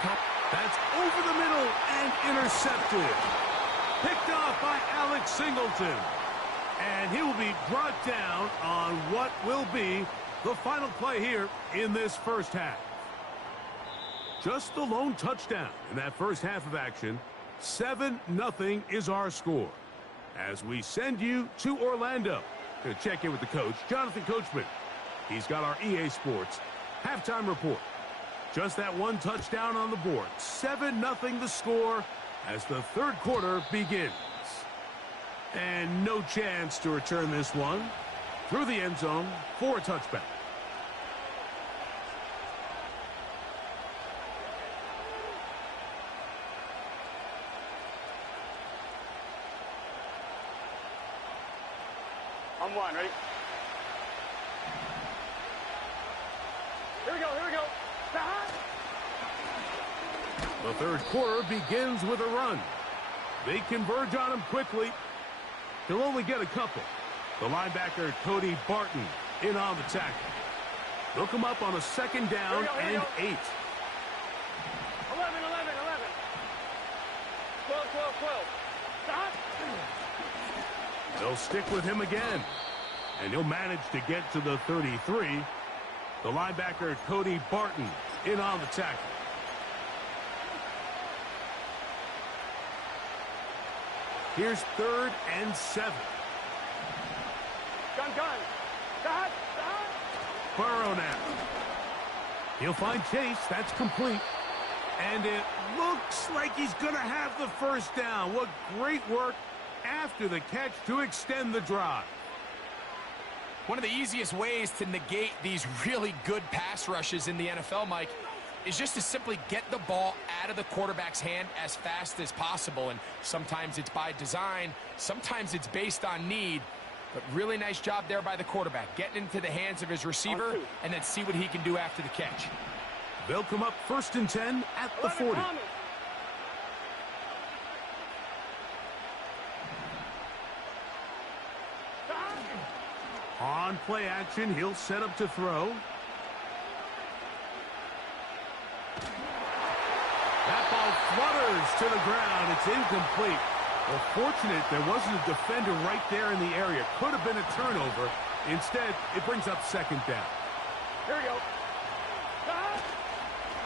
over the middle and intercepted. Picked off by Alex Singleton. And he will be brought down on what will be the final play here in this first half. Just the lone touchdown in that first half of action. 7-0 is our score. As we send you to Orlando to check in with the coach, Jonathan Coachman. He's got our EA Sports halftime report. Just that one touchdown on the board. 7-0 the score as the third quarter begins. And no chance to return this one through the end zone for a touchback. On one, ready? Here we go, here we go. The third quarter begins with a run. They converge on him quickly. He'll only get a couple. The linebacker, Cody Barton, in on the tackle. They'll come up on a second down and 8. 11, 11, 11. 12, 12, 12. Stop. They'll stick with him again. And he'll manage to get to the 33. The linebacker, Cody Barton, in on the tackle. Here's 3rd and 7. Gun. Stop. Burrow now. He'll find Chase. That's complete. And it looks like he's going to have the first down. What great work after the catch to extend the drive. One of the easiest ways to negate these really good pass rushes in the NFL, Mike, is just to simply get the ball out of the quarterback's hand as fast as possible. And sometimes it's by design, sometimes it's based on need. But really nice job there by the quarterback, getting into the hands of his receiver and then see what he can do after the catch. They'll come up 1st and 10 at the 40. On play action, he'll set up to throw. That ball flutters to the ground. It's incomplete. Well, fortunate there wasn't a defender right there in the area. Could have been a turnover. Instead, it brings up 2nd down. Here we go.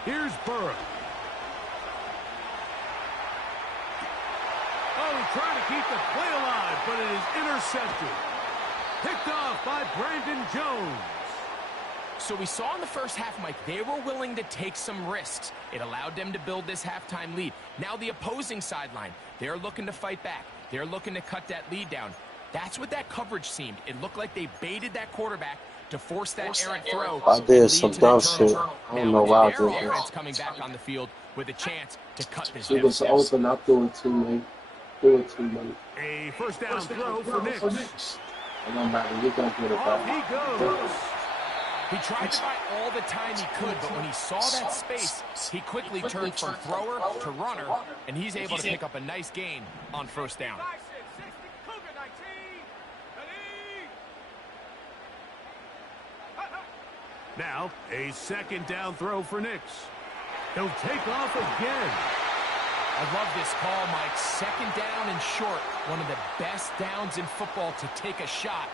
Here's Burrow. Oh, trying to keep the play alive, but it is intercepted. Picked off by Brandon Jones. So we saw in the first half, Mike, they were willing to take some risks. It allowed them to build this halftime lead. Now the opposing sideline, they're looking to fight back. They're looking to cut that lead down. That's what that coverage seemed. It looked like they baited that quarterback to force that errant throw. I did some dumb shit. I don't know why I did that. Coming back on the field with a chance to cut this. It was open. I threw it too late. A first down throw for Nix. It don't matter. You're going to get it Off back. he goes. He tried to buy all the time he could, but when he saw that space, he quickly turned from thrower to runner, and he's able to pick up a nice gain on first down. 5, 6, 6, Now, a second down throw for Nix. He'll take off again. I love this call, Mike. Second down and short. One of the best downs in football to take a shot.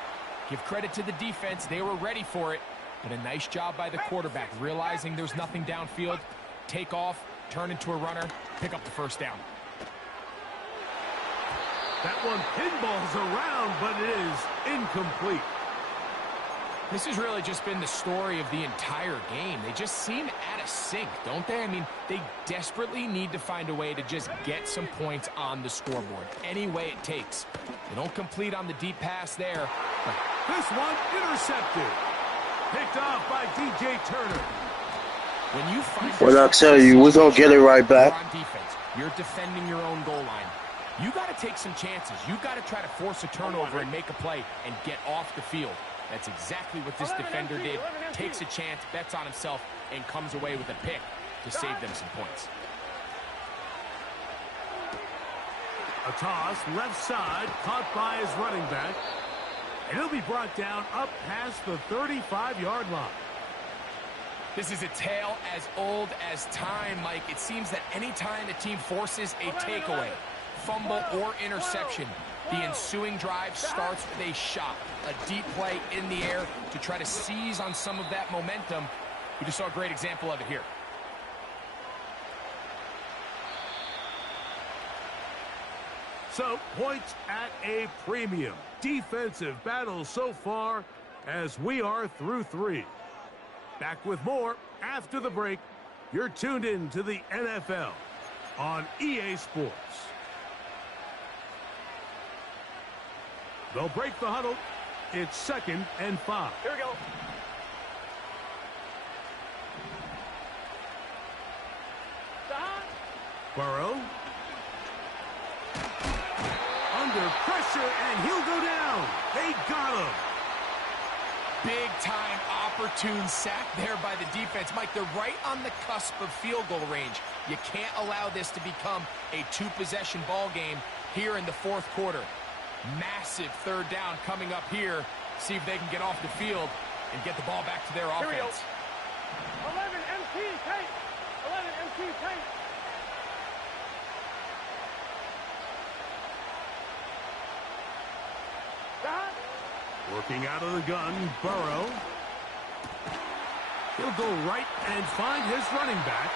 Give credit to the defense. They were ready for it. But a nice job by the quarterback, realizing there's nothing downfield. Take off, turn into a runner, pick up the first down. That one pinballs around, but it is incomplete. This has really just been the story of the entire game. They just seem out of sync, don't they? I mean, they desperately need to find a way to just get some points on the scoreboard, any way it takes. They don't complete on the deep pass there. This one intercepted. Picked off by DJ Turner. When you find Well, I tell you, we're going to get it right back. You're on defense. You're defending your own goal line. You got to take some chances. You got to try to force a turnover and make a play and get off the field. That's exactly what this defender did. Takes a chance, bets on himself, and comes away with a pick to save them some points. A toss, left side, caught by his running back. And he'll be brought down up past the 35-yard line. This is a tale as old as time, Mike. It seems that any time a team forces a takeaway, fumble, or interception, the ensuing drive starts with a shot, a deep play in the air to try to seize on some of that momentum. We just saw a great example of it here. So, points at a premium. Defensive battle so far as we are through 3. Back with more after the break. You're tuned in to the NFL on EA Sports. They'll break the huddle. It's 2nd and 5. Here we go. Burrow. Under pressure, and he'll go down. They got him. Big-time opportune sack there by the defense. Mike, they're right on the cusp of field goal range. You can't allow this to become a 2-possession ball game here in the 4th quarter. Massive 3rd down coming up here. See if they can get off the field and get the ball back to their offense. 11 MT tape. 11 MT tape. Working out of the gun, Burrow. He'll go right and find his running back.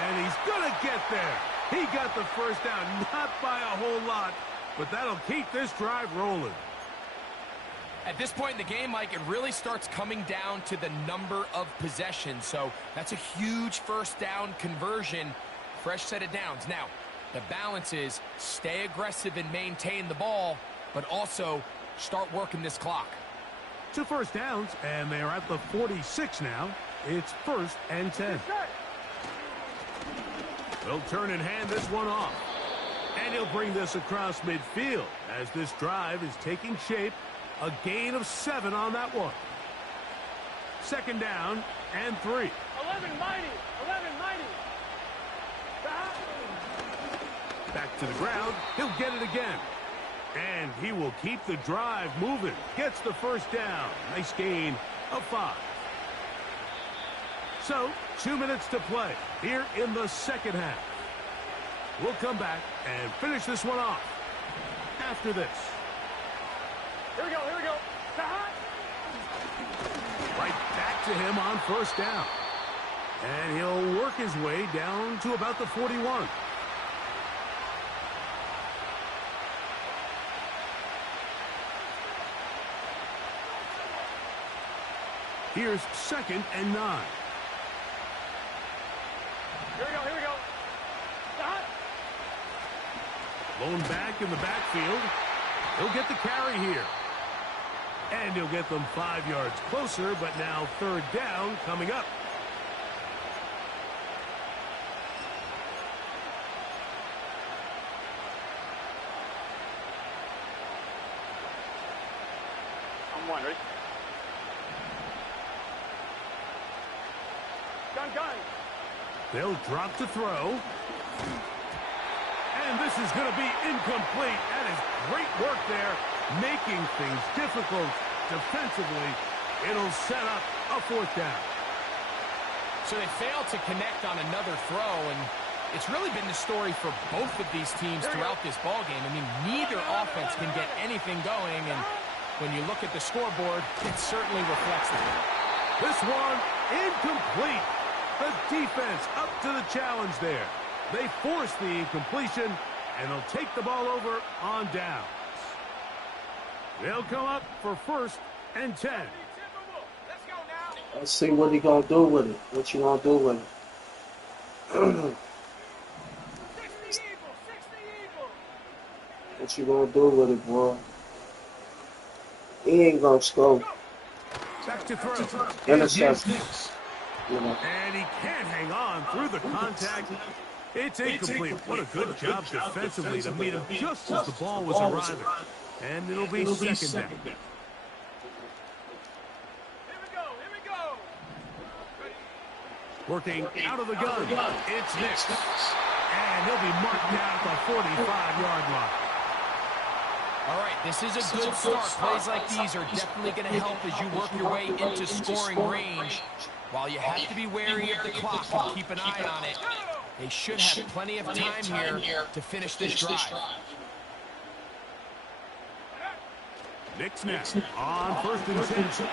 And he's going to get there. He got the first down, not by a whole lot, but that'll keep this drive rolling. At this point in the game, Mike, it really starts coming down to the number of possessions. So that's a huge first down conversion. Fresh set of downs. Now, the balance is stay aggressive and maintain the ball, but also start working this clock. 2 first downs, and they're at the 46 now. It's 1st and 10. They'll turn and hand this one off. And he'll bring this across midfield as this drive is taking shape. A gain of 7 on that one. 2nd down and 3. 11 mighty. 11 mighty. Back to the ground. He'll get it again. And he will keep the drive moving. Gets the first down. Nice gain of 5. So, 2 minutes to play here in the 2nd half. We'll come back and finish this one off after this. Here we go. Here we go. Right back to him on 1st down. And he'll work his way down to about the 41. Here's 2nd and 9. Here we go. Here we go. Lone back in the backfield. He'll get the carry here. And he'll get them 5 yards closer, but now 3rd down coming up. I'm one, ready? Gun. They'll drop to throw. And this is going to be incomplete. That is great work there, making things difficult defensively. It'll set up a 4th down. So they failed to connect on another throw, and it's really been the story for both of these teams throughout this ballgame. I mean, neither offense can get anything going, and when you look at the scoreboard, it certainly reflects that. This one incomplete. The defense up to the challenge there. They force the incompletion, and they'll take the ball over on downs. They'll come up for 1st and 10. Let's see what he gonna do with it. What you gonna do with it? What you gonna do with it, boy? He ain't gonna score. Back to throw. Interception. You know. And he can't hang on through the contact. It's incomplete. What a good job defensively to meet him just as the ball was arriving. And it'll be 2nd down. Working out of the gun. It's Nick. And he'll be marked down at the 45-yard line. All right, this is a good start. Plays like these are definitely going to help as you work your way into scoring range. While you have to be wary of the clock and keep an eye on it, they should have plenty of time here to finish this drive. Nick snap on 1st and 10.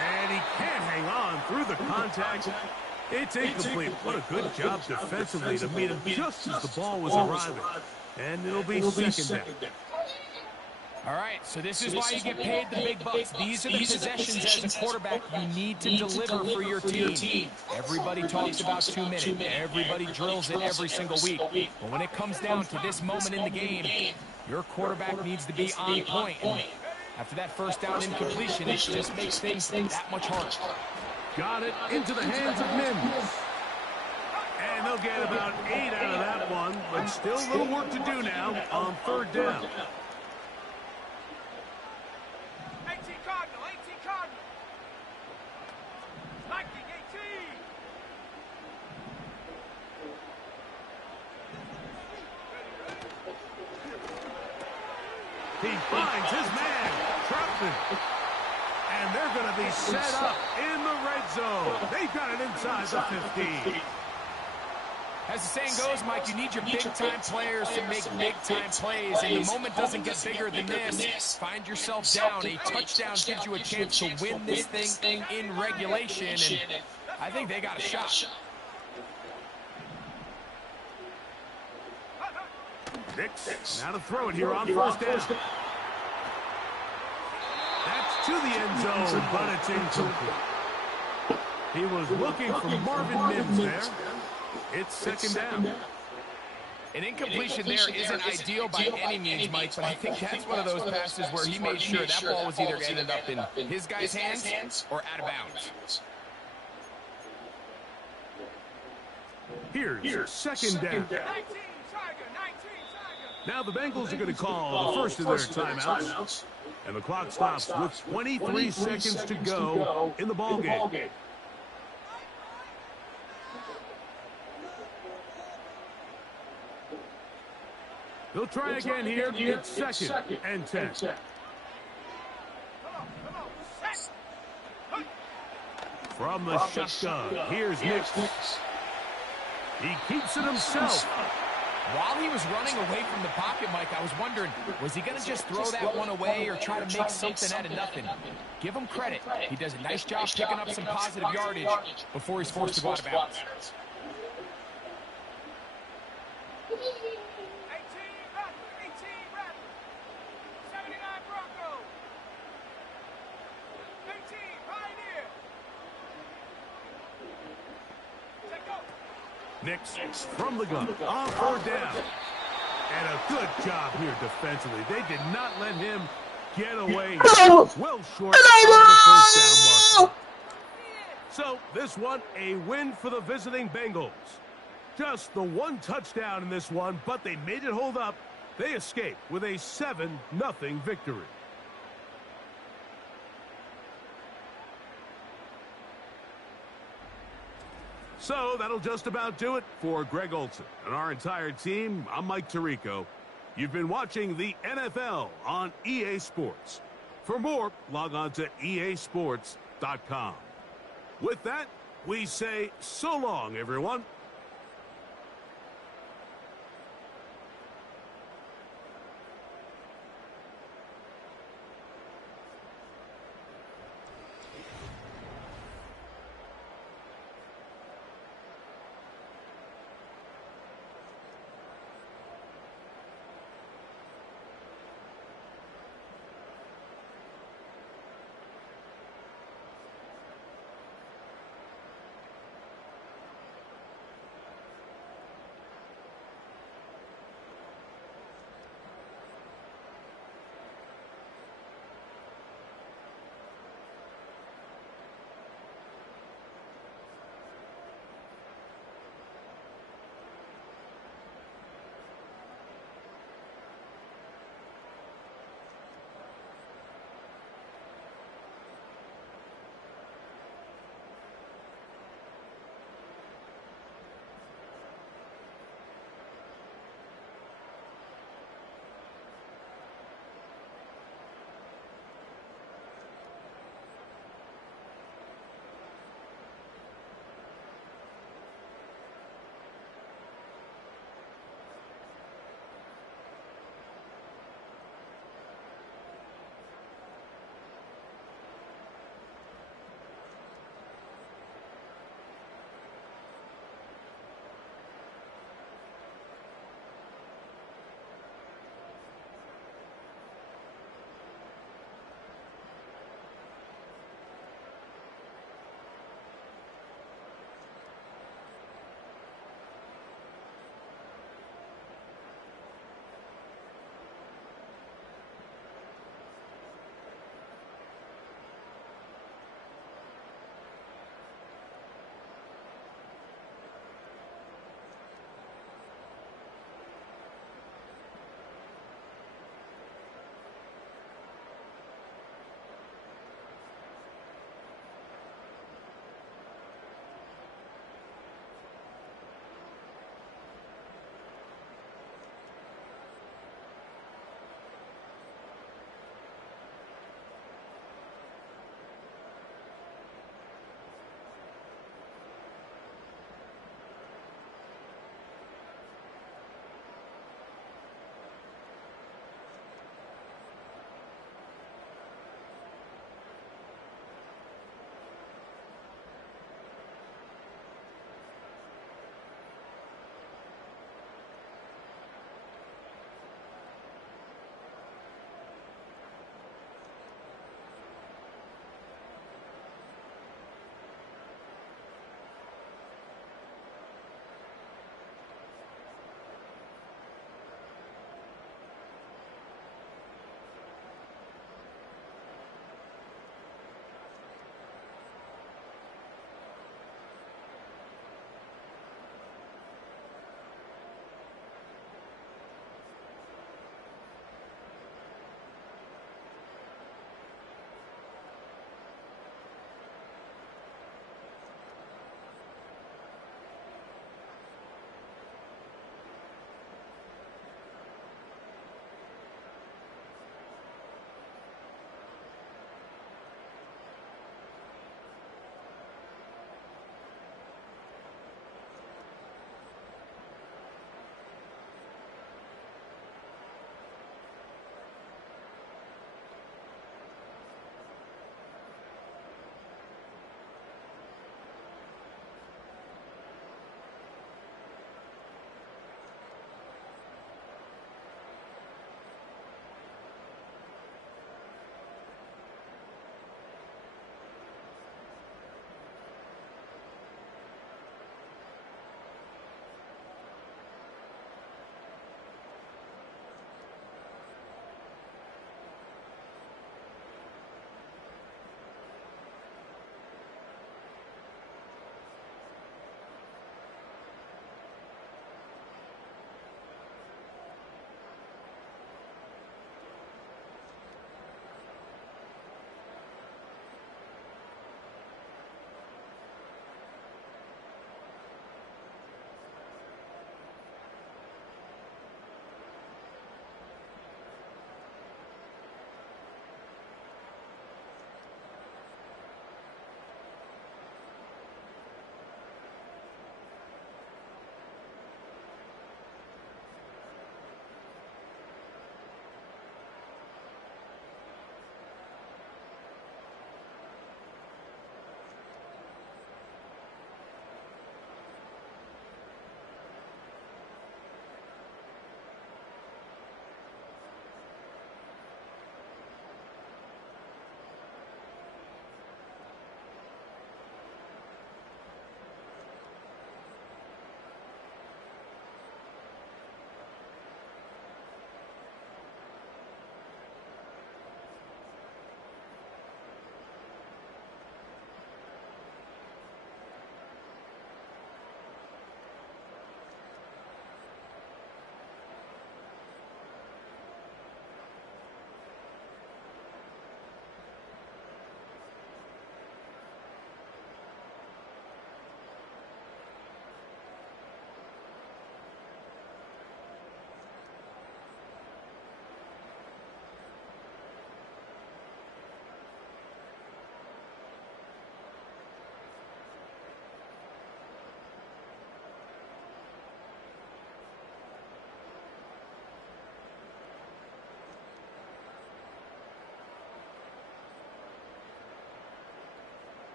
And he can't hang on through the contact. It's incomplete. What a good job defensively to meet him just as the ball was arriving. And it'll be 2nd down. All right, so this is why you get paid the big bucks. These are the possessions as a quarterback you need to deliver for your team. Everybody talks about 2 minutes. Everybody drills it every single week. But when it comes down to this moment in the game, your quarterback needs to be on point. And after that 1st down incompletion, it just makes things that much harder. Got it into the hands of Mims. And they'll get about 8 out of that one, but still a little work to do now on 3rd down. 18 Cardinal, 18 Cardinal. 19, 18. He finds his man, Troutman. And they're going to be set up in the red zone. They've got it inside the 15. As the saying goes, Mike, you need your big-time players to make big-time plays, and the moment doesn't get bigger than this. Find yourself down. A touchdown gives you a chance to win this thing in regulation, and I think they got a shot. Nix, now to throw it here on 1st down. That's to the end zone, but it's incomplete. He was looking for Marvin Mims there. It's 2nd down. An incompletion there isn't ideal by any means, Mike, but I think that's one of those passes where he made sure that ball was either going to end up in his guy's hands or out of bounds. Here's 2nd down. Now the Bengals are going to call the first of their timeouts. And the clock stops with 23 seconds to go in the ballgame. They'll try again here. It's 2nd and 10. From the shotgun, here's Nick. He keeps it himself. While he was running away from the pocket, Mike, I was wondering, was he going to just throw that one away or try to make something out of nothing? Give him credit. He does a nice job picking up some positive yardage before he's forced to go out of bounds. 18 Raptors. 79 Broncos. 18 Pioneer. Take go. Nix from the gun on 4th down. And a good job here defensively. They did not let him get away. Well short of the 1st down mark. So this one, a win for the visiting Bengals. Just the one touchdown in this one, but they made it hold up. They escaped with a 7-0 victory. So that'll just about do it for Greg Olson and our entire team. I'm Mike Tirico. You've been watching the NFL on EA Sports. For more, log on to easports.com. With that, we say so long, everyone.